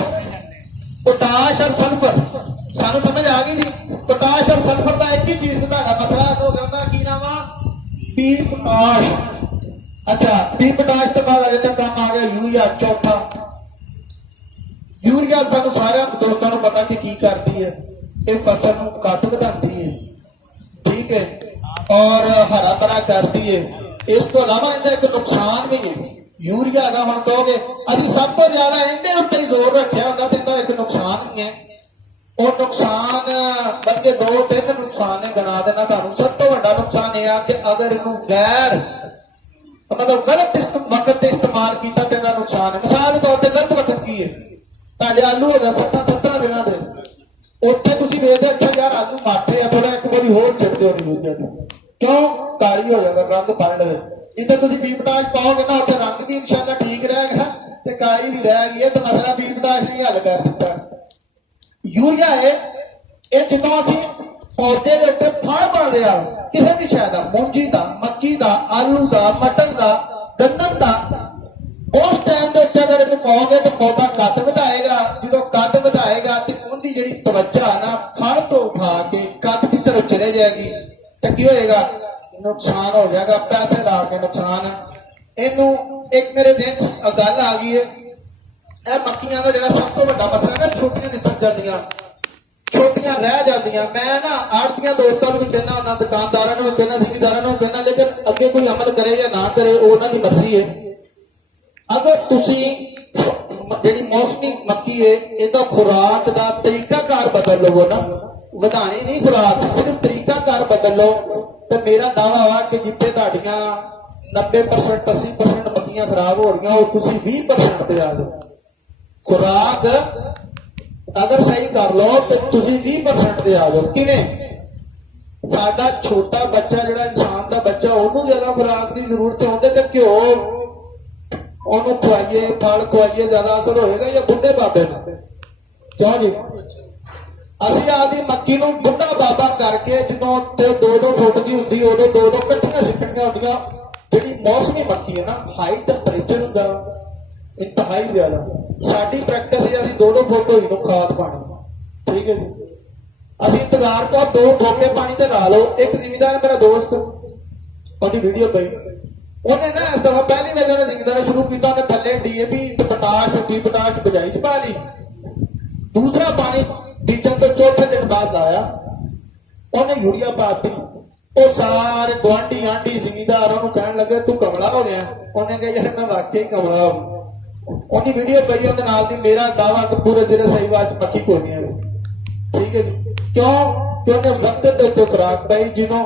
ਪੋਟਾਸ਼ ਔਰ ਸਲਫਰ ਸਾਨੂੰ ਸਮਝ ਆ ਗਈ ਜੀ। ਪੋਟਾਸ਼ ਔਰ ਸਲਫਰ ਦਾ ਇੱਕ ਹੀ ਚੀਜ਼ ਦਾ ਮਸਲਾ ਹੋ ਗਿਆ, ਉਹਦਾ ਕੀ ਨਾਮ ਆ? ਪੀ ਪੋਟਾਸ਼। ਅੱਛਾ, ਪੀ ਪੋਟਾਸ਼ ਤੋਂ ਬਾਅਦ ਅਜੇ ਤੱਕ ਕੰਮ ਆ ਗਿਆ ਯੂਰੀਆ, ਚੌਥਾ। ਯੂਰੀਆ ਸਾਨੂੰ ਸਾਰਿਆਂ ਦੋਸਤਾਂ ਨੂੰ ਪਤਾ ਕਿ ਕੀ ਕਰਦੀ ਹੈ, ਇਹ ਫਸਲ ਨੂੰ ਕੱਟ ਵਧਾਉਂਦੀ ਹੈ, ਠੀਕ ਹੈ, ਔਰ ਹਰਾ ਭਰਾ ਕਰਦੀ ਹੈ। ਇਸ ਤੋਂ ਇਲਾਵਾ ਇਹਦਾ ਇੱਕ ਨੁਕਸਾਨ ਵੀ ਹੈ। ਯੂਰੀਆ ਦਾ ਹੁਣ ਕਹੋਗੇ ਅਸੀਂ ਸਭ ਤੋਂ ਜ਼ਿਆਦਾ ਇਹਦੇ ਉੱਤੇ ਹੀ ਜ਼ੋਰ ਰੱਖਿਆ ਹੁੰਦਾ, ਤੇ ਇਹਦਾ ਇੱਕ ਨੁਕਸਾਨ ਵੀ ਹੈ। ਉਹ ਨੁਕਸਾਨ ਬੰਦੇ 2-3 ਨੁਕਸਾਨ ਨੇ ਗਿਣਾ ਦੇਣਾ ਤੁਹਾਨੂੰ। ਸਭ ਤੋਂ ਵੱਡਾ ਨੁਕਸਾਨ ਇਹ ਆ ਕਿ ਅਗਰ ਇਹਨੂੰ ਗੈਰ ਮਤਲਬ ਗਲਤ ਵਕਤ ਤੇ ਇਸਤੇਮਾਲ ਕੀਤਾ ਤੇ ਇਹਦਾ ਨੁਕਸਾਨ ਹੈ। ਮਿਸਾਲ ਦੇ ਤੌਰ ਤੇ ਗਲਤ ਵਕਤ ਕੀ ਹੈ? ਤੁਹਾਡੇ ਆਲੂ ਹੋ ਗਏ 17 ਦਿਨਾਂ ਦੇ, ਉੱਥੇ ਤੁਸੀਂ ਵੇਖਦੇ ਅੱਛਾ ਯਾਰ ਆਲੂ ਮਾਠੇ ਆ, ਥੋੜਾ ਇੱਕ ਵਾਰੀ ਹੋਰ ਛੱਡ ਦਿਓ ਯੂਰੀਆ ਦੀ, ਕਿਉਂ? ਕਾਲੀ ਹੋ ਜਾਏਗਾ, ਰੰਗ ਫੜ ਲਵੇ। ਜਿੱਥੇ ਤੁਸੀਂ ਪੀ ਪੋਟਾਸ਼ ਪਾਓਗੇ ਨਾ ਉੱਥੇ ਰੰਗ ਵੀ ਇਨਸ਼ਾਅੱਲਾ ਠੀਕ ਰਹੇਗਾ ਤੇ ਕਾਲੀ ਵੀ ਰਹਿ ਗਈ ਹੈ, ਤੇ ਮਸਲਾ ਪੀ ਪੋਟਾਸ਼ ਨੇ ਹੱਲ ਕਰ ਦਿੱਤਾ। ਯੂਰੀਆ ਹੈ ਇਹ ਜਦੋਂ ਅਸੀਂ ਪੌਦੇ ਦੇ ਉੱਤੇ ਫਲ ਬਣ ਰਿਹਾ ਕਿਸੇ ਵੀ ਸ਼ੈ ਦਾ, ਮੂੰਜੀ ਦਾ, ਮੱਕੀ ਦਾ, ਆਲੂ ਦਾ, ਮਟਰ ਦਾ, ਗੰਦਮ ਦਾ, ਉਸ ਟਾਈਮ ਦੇ ਉੱਤੇ ਅਗਰ ਇਹਨੂੰ ਪਾਓਗੇ ਤਾਂ ਪੌਦਾ ਕੱਦ ਵਧਾਏਗਾ। ਜਦੋਂ ਕੱਦ ਵਧਾਏਗਾ ਤੇ ਉਹਦੀ ਜਿਹੜੀ ਤਵੱਜਾ ਨਾ ਫਲ ਤੋਂ ਉਠਾ ਕੇ ਕੱਦ ਦੀ ਤਰਫ ਚਲੇ ਜਾਏਗੀ, ਤਾਂ ਕੀ ਹੋਏਗਾ? ਨੁਕਸਾਨ ਹੋ ਜਾਏਗਾ, ਪੈਸੇ ਲਾ ਕੇ ਨੁਕਸਾਨ। ਇਹਨੂੰ ਇੱਕ ਮੇਰੇ ਦਿਨ ਚ ਗੱਲ ਆ ਗਈ ਹੈ, ਇਹ ਮੱਕੀਆਂ ਦਾ ਜਿਹੜਾ ਸਭ ਤੋਂ ਵੱਡਾ ਮਸਲਾ ਨਾ, ਛੋਟੀਆਂ ਨਿਸਰ ਜਾਂਦੀਆਂ, ਛੋਟੀਆਂ ਰਹਿ ਜਾਂਦੀਆਂ। ਮੈਂ ਨਾ ਆੜਤੀਆਂ ਦੋਸਤਾਂ ਨੂੰ ਵੀ ਕਹਿੰਦਾ ਉਹਨਾਂ, ਦੁਕਾਨਦਾਰਾਂ ਨੂੰ ਵੀ ਕਹਿੰਦਾ, ਜ਼ਿਮੀਦਾਰਾਂ ਨੂੰ ਵੀ ਕਹਿੰਦਾ, ਲੇਕਿਨ ਅੱਗੇ ਕੋਈ ਅਮਲ ਕਰੇ ਜਾਂ ਨਾ ਕਰੇ ਉਹ ਉਹਨਾਂ ਦੀ ਮਰਜ਼ੀ ਹੈ। ਅਗਰ ਤੁਸੀਂ ਜਿਹੜੀ ਮੌਸਮੀ ਮੱਕੀ ਹੈ ਇਹਦਾ ਖੁਰਾਕ ਦਾ ਤਰੀਕਾਕਾਰ ਬਦਲ ਲਵੋ ਨਾ, ਵਧਾਣੀ ਨਹੀਂ ਖੁਰਾਕ, ਸਿਰਫ ਤਰੀਕਾਕਾਰ ਬਦਲ ਲਓ, ਤੇ ਮੇਰਾ ਦਾਵਾ ਵਾ ਕਿ ਜਿੱਥੇ ਤੁਹਾਡੀਆਂ 90% 80% ਮੱਕੀਆਂ ਖਰਾਬ ਹੋ ਰਹੀਆਂ, ਉਹ ਤੁਸੀਂ 20% ਤੇ ਆ ਜਾਓ। ਖੁਰਾਕ ਅਗਰ ਸਹੀ ਕਰ ਲਓ ਤੇ ਤੁਸੀਂ 20% ਤੇ ਆ ਜਾਓ। ਕਿਵੇਂ? ਸਾਡਾ ਛੋਟਾ ਬੱਚਾ ਜਿਹੜਾ ਇਨਸਾਨ ਦਾ ਬੱਚਾ, ਉਹਨੂੰ ਜ਼ਿਆਦਾ ਖੁਰਾਕ ਦੀ ਜ਼ਰੂਰਤ ਹੁੰਦੀ ਤੇ ਘਿਓ ਉਹਨੂੰ ਖਵਾਈਏ, ਫਲ ਖਵਾਈਏ, ਜ਼ਿਆਦਾ ਅਸਰ ਹੋਏਗਾ ਜਾਂ ਬੁੱਢੇ ਬਾਬੇ ਨੂੰ? ਕਿਉਂ ਜੀ? ਅਸੀਂ ਆਦੀ ਮੱਕੀ ਨੂੰ ਬੁੱਢਾ ਬਾਬਾ ਕਰਕੇ ਜਦੋਂ ਤੇ 2-2 ਫੁੱਟ ਦੀ ਹੁੰਦੀ ਉਦੋਂ 2-2 ਇਕੱਠੀਆਂ ਸਿੱਟਣੀਆਂ ਹੁੰਦੀਆਂ। ਜਿਹੜੀ ਮੌਸਮੀ ਮੱਕੀ ਹੈ ਨਾ, ਹਾਈ ਟੈਂਪਰੇਚਰ ਹੁੰਦਾ, ਇੰਤਹਾਈ ਜ਼ਿਆਦਾ। ਸਾਡੀ ਪ੍ਰੈਕਟਿਸ ਹੈ ਅਸੀਂ 2-2 ਫੁੱਟ ਹੋਈ ਨੂੰ ਖਾਦ ਪਾਣੀ, ਠੀਕ ਹੈ ਜੀ। ਅਸੀਂ ਇੰਤਜ਼ਾਰ ਕਰ 2 ਠੋਕੇ ਪਾਣੀ ਤੇ ਲਾ ਲਓ। ਇੱਕ ਜ਼ਿਮੀਦਾਰ ਮੇਰਾ ਦੋਸਤ, ਉਹਦੀ ਵੀਡੀਓ ਪਈ, ਉਹਨੇ ਨਾ ਇਸ ਦਫਾ ਪਹਿਲੀ ਵਾਰ ਜਦੋਂ ਜ਼ਿਮੀਦਾਰ ਸ਼ੁਰੂ ਕੀਤਾ, ਉਹਨੇ ਥੱਲੇ ਡੀਏਪੀ ਤੇ ਪੋਟਾਸ਼, ਪੀ ਪੋਟਾਸ਼ ਬਜਾਈ ਚ ਪਾ ਲਈ। ਦੂਸਰਾ ਪਾਣੀ ਬੀਜਣ ਤੋਂ ਚੌਥੇ ਦਿਨ ਬਾਅਦ ਲਾਇਆ, ਉਹਨੇ ਯੂਰੀਆ ਪਾਤੀ। ਉਹ ਸਾਰੇ ਗੁਆਂਢੀ ਆਂਢੀ ਜ਼ਿਮੀਦਾਰ ਉਹਨੂੰ ਕਹਿਣ ਲੱਗੇ ਤੂੰ ਕਮਲਾ ਹੋ ਗਿਆ। ਉਹਨੇ ਕਿਹਾ ਯਾਰ ਮੈਂ ਵਾਕਈ ਕਮਲਾ ਹੋ ਗਿਆ। ਉਹਦੀ ਵੀਡੀਓ ਪਈ ਉਹਦੇ ਨਾਲ ਦੀ। ਮੇਰਾ ਦਾਵਾ ਕਿ ਪੂਰੇ ਜ਼ਿਲ੍ਹੇ ਸਹੀਵਾਲ ਚ ਮੱਕੀ ਕੋਈ ਨਹੀਂ ਆਈ, ਠੀਕ ਹੈ ਜੀ। ਕਿਉਂ? ਕਿ ਉਹਨੇ ਵਕਤ ਦੇ ਉੱਤੇ ਖੁਰਾਕ ਪਾਈ। ਜਦੋਂ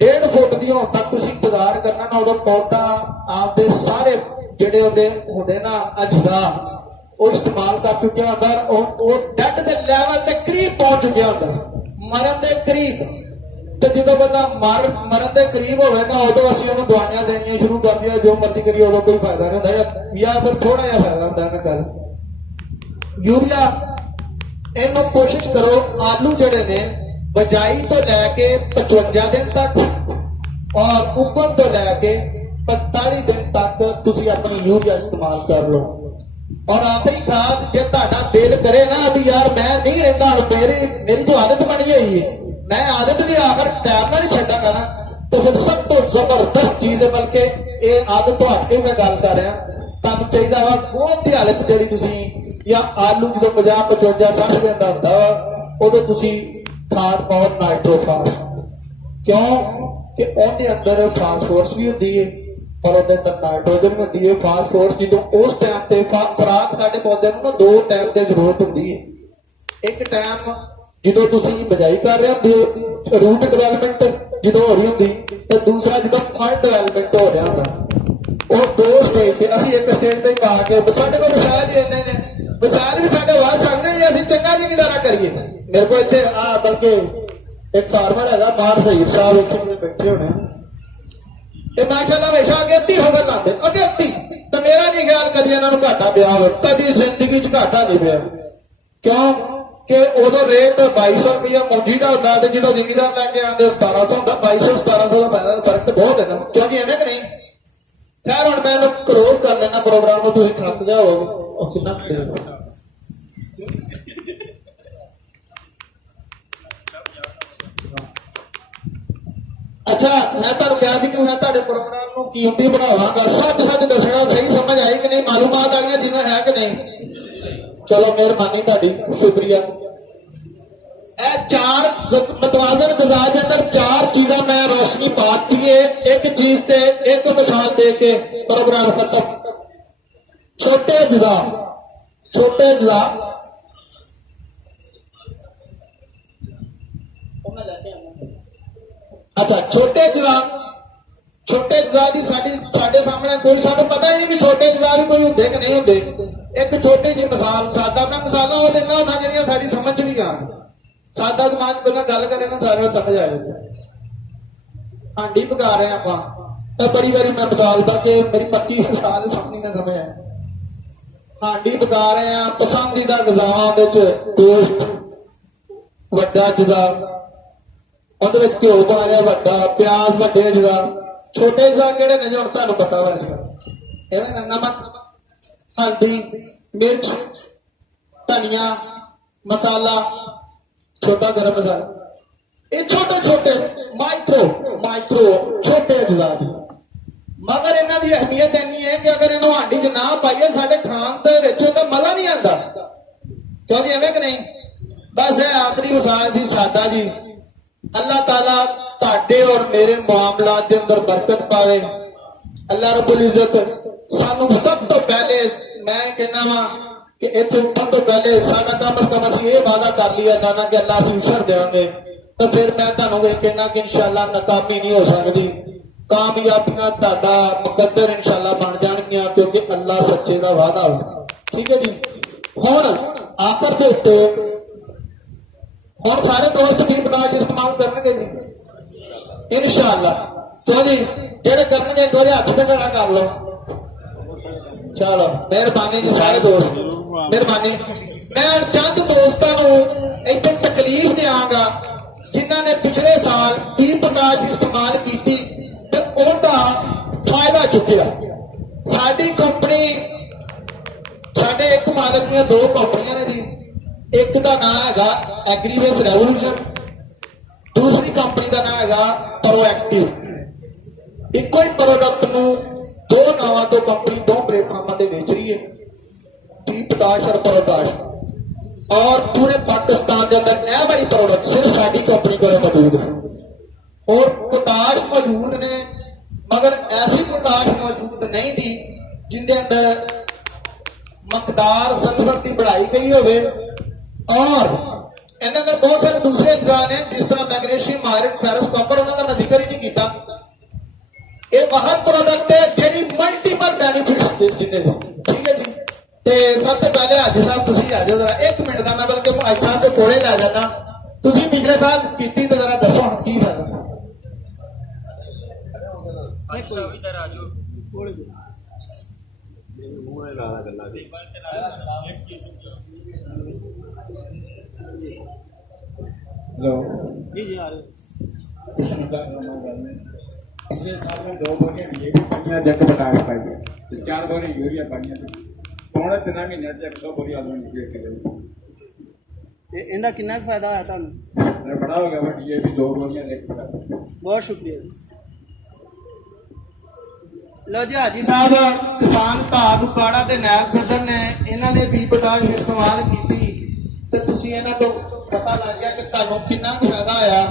1.5 ਫੁੱਟ ਦੀ ਹੋਣ ਤੱਕ ਤੁਸੀਂ ਇੰਤਜ਼ਾਰ ਕਰਨਾ ਨਾ, ਉਦੋਂ ਪੌਦਾ ਆਪਦੇ ਸਾਰੇ ਜਿਹੜੇ ਉਹਦੇ ਹੁੰਦੇ ਨਾ ਅਜਜ਼ਾ ਉਹ ਇਸਤੇਮਾਲ ਕਰ ਚੁੱਕਿਆ ਹੁੰਦਾ, ਉਹ ਡੈਡ ਦੇ ਲੈਵਲ ਤੇ ਕਰੀਬ ਪਹੁੰਚ ਚੁੱਕਿਆ ਹੁੰਦਾ, ਮਰਨ ਦੇ ਕਰੀਬ। ਤੇ ਜਦੋਂ ਬੰਦਾ ਮਰਨ ਦੇ ਕਰੀਬ ਹੋਵੇ ਨਾ, ਉਦੋਂ ਅਸੀਂ ਉਹਨੂੰ ਦਵਾਈਆਂ ਦੇਣੀਆਂ ਸ਼ੁਰੂ ਕਰ ਦਈਏ, ਜੋ ਮਰਜ਼ੀ ਕਰੀਏ, ਉਦੋਂ ਕੋਈ ਫਾਇਦਾ ਨਹੀਂ ਹੁੰਦਾ, ਜਾਂ ਫਿਰ ਥੋੜਾ ਜਿਹਾ ਫਾਇਦਾ ਹੁੰਦਾ ਇਹਨਾਂ ਗੱਲ। ਯੂਰੀਆ ਇਹਨੂੰ ਕੋਸ਼ਿਸ਼ ਕਰੋ, ਆਲੂ ਜਿਹੜੇ ਨੇ ਬਜਾਈ ਤੋਂ ਲੈ ਕੇ 55 ਦਿਨ ਤੱਕ ਔਰ ਉੱਪਰ ਤੋਂ ਲੈ ਕੇ 45 ਦਿਨ ਤੱਕ ਤੁਸੀਂ ਆਪਣੀ ਯੂਰੀਆ ਇਸਤੇਮਾਲ ਕਰ ਲਓ। ਔਰ ਆਖਰੀ ਖਾਦ, ਜੇ ਤੁਹਾਡਾ ਦਿਲ ਕਰੇ ਨਾ ਵੀ ਯਾਰ ਮੈਂ ਨਹੀਂ ਰਹਿੰਦਾ, ਮੇਰੀ ਜੋ ਆਦਤ ਬਣੀ ਹੋਈ ਹੈ, ਮੈਂ ਆਦਤ ਵੀ ਆਖਰ ਟਾਈਮ ਨਾਲ ਹੀ ਛੱਡਾਂਗਾ ਨਾ, तो फिर सब तो जबरदस्त चीज है। बल्कि ये आदत तो हट के मैं गल कर रहा, तुहानू चाहिए वा गोद की हालत जी तुसी या आलू जो 50-55-60 दिन का होंदा उदों तुसी खाद पाओ नाइट्रोफास। क्यों कि उहदे अंदर फास्फोरस भी होंदी है और उहदे अंदर नाइट्रोजन भी होंदी है। फास्फोरस जो उस टाइम ते खुराक साडे पौधे नूं ना 2 टाइम की जरूरत होंदी है। ਇੱਕ ਟਾਈਮ ਜਦੋਂ ਤੁਸੀਂ ਬਜਾਈ ਕਰ ਰਹੇ ਹੁੰਦੇ ਹੋ ਰੂਟ ਡਿਵੈਲਪਮੈਂਟ ਜਦੋਂ ਹੋ ਰਹੀ ਹੁੰਦੀ ਤੇ ਦੂਸਰਾ ਜਦੋਂ ਫੰਡ ਡਿਵੈਲਪਮੈਂਟ ਹੋ ਰਿਹਾ ਹੁੰਦਾ। ਉਹ ਦੋ ਸਟੇਜ ਤੇ ਅਸੀਂ ਇੱਕ ਸਟੇਜ ਤੇ ਪਾ ਕੇ ਸਾਡੇ ਕੋਲ ਵਿਸ਼ਾਲ ਜੀ ਇੰਨੇ ਨੇ ਵਿਸ਼ਾਲ ਵੀ ਸਾਡੇ ਵੱਧ ਸਕਦੇ ਜੇ ਅਸੀਂ ਚੰਗਾ ਜ਼ਿਮੀਦਾਰਾ ਕਰੀਏ। ਮੇਰੇ ਕੋਲ ਇੱਥੇ ਆ ਬਲਕਿ ਇੱਕ ਫਾਰਮਰ ਹੈਗਾ ਬਾਹਰ ਸਹੀਰ ਸਾਹਿਬ ਉੱਥੇ ਬੈਠੇ ਹੋਣੇ ਇਹ ਮਾਸ਼ਾਅੱਲਾ ਹਮੇਸ਼ਾ ਅੱਗੇ 30 ਹੋ ਗਏ ਲਾਉਂਦੇ ਅੱਗੇ 30 ਤੇ ਮੇਰਾ ਨਹੀਂ ਖਿਆਲ ਕਦੀ ਇਹਨਾਂ ਨੂੰ ਘਾਟਾ ਪਿਆ ਹੋਵੇ ਕਦੀ ਜ਼ਿੰਦਗੀ 'ਚ ਘਾਟਾ ਨਹੀਂ ਪਿਆ। ਕਿਉਂ ਕਿ ਉਦੋਂ ਰੇਟ 2200 ਰੁਪਇਆ ਮੌਜੀ ਦਾ ਹੁੰਦਾ ਤੇ ਜਦੋਂ ਜ਼ਿਮੀਦਾਰ ਲੈ ਕੇ ਆਉਂਦੇ 1700 ਹੁੰਦਾ 2200 1700 ਦਾ ਫਾਇਦਾ ਫਰਕ ਤਾਂ ਬਹੁਤ ਹੈ ਨਾ ਕਿਉਂਕਿ ਐਵੇਂ ਕਿ ਨਹੀਂ। ਖੈਰ ਹੁਣ ਮੈਂ ਇਹਨੂੰ ਕਲੋਜ਼ ਕਰ ਲੈਣਾ ਪ੍ਰੋਗਰਾਮ ਨੂੰ ਤੁਸੀਂ ਥੱਕ ਜਾਓਗੇ ਉਹ ਕਿੰਨਾ ਅੱਛਾ ਮੈਂ ਤੁਹਾਨੂੰ ਕਿਹਾ ਸੀ ਕਿ ਮੈਂ ਤੁਹਾਡੇ ਪ੍ਰੋਗਰਾਮ ਨੂੰ ਕੀਮਤੀ ਬਣਾਵਾਂਗਾ ਸੱਚ ਸੱਚ ਦੱਸਣਾ ਸਹੀ ਸਮਝ ਆਈ ਕਿ ਨਹੀਂ ਮਾਲੂਮਾਤ ਆ ਗਈਆਂ ਜਿਵੇਂ ਹੈ ਕਿ ਨਹੀਂ। ਚਲੋ ਮਿਹਰਬਾਨੀ ਤੁਹਾਡੀ ਸ਼ੁਕਰੀਆ। ਇਹ ਚਾਰ ਮਤਵਾਜ਼ਨ ਗਜ਼ਾ ਦੇ ਅੰਦਰ ਚਾਰ ਚੀਜ਼ਾਂ ਮੈਂ ਰੋਸ਼ਨੀ ਪਾਤੀ ਹੈ ਇੱਕ ਚੀਜ਼ ਤੇ ਇੱਕ ਮਿਸਾਲ ਦੇ ਕੇ ਪ੍ਰੋਗਰਾਮ ਖਤਮ। ਛੋਟੇ ਅਜਜ਼ਾ ਅੱਛਾ ਛੋਟੇ ਅਜਜ਼ਾ ਦੀ ਸਾਡੇ ਸਾਹਮਣੇ ਕੋਈ ਸਾਨੂੰ ਪਤਾ ਹੀ ਨਹੀਂ ਕਿ ਛੋਟੇ ਅਜਜ਼ਾ ਵੀ ਕੋਈ ਹੁੰਦੇ ਕਿ ਨਹੀਂ ਹੁੰਦੇ। ਇੱਕ ਛੋਟੀ ਜਿਹੀ ਮਿਸਾਲ ਸਾਦਾ ਮੈਂ ਮਿਸਾਲਾਂ ਉਹ ਦਿੰਦਾ ਹੁੰਦਾ ਜਿਹੜੀਆਂ ਸਾਡੀ ਸਮਝ ਚ ਨਹੀਂ ਆਉਂਦੀਆਂ। ਸਾਦਾ ਦਿਮਾਗ ਬੰਦਾ ਗੱਲ ਕਰੇ ਨਾ ਸਾਰਿਆਂ ਨੂੰ ਸਮਝ ਆ ਜਾਂਦੀ। ਹਾਂਡੀ ਪਕਾ ਰਹੇ ਆਪਾਂ ਤਾਂ ਬੜੀ ਵਾਰੀ ਮੈਂ ਮਿਸਾਲ ਕਰਕੇ ਮੇਰੀ ਪੱਕੀ ਮਿਸਾਲ ਸਾਹਮਣੇ ਨਾ ਸਮਝ ਆਏ। ਹਾਂਡੀ ਪਕਾ ਰਹੇ ਆ ਪਸੰਦੀਦਾ ਗਜ਼ਾਵਾਂ ਵਿੱਚ ਗੋਸ਼ਤ ਵੱਡਾ ਅਜਜ਼ਾ ਉਹਦੇ ਵਿੱਚ ਘਿਓ ਪਾ ਲਿਆ ਵੱਡਾ ਪਿਆਜ਼ ਵੱਡੇ ਅਜਜ਼ਾ ਛੋਟੇ ਅਜਜ਼ਾ ਕਿਹੜੇ ਨੇ ਹੁਣ ਤੁਹਾਨੂੰ ਪਤਾ ਵਾ ਇਸ ਗੱਲ ਐਵੇਂ ਨਾ ਨਮਕ ਹਲਦੀ ਮਿਰਚ ਧਨੀਆ ਮਸਾਲਾ ਛੋਟਾ ਗਰਮ ਮਸਾਲਾ ਇਹ ਛੋਟੇ ਮਾਈਕਰੋ ਛੋਟੇ ਅਜਜ਼ਾ ਦੀ ਮਗਰ ਇਹਨਾਂ ਦੀ ਅਹਿਮੀਅਤ ਇੰਨੀ ਹੈ ਕਿ ਅਗਰ ਇਹਨੂੰ ਹਾਂਡੀ 'ਚ ਨਾ ਪਾਈਏ ਸਾਡੇ ਖਾਣ ਦੇ ਵਿੱਚ ਉਹਦਾ ਮਜ਼ਾ ਨਹੀਂ ਆਉਂਦਾ ਕਿਉਂਕਿ ਐਵੇਂ ਕਿ ਨਹੀਂ। ਬਸ ਇਹ ਆਖਰੀ ਮਿਸਾਲ ਸੀ ਸਾਦਾ ਜੀ। ਅੱਲਾਹ ਤਾਲਾ ਤੁਹਾਡੇ ਔਰ ਮੇਰੇ ਮਾਮਲਾਤ ਦੇ ਅੰਦਰ ਬਰਕਤ ਪਾਵੇ। ਅੱਲਾਹ ਰੱਬੁਲ ਇੱਜ਼ਤ ਸਾਨੂੰ ਸਭ ਤੋਂ ਪਹਿਲੇ ਮੈਂ ਕਹਿੰਦਾ ਵਾਂ ਕਿ ਇੱਥੇ ਉੱਠਣ ਤੋਂ ਪਹਿਲੇ ਸਾਡਾ ਕਮ ਅਸੀਂ ਇਹ ਵਾਅਦਾ ਕਰ ਲਿਆ ਨਾ ਕਿ ਅੱਲਾਹ ਅਸੀਂ ਉਸਰ ਦੇਵਾਂਗੇ ਤਾਂ ਫਿਰ ਮੈਂ ਤੁਹਾਨੂੰ ਇਹ ਕਹਿਣਾ ਕਿ ਇਨਸ਼ਾਅੱਲਾ ਨਾਕਾਮੀ ਨਹੀਂ ਹੋ ਸਕਦੀ ਕਾਮਯਾਬੀਆਂ ਤੁਹਾਡਾ ਮੁਕੱਦਰ ਇਨਸ਼ਾਅੱਲਾ ਬਣ ਜਾਣਗੀਆਂ ਕਿਉਂਕਿ ਅੱਲਾਹ ਸੱਚੇ ਦਾ ਵਾਅਦਾ ਵਾ। ਠੀਕ ਹੈ ਜੀ। ਹੁਣ ਆਖਰ ਦੇ ਉੱਤੇ ਹੁਣ ਸਾਰੇ ਦੋਸਤ ਵੀ ਬਨਾਜ ਇਸਤੇਮਾਲ ਕਰਨਗੇ ਜੀ ਇਨਸ਼ਾਅੱਲਾ। तो जी जेड़े करनगे दोरे हथ पे खड़ा कर लो। चलो मेहरबानी जी सारे दोस्त मेहरबानी। मैं चंद दोस्तों को इतने तकलीफ देंगा जिन्हों ने पिछले साल ईपदाज इस्तेमाल की फायदा चुकया। साडी कंपनी साडे एक मालिक दी दो कंपनियां ने जी। एक का नाम है एग्रीवेस रेवोल्यूशन दूसरी कंपनी का नाम है प्रोएक्टिव। इको ही प्रोडक्ट नूं दो नावां तो कंपनी दो प्लेटफार्मां ते बेच रही है टी पोटाश और पोटाश और पूरे पाकिस्तान के अंदर यह वाली प्रोडक्ट सिर्फ साडी कंपनी को मौजूद है। और पोटाश मौजूद ने मगर ऐसी पोटाश मौजूद नहीं थी जिनके अंदर मकदार सल्फर की बढ़ाई गई होवे और इनके अंदर बहुत सारे दूसरे अज्जा ने जिस तरह मैग्नीशियम आयरन फेरस कॉपर उन्होंने मैं जिक्र ही नहीं किया। ये वह प्रोडक्ट है जी मल्टीपल बेनिफिट्स जिन्हें ठीक है जी। तो सब तो पहले हाजी साहब तुम आ जाओ जरा एक मिनट का मैं बल्कि हाजी साहब के कोले लै जाना तुम पिछले साल की तो जरा दसो हम की फायदा। हेलो जी जी आ रहे पिछले साल में 2 बोरियां ये भी पाइयां जट पोटाश पाई है 4 बोरियां यूरिया पाइयां पौने 3 महीने तक 100 बोरियां आलू निकल के गई। इनका कितना फायदा होया तुहानू? बड़ा हो गया बट ये भी 2 बोरियां एक पोटाश। बहुत शुक्रिया जी। लो जी हाजी साहब किसान भाग उकाड़ा के नायब सदर ने इन्होंने भी पोटाश इस्तेमाल की तो तुसीं इन्हां तो पता लग गया कि तुहानू कितना फायदा होया।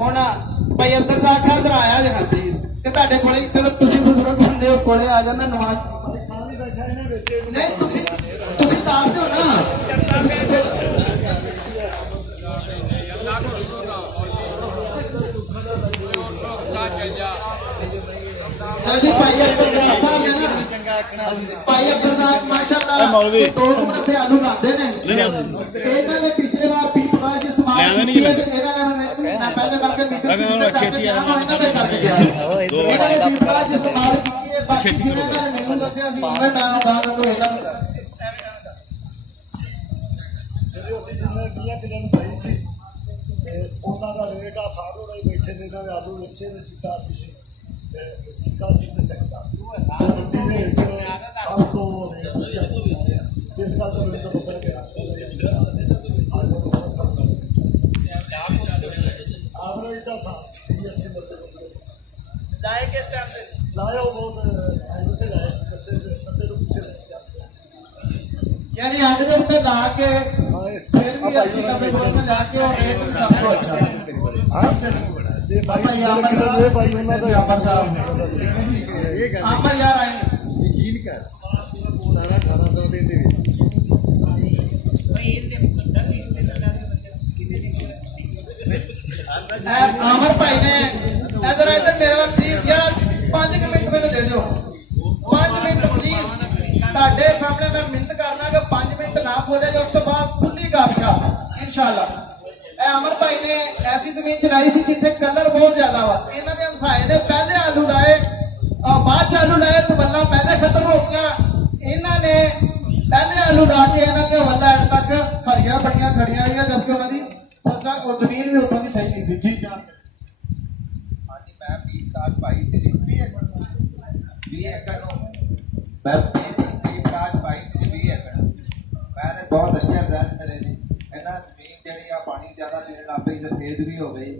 हुण भाई अब्दुलराज साहब इधर आया जी। हाँ प्लीज ते तुहाडे कोले चलो तुसीं बुजुर्ग बंदे हो कोले आ जाना नवाज नहीं तुसीं दस दो ना ਲਓ ਜੀ ਭਾਈ ਅਬਦੁਲ ਸਾਹਿਬ ਨੇ ਨਾ ਭਾਈ ਅਬਦੁਲ ਸਾਹਿਬ ਮਾਸ਼ਾਅੱਲਾ ਇਹ ਮੌਲਵੀ। ਦੋ ਨੰਬਰ ਤੇ ਆਲੂ ਲਾਉਂਦੇ ਨੇ ਇਹਨਾਂ ਨੇ ਪਿਛਲੇ ਵਾਰ ਪੀਪਾ ਜਿਸ ਇਸਤੇਮਾਲ ਲੈਣਾ ਨਹੀਂ ਕੀਤੀ ਹੈ ਜੀ। ਤੇ ਇਹਨਾਂ ਨੇ ਮਹੀਨਾ ਪਹਿਲੇ ਕਰਕੇ ਮੀਟਰ ਅਗਰ ਉਹਨਾਂ ਨੂੰ ਛੇਤੀ ਆ ਇਹਨਾਂ ਦੇ ਕਰਕੇ ਗਿਆ ਇਹਨਾਂ ਨੇ ਪੀਪਾ ਜਿਸ ਇਸਤੇਮਾਲ ਕੀਤੀ ਹੈ ਬਾਕੀ ਜਿਵੇਂ ਇਹਨਾਂ ਨੇ ਮੈਨੂੰ ਦੱਸਿਆ ਸੀ ਉਵੇਂ ਮੈਂ ਤਾਂ ਤੋਂ ਇਹਨਾਂ ਨੂੰ ਜਦੋਂ ਅਸੀਂ ਜਿੰਨੇ 20 ਦਿਨ ਪਈ ਸੀ ਤੇ ਉਹਨਾਂ ਦਾ ਰੇਟ ਆ ਸਾਰੋਂ ਦੇ ਬੈਠੇ ਨੇ ਇਹਨਾਂ ਦੇ ਆਲੂ ਵਿੱਚੇ ਦੇ ਚਿੱਟਾ ਸੀ ਤੇ ਚਿੱਟਾ ਸੀ ਤੇ ਸਕਦਾ ਮੰਡੀ ਦੇ ਵਿੱਚ ਸਭ ਤੋਂ ਇਸ ਗੱਲ ਤੋਂ ਮੈਨੂੰ ਪਤਾ ਕਿ ਆਲੂ ਬਹੁਤ ਸਸਤਾ आवरेज का साथ ये अच्छे बंदे लाए किस टाइम पे लाए वो बहुत आगे से लाए बंदे तो पीछे रहे यानी आगे के ऊपर ला के फिर भी अच्छी कमी में जाके और रेट भी सबको अच्छा हाँ ये भाई ये भाई उन्होंने तो अमर साहब अमर यार आए यकीन कर 17-1800 दे दे अमर भाई ने इधर इधर मेरे पास प्लीज यार 5 मिनट मैंने दे दो 5 मिनट प्लीज ਤੁਹਾਡੇ ਸਾਹਮਣੇ ਮੈਂ ਮਿੰਟ ਕਰਨਾ ਕਿ 5 ਮਿੰਟ ਨਾ ਬੋਲੇ ਤੇ ਉਸ ਤੋਂ ਬਾਅਦ ਖੁੱਲੀ ਗੱਲਬਾਤ ਇਨਸ਼ਾਅੱਲਾ ਇਹ ਅਮਰ ਭਾਈ ਨੇ ਐਸੀ ਜ਼ਮੀਨ ਚਲਾਈ ਸੀ ਜਿੱਥੇ ਕਲਰ ਬਹੁਤ ਜ਼ਿਆਦਾ ਵਾ ਇਹਨਾਂ ਦੇ ਹਮਸਾਏ ਨੇ ਪਹਿਲੇ ਆਲੂ ਲਾਏ ਬਾਅਦ ਚ ਆਲੂ ਲਾਏ ਤੇ ਬੱਲਾ ਪਹਿਲੇ ਖਤਮ ਹੋ ਗਿਆ ਇਹਨਾਂ ਨੇ ਪਹਿਲੇ ਆਲੂ ਲਾ ਕੇ ਇਹਨਾਂ ਦੇ ਵੱਲਾ ਐਡ ਤੱਕ ਹਰੀਆਂ ਬੜੀਆਂ ਖੜੀਆਂ ਰਹੀਆਂ ਜਦਕਿ ਉਹਨਾਂ ਦੀ ਫਸਲ ਉਹ ਜ਼ਮੀਨ ਵੀ ਉੱਥੋਂ ਦੀ ਸਹੀ ਨਹੀਂ ਸੀ ਠੀਕ ਆ ਹਾਂਜੀ ਮੈਂ 20 ਸਾਲ ਪਾਈ ਸੀ 20 ਏਕੜ ਨੂੰ ਮੈਂ 20 ਸਾਲ ਪਾਈ ਸੀ 20 ਏਕੜ ਮੈਂ ਨੇ ਬਹੁਤ ਅੱਛੇ ਰਿਜ਼ਲਟ ਮਿਲੇ ਨੇ ਇਹਨਾਂ ਜ਼ਮੀਨ ਜਿਹੜੀ ਆ ਪਾਣੀ ਜ਼ਿਆਦਾ ਦੇਣ ਲੱਗ ਪਈ ਤੇ ਤੇਜ਼ ਵੀ ਹੋ ਗਈ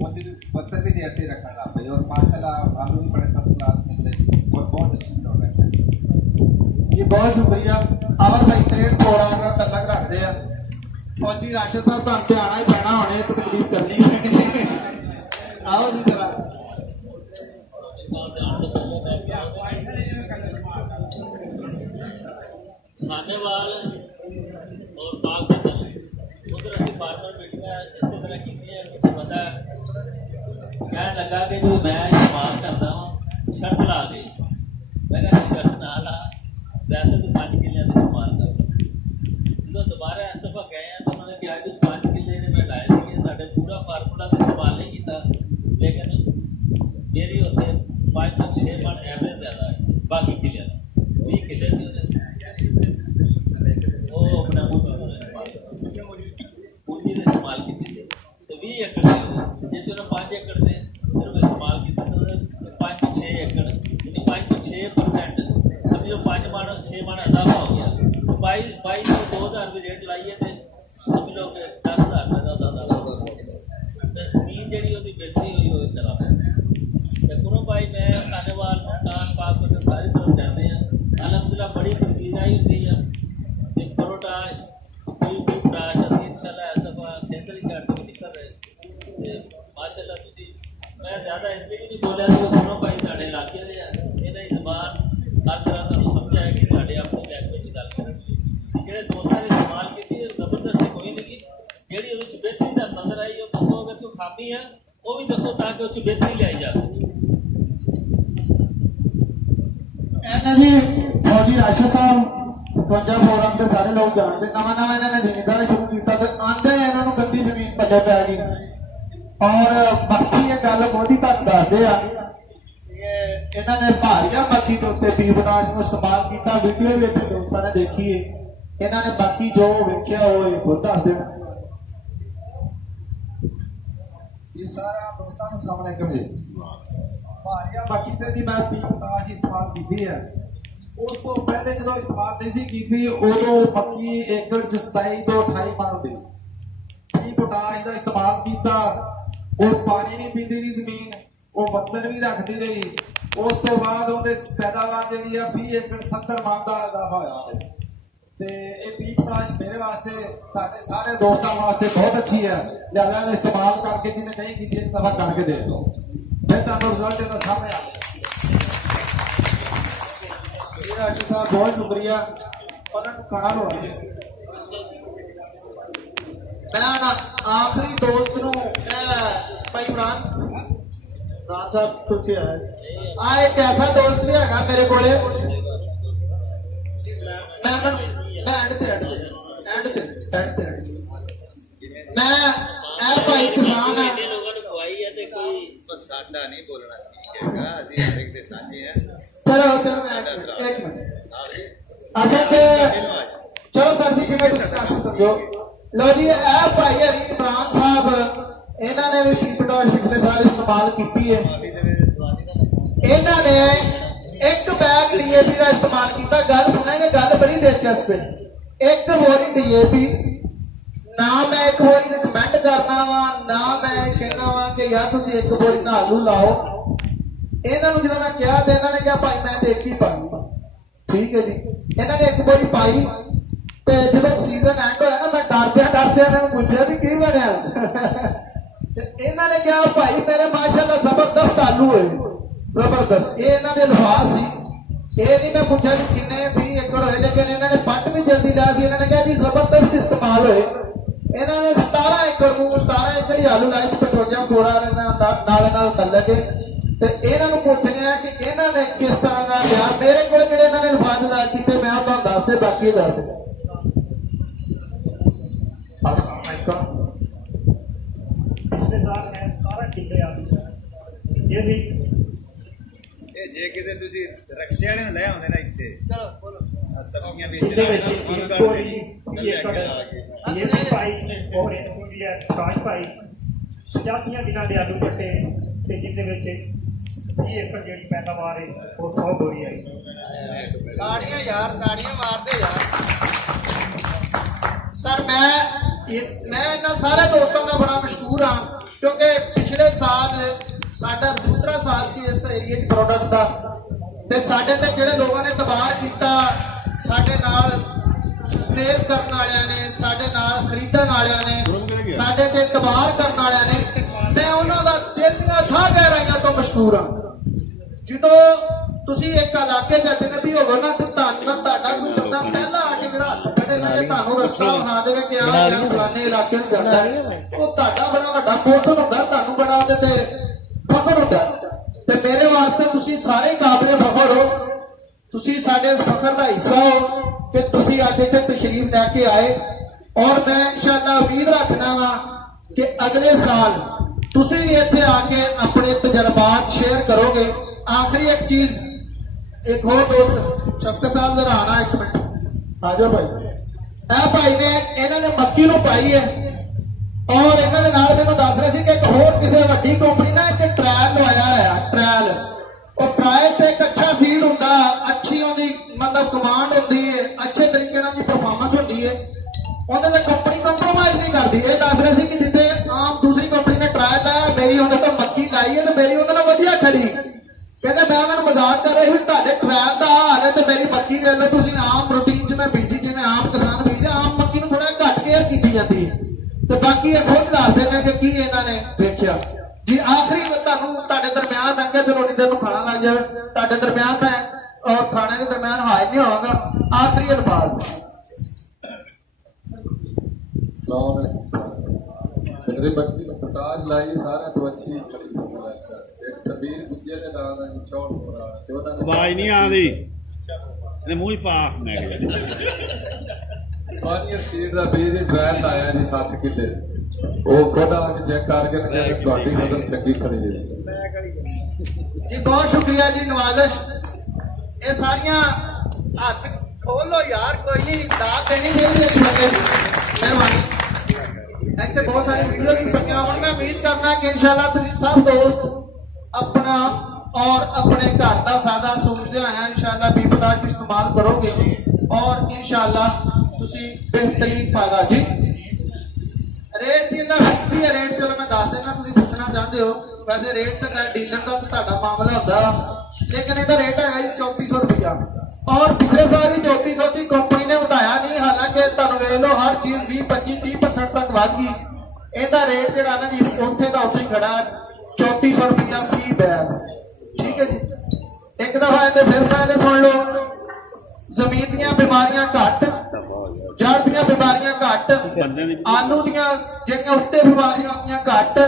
ਉਹਦੀ ਪੱਤਰ ਵੀ ਦੇਰ ਤੇ ਰੱਖਣ ਲੱਗ ਪਈ ਔਰ ਮਾਸ਼ਾਅੱਲਾ ਆਲੂ ਵੀ ਬੜੇ ਫਸਟ ਕਲਾਸ ਨਿਕਲੇ ਔਰ ਬਹੁਤ ਅੱਛੀ ਲੋੜ ਹੈ ਜੀ ਬਹੁਤ ਸ਼ੁਕਰੀਆ ਅਮਰ ਭਾਈ ਟ੍ਰੇਡ ਪ੍ਰੋਗਰਾਮ ਨਾਲ ਤਲਕ ਰੱਖਦੇ ਆ फौजी राशिद साहब तो हमसे आना ही पैना होने तो तकलीफ करनी आओ जी जरा खानेवाल और बागपतन उधर असं फार्मर मीटिंग इस तरह की मुझे पता कहने लगा कि जो मैं इस्तेमाल करता हूँ शर्त ला दे मैं कहा शर्त ना ला वैसे तो 5 किले इस्तेमाल करता जो दोबारा इस दफा गए हैं तो उन्होंने कहा कि 5 किले ने मैं लाए थे साढ़े पूरा फार्मूला से इस्तेमाल नहीं किया लेकिन मेरी होते 5 तो 6 मन एवरेज ज़्यादा है बाकी किले 20 किले से वो अपना पूंजी से इस्तेमाल की थी तो 20 एकड़ जिस 5 एकड़ थे फिर वो इस्तेमाल किया तो 5 तो 6 एकड़ यानी 5 तो 6% समझो 5 मन 6 मन इजाफा हो गया 22 तो 2000 की रेट लाइए थे सभी लोग 10,000 में 10,000 जमीन जी उसकी बेहतरी हुई हो तरह गुरु भाई मैं खानेवाल मुल्तान पाक सारी तरफ जाते हैं अलहमदुल्ला बड़ी तकदीर आई होती है परोटाश पोटाश असं इंशाल्लाह इस दफा सेंटर ही छड़ नहीं कर रहे माशाल्लाह मैं ज़्यादा इसलिए भी नहीं बोलिया कि गुरु भाई साढ़े इलाके के इन्हें जबान हर तरह का समझ आएगी साढ़े अपनी लैंग्वेज गल कर ਜਿਹੜੇ ਦੋਸਤਾਂ ਨੇ ਇਸਤੇਮਾਲ ਕੀਤੀ ਜ਼ਬਰਦਸਤੀ ਕੋਈ ਨਹੀਂ ਜਿਹੜੀ ਉਹਦੇ ਚ ਬਿਹਤਰੀ ਦਾ ਨਜ਼ਰ ਆਈ ਉਹ ਦੱਸੋ ਅਗਰ ਕੋਈ ਖਾਮੀ ਹੈ ਉਹ ਵੀ ਦੱਸੋ ਤਾਂ ਕਿ ਉਹ ਚ ਬਿਹਤਰੀ ਲਿਆਈ ਜਾ ਸਕੇ ਇਹਨਾਂ ਜੀ ਫੌਜੀ ਰਾਸ਼ਦ ਸਾਹਿਬ 57 ਫੋਰਮ ਦੇ ਸਾਰੇ ਲੋਕ ਜਾਣਦੇ ਨਵਾਂ ਇਹਨਾਂ ਨੇ ਜ਼ਿਮੀਂਦਾਰ ਸ਼ੁਰੂ ਕੀਤਾ ਤੇ ਆਂਦੇ ਇਹਨਾਂ ਨੂੰ ਗੰਦੀ ਜ਼ਮੀਨ ਪੱਲੇ ਪੈ ਗਈ ਔਰ ਬਾਕੀ ਇਹ ਗੱਲ ਮੋਦੀ ਤੱਕ ਦੱਸਦੇ ਆ ਇਹਨਾਂ ਨੇ ਭਾਰੀਆ ਮੱਕੀ ਦੇ ਉੱਤੇ ਪੀਵਨਾਸ਼ ਨੂੰ ਇਸਤੇਮਾਲ ਕੀਤਾ ਵੀਡੀਓ ਵੀ ਇੱਥੇ ਦੋਸਤਾਂ ਨੇ ਦੇਖੀ ਹੈ ਇਹਨਾਂ ਨੇ ਬਾਕੀ ਜੋ ਵੇਖਿਆ ਉਹ ਖੁਦ ਦੱਸ ਦੇਣ ਇਹ ਸਾਰਾ ਦੋਸਤਾਂ ਨੂੰ ਸਲਾਮ ਅਲੈਕੁਮ ਜੀ ਭਾਰੀਆ ਬਾਕੀ ਤੇ ਜੀ ਮੈਂ ਪੋਟਾਸ਼ ਇਸਤੇਮਾਲ ਕੀਤੀ ਹੈ ਉਸ ਤੋਂ ਪਹਿਲੇ ਜਦੋਂ ਇਸਤੇਮਾਲ ਨਹੀਂ ਸੀ ਕੀਤੀ ਉਦੋਂ ਮੱਕੀ ਏਕੜ ਚ 27 ਤੋਂ 28 ਮਣ ਹੁੰਦੀ ਸੀ ਪੋਟਾਸ਼ ਦਾ ਇਸਤੇਮਾਲ ਕੀਤਾ ਉਹ ਪਾਣੀ ਨਹੀਂ ਪੀਂਦੀ ਰਹੀ ਜ਼ਮੀਨ ਉਹ ਬੱਤਰ ਵੀ ਰੱਖਦੀ ਰਹੀ ਉਸ ਤੋਂ ਬਾਅਦ ਉਹਦੇ ਪੈਦਾਵਾਰ ਜਿਹੜੀ ਆ 20 ਏਕੜ 70 ਮਣ ਦਾ ਇਜ਼ਾਫਾ ਹੋਇਆ ਤੇ ਇਹ ਪੀ ਪੋਟਾਸ਼ ਮੇਰੇ ਵਾਸਤੇ ਸਾਡੇ ਸਾਰੇ ਦੋਸਤਾਂ ਵਾਸਤੇ ਬਹੁਤ ਅੱਛੀ ਹੈ ਲਿਹਾਜ਼ਾ ਇਹਦਾ ਇਸਤੇਮਾਲ ਕਰਕੇ ਜਿਹਨੇ ਨਹੀਂ ਕੀਤੀ ਇੱਕ ਦਫਾ ਕਰਕੇ ਦੇਖ ਲਓ ਫਿਰ ਤੁਹਾਨੂੰ ਰਿਜ਼ਲਟ ਇਹਦਾ ਸਾਹਮਣੇ ਆ ਇਹ ਰਾਸ਼ਦ ਸਾਹਿਬ ਬਹੁਤ ਸ਼ੁਕਰੀਆ ਉਹਨਾਂ ਨੂੰ ਖਾਣਾ ਲਵਾ मैं ना आखिरी दोस्त नु भाई इमरान ਰਾਜ ਸਾਹਿਬ ਤੁਸੀਂ ਆਏ ਆ ਇੱਕ ਐਸਾ ਦੋਸਤ ਵੀ ਹੈਗਾ ਮੇਰੇ ਕੋਲੇ ਮੈਂ ਉਹਨਾਂ ਨੂੰ ਐਂਡ ਤੇ ਮੈਂ ਇਹ ਭਾਈ ਕਿਸਾਨ ਹੈ ਸਾਡਾ ਨਹੀਂ ਬੋਲਣਾ ਠੀਕ ਹੈਗਾ ਅਸੀਂ ਹਰ ਇੱਕ ਦੇ ਸਾਂਝੇ ਆ ਚਲੋ ਮੈਂ ਇੱਕ ਮਿੰਟ ਅਸਾਂ ਤੇ ਚਲੋ ਸਰ ਜੀ ਕਿਵੇਂ ਤੁਸੀਂ ਕਰ ਸਕਦੇ ਹੋ ਲੋ ਜੀ ਇਹ ਭਾਈ ਹਰੀ ਇਮਰਾਨ ਸਾਹਿਬ ਇਹਨਾਂ ਨੇ ਵੀ ਸੀਪਟੋਸ਼ਿਪ ਦੇ ਸਾਰੇ ਇਸਤੇਮਾਲ ਕੀਤੀ ਹੈ ਇਹਨਾਂ ਨੇ ਇੱਕ ਬੈਗ ਡੀਏਪੀ ਦਾ ਇਸਤੇਮਾਲ ਕੀਤਾ ਗੱਲ ਸੁਣਾਂਗੇ ਗੱਲ ਬੜੀ ਦਿਲਚਸਪ ਹੈ ਇੱਕ ਬੋਰੀ ਡੀਏਪੀ ਨਾ ਮੈਂ ਇੱਕ ਬੋਰੀ ਰਿਕਮੈਂਡ ਕਰਨਾ ਵਾ ਨਾ ਮੈਂ ਕਹਿੰਦਾ ਵਾ ਕਿ ਯਾਰ ਤੁਸੀਂ ਇੱਕ ਬੋਰੀ ਨਾਲ ਨੂੰ ਲਾਓ ਇਹਨਾਂ ਨੂੰ ਜਦੋਂ ਮੈਂ ਕਿਹਾ ਤੇ ਇਹਨਾਂ ਨੇ ਕਿਹਾ ਭਾਈ ਮੈਂ ਤੇ ਇੱਕ ਹੀ ਪਾਈ ਠੀਕ ਹੈ ਜੀ ਇਹਨਾਂ ਨੇ ਇੱਕ ਬੋਰੀ ਪਾਈ ਤੇ ਜਦੋਂ ਸੀਜ਼ਨ ਐਂਡ ਹੋਇਆ ਨਾ ਮੈਂ ਡਰਦਿਆਂ ਇਹਨਾਂ ਨੂੰ ਪੁੱਛਿਆ ਵੀ ਕੀ ਬਣਿਆ ਤੇ ਇਹਨਾਂ ਨੇ ਕਿਹਾ ਭਾਈ ਮੇਰੇ ਮਾਸ਼ਾਅੱਲਾ ਜ਼ਬਰਦਸਤ ਆਲੂ ਹੋਏ ਜ਼ਬਰਦਸਤ ਇਹ ਇਹਨਾਂ ਦੇ ਅਲਫਾਜ਼ ਸੀ ਇਹ ਨਹੀਂ ਮੈਂ ਪੁੱਛਿਆ ਵੀ ਕਿੰਨੇ 20 ਏਕੜ ਹੋਏ ਲੇਕਿਨ ਇਹਨਾਂ ਨੇ ਪੱਟ ਵੀ ਜਲਦੀ ਲਾ ਸੀ ਇਹਨਾਂ ਨੇ ਕਿਹਾ ਜੀ ਜ਼ਬਰਦਸਤ ਇਸਤੇਮਾਲ ਹੋਏ ਇਹਨਾਂ ਨੇ 17 ਏਕੜ ਨੂੰ 17 ਏਕੜ ਹੀ ਆਲੂ ਲਾਏ 55 ਕੋੜਾ ਨਾਲ ਤਲਕ ਤੇ ਇਹਨਾਂ ਨੂੰ ਪੁੱਛ ਰਿਹਾ ਕਿ ਇਹਨਾਂ ਨੇ ਕਿਸ ਤਰ੍ਹਾਂ ਦਾ ਲਿਆ ਮੇਰੇ ਕੋਲ ਜਿਹੜੇ ਇਹਨਾਂ ਨੇ ਅਲਫਾਜ਼ ਲਾ ਕੀਤੇ ਮੈਂ ਤੁਹਾਨੂੰ ਦੱਸਦੇ ਬਾਕੀ ਦੱਸ ਦੇ ਪਿਛਲੇ ਸਾਲ ਮੈਂ 17 ਕਿੱਲੇ ਆਲੂ ਜੇ ਸੀ ਇਹ ਜੇ ਕਿਤੇ ਤੁਸੀਂ ਰਕਸ਼ੇ ਵਾਲੇ ਨੂੰ ਲੈ ਆਉਂਦੇ ਨਾ ਇੱਥੇ ਚਲੋ ਬੋਲੋ ਸਬਜ਼ੀਆਂ ਕਿੱਲੇ ਵਿੱਚ ਵੇਚਣਾ ਇੱਕ ਬੋਰੀ ਇਹ ਭਾਈ ਹੋਰ ਇਹ ਹੁੰਦੀ ਹੈ ਕਾਸ਼ ਭਾਈ 85 ਦਿਨਾਂ ਦੇ ਆਲੂ ਕੱਟੇ ਤੇ ਜਿਹਦੇ ਵਿੱਚ 20 ਏਕੜ ਜਿਹੜੀ ਪੈਦਾਵਾਰ ਹੈ ਉਹ 100 ਬੋਰੀ ਆਈ ਤਾੜੀਆਂ ਯਾਰ ਤਾੜੀਆਂ ਮਾਰਦੇ ਯਾਰ ਸਰ ਮੈਂ ਇਹਨਾਂ ਸਾਰੇ ਦੋਸਤਾਂ ਦਾ ਬੜਾ ਮਸ਼ਹੂਰ ਹਾਂ ਕਿਉਂਕਿ ਪਿਛਲੇ ਸਾਲ ਸਾਡਾ ਦੂਸਰਾ ਸਾਲ ਸੀ ਇਸ ਏਰੀਏ 'ਚ ਪ੍ਰੋਡਕਟ ਦਾ ਤੇ ਸਾਡੇ ਤੇ ਜਿਹੜੇ ਲੋਕਾਂ ਨੇ ਤਬਾਰ ਕੀਤਾ ਸਾਡੇ ਨਾਲ ਸੇਲ ਕਰਨ ਵਾਲਿਆਂ ਨੇ ਸਾਡੇ ਨਾਲ ਖਰੀਦਣ ਵਾਲਿਆਂ ਨੇ ਸਾਡੇ ਤੇ ਤਬਾਰ ਕਰਨ ਵਾਲਿਆਂ ਨੇ ਮੈਂ ਉਹਨਾਂ ਦਾ ਦਿਲ ਦੀਆਂ ਥਾਂ ਗਹਿਰਾਈਆਂ ਤੋਂ ਮਸ਼ਹੂਰ ਹਾਂ ਜਦੋਂ ਤੁਸੀਂ ਇੱਕ ਇਲਾਕੇ ਦੇ ਅਜਨਬੀ ਹੋਵੋ ਨਾ ਤੇ ਤੁਹਾਨੂੰ ਤੁਹਾਡਾ ਕੋਈ ਬੰਦਾ ਪਹਿਲਾਂ ਆ ਕੇ ਜਿਹੜਾ ਹੱਥ ਖੜੇ ਨਾ ਜੇ ਤੁਹਾਨੂੰ ਰਸਤਾ ਵਿਖਾ ਦੇਵੇ ਕਿ ਆਹ ਜਾਂ ਫਲਾਣੇ ਇਲਾਕੇ ਨੂੰ ਜਾਂਦਾ ਹੈ ਉਹ ਤੁਹਾਡਾ ਬੜਾ ਵੱਡਾ ਮੋਤਨ ਹੁੰਦਾ ਤੁਹਾਨੂੰ ਬੜਾ ਉਹਦੇ ਤੇ ਫਖਰ ਹੁੰਦਾ ਤੇ ਮੇਰੇ ਵਾਸਤੇ ਤੁਸੀਂ ਸਾਰੇ ਕਾਬਲੇ ਫਖਰ ਹੋ ਤੁਸੀਂ ਸਾਡੇ ਇਸ ਫਖਰ ਦਾ ਹਿੱਸਾ ਹੋ ਕਿ ਤੁਸੀਂ ਅੱਜ ਇੱਥੇ ਤਸ਼ਰੀਫ ਲੈ ਕੇ ਆਏ ਔਰ ਮੈਂ ਇਨਸ਼ਾਅੱਲਾ ਉਮੀਦ ਰੱਖਦਾ ਵਾ ਕਿ ਅਗਲੇ ਸਾਲ ਤੁਸੀਂ ਵੀ ਇੱਥੇ ਆ ਕੇ ਆਪਣੇ ਤਜਰਬਾਤ ਸ਼ੇਅਰ ਕਰੋਗੇ ਆਖਰੀ ਇੱਕ ਚੀਜ਼ एक और दोस्त शक्कर साहब जरा आना एक मिनट आ जाओ भाई ਇਹ ਭਾਈ ਨੇ ਇਹਨਾਂ ਨੇ ਮੱਕੀ ਨੂੰ ਪਾਈ ਹੈ ਔਰ ਇਹਨਾਂ ਦੇ ਨਾਲ ਮੈਨੂੰ ਦੱਸ ਰਹੇ ਸੀ ਕਿ ਇੱਕ ਹੋਰ ਕਿਸੇ ਵੱਡੀ ਕੰਪਨੀ ਨੇ ਇੱਕ ਟ੍ਰਾਇਲ ਲਵਾਇਆ ਹੋਇਆ ਟ੍ਰਾਇਲ ਉਹ ਟ੍ਰਾਇਲ ਤੇ ਇੱਕ ਅੱਛਾ ਸੀਡ ਹੁੰਦਾ ਅੱਛੀ ਉਹਦੀ ਮਤਲਬ ਕਮਾਂਡ ਹੁੰਦੀ ਹੈ ਅੱਛੇ ਤਰੀਕੇ ਨਾਲ ਦੀ ਪਰਫਾਰਮੈਂਸ ਹੁੰਦੀ ਹੈ ਉਹਦੇ ਤੇ ਕੰਪਨੀ ਕੰਪਰੋਮਾਈਜ਼ ਨਹੀਂ ਕਰਦੀ ਇਹ ਦੱਸ ਰਹੇ ਸੀ ਕਿ ਜਿੱਥੇ ਆਮ ਦੂਸਰੀ ਕੰਪਨੀ ਨੇ ਟ੍ਰਾਇਲ ਲਾਇਆ ਮੇਰੀ ਉਹਦੇ ਤੋਂ ਮੱਕੀ ਲਾਈ ਹੈ ਤੇ ਮੇਰੀ ਉਹਦੇ ਨਾਲ ਵਧੀਆ ਖੜੀ ਕਹਿੰਦੇ ਮੈਂ ਉਹਨਾਂ ਨੂੰ ਮਜ਼ਾਕ ਕਰ ਰਿਹਾ ਸੀ ਤੁਹਾਡੇ ਟ੍ਰਾਇਲ ਦਾ ਹਾਲ ਹੈ ਤੇ ਮੇਰੀ ਮੱਕੀ ਦੇ ਲੋ ਤੁਸੀਂ ਆਮ ਰੂਟੀਨ 'ਚ ਮੈਂ ਬੀਜੀ ਜਿਵੇਂ ਆਮ ਕਿਸਾਨ ਬੀਜਦੇ ਆਮ ਮੱਕੀ ਨੂੰ ਥੋੜਾ ਘੱਟ ਕੇਅਰ ਕੀਤੀ ਜਾਂਦੀ ਹੈ ਤੇ ਬਾਕੀ ਇਹ ਖੁਦ ਦੱਸਦੇ ਨੇ ਕਿ ਕੀ ਇਹਨਾਂ ਨੇ ਦੇਖਿਆ ਜੀ ਆਖਰੀ ਤੁਹਾਨੂੰ ਤੁਹਾਡੇ ਦਰਮਿਆਨ ਮੈਂ ਕਿਹਾ ਚਲੋ ਨਹੀਂ ਨੂੰ ਖਾਣਾ ਲੱਗ ਜਾਵੇ ਤੁਹਾਡੇ ਦਰਮਿਆਨ ਮੈਂ ਔਰ ਖਾਣੇ ਦੇ ਦਰਮਿਆਨ ਹਾਜ਼ਰ ਨਹੀਂ ਹੋਵਾਂਗਾ ਆਖਰੀ ਅਲਫਾਜ਼ तकरीबन पोटाश लाई सारे तो अच्छी खड़ी फसल है एक तबीर दूजे ਦੇ ਨਾਂ ਦਾ 64 ਹੋ ਰਹਾ ਤੇ ਉਹਨਾਂ ਨੇ ਆਵਾਜ਼ ਨਹੀਂ ਆਉਂਦੀ ਇਹਦੇ ਮੂੰਹ ਹੀ ਪਾ ਮੈਂ ਕਿਹਾ ਪਾਣੀ ਸੀਡ ਦਾ ਬੀਜ ਦੀ ਟ੍ਰਾਇਲ ਲਾਇਆ ਜੀ 7 ਕਿੱਲੇ ਉਹ ਖੁਦ ਆ ਕੇ ਚੈੱਕ ਕਰਕੇ ਕਹਿੰਦੇ ਤੁਹਾਡੀ ਫਸਲ ਚੰਗੀ ਖੜੀ ਹੈ ਜੀ ਬਹੁਤ ਸ਼ੁਕਰੀਆ ਜੀ ਨਵਾਜ਼ਿਸ਼ ਇਹ ਸਾਰੀਆਂ ਹੱਥ ਖੋਲੋ ਯਾਰ ਕੋਈ ਨਹੀਂ ਦਾਤ ਦੇਣੀ ਚਾਹੀਦੀ ਹੈ ਬੰਦੇ ਦੀ ਮਿਹਰਬਾਨੀ ਇੱਥੇ ਬਹੁਤ ਸਾਰੀ ਵੀਡੀਓ ਵੀ ਪਈਆਂ ਹੋਣ ਮੈਂ ਉਮੀਦ ਕਰਨਾ ਕਿ ਇਨਸ਼ਾਅੱਲਾ ਤੁਸੀਂ ਸਭ ਦੋਸਤ ਆਪਣਾ और अपने घर का फायदा सोचते हुए इंशाअल्लाह बी पोटाश इस्तेमाल करोगे और इंशाअल्लाह तुसी बेहतरीन फायदा जी रेट की फिक्स है रेट चलो मैं दस देना तुसी पूछना चाहते हो वैसे रेट तो डीलर का तो ਤੁਹਾਡਾ मामला होता लेकिन ਇਹਦਾ रेट है जी 3400 रुपया और पिछले साल ही 3400 की कंपनी ने बताया नहीं हालांकि ਤੁਹਾਨੂੰ ਵੇਖ ਲਓ हर चीज 20-25-30% तक ਵੱਧ ਗਈ ਇਹਦਾ रेट ਜਿਹੜਾ ਨਾ ਜੀ ਉੱਥੇ ਦਾ ਉੱਥੇ ਖੜਾ 3400 रुपया फी बैग ठीक है जी एक दफा इन्हें फिर फायदे सुन लो जमीन दियां बीमारियां घट जड़ दियां बीमारियां घट आलू दियां जिहड़ियां उत्ते बीमारियां होंदियां घट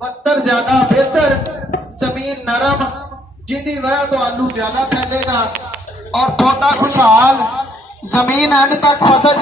72 ज्यादा बेहतर नरम जिंदी वजह तो आलू ज्यादा फैलेगा और पौधा खुशहाल जमीन एंड तक फसल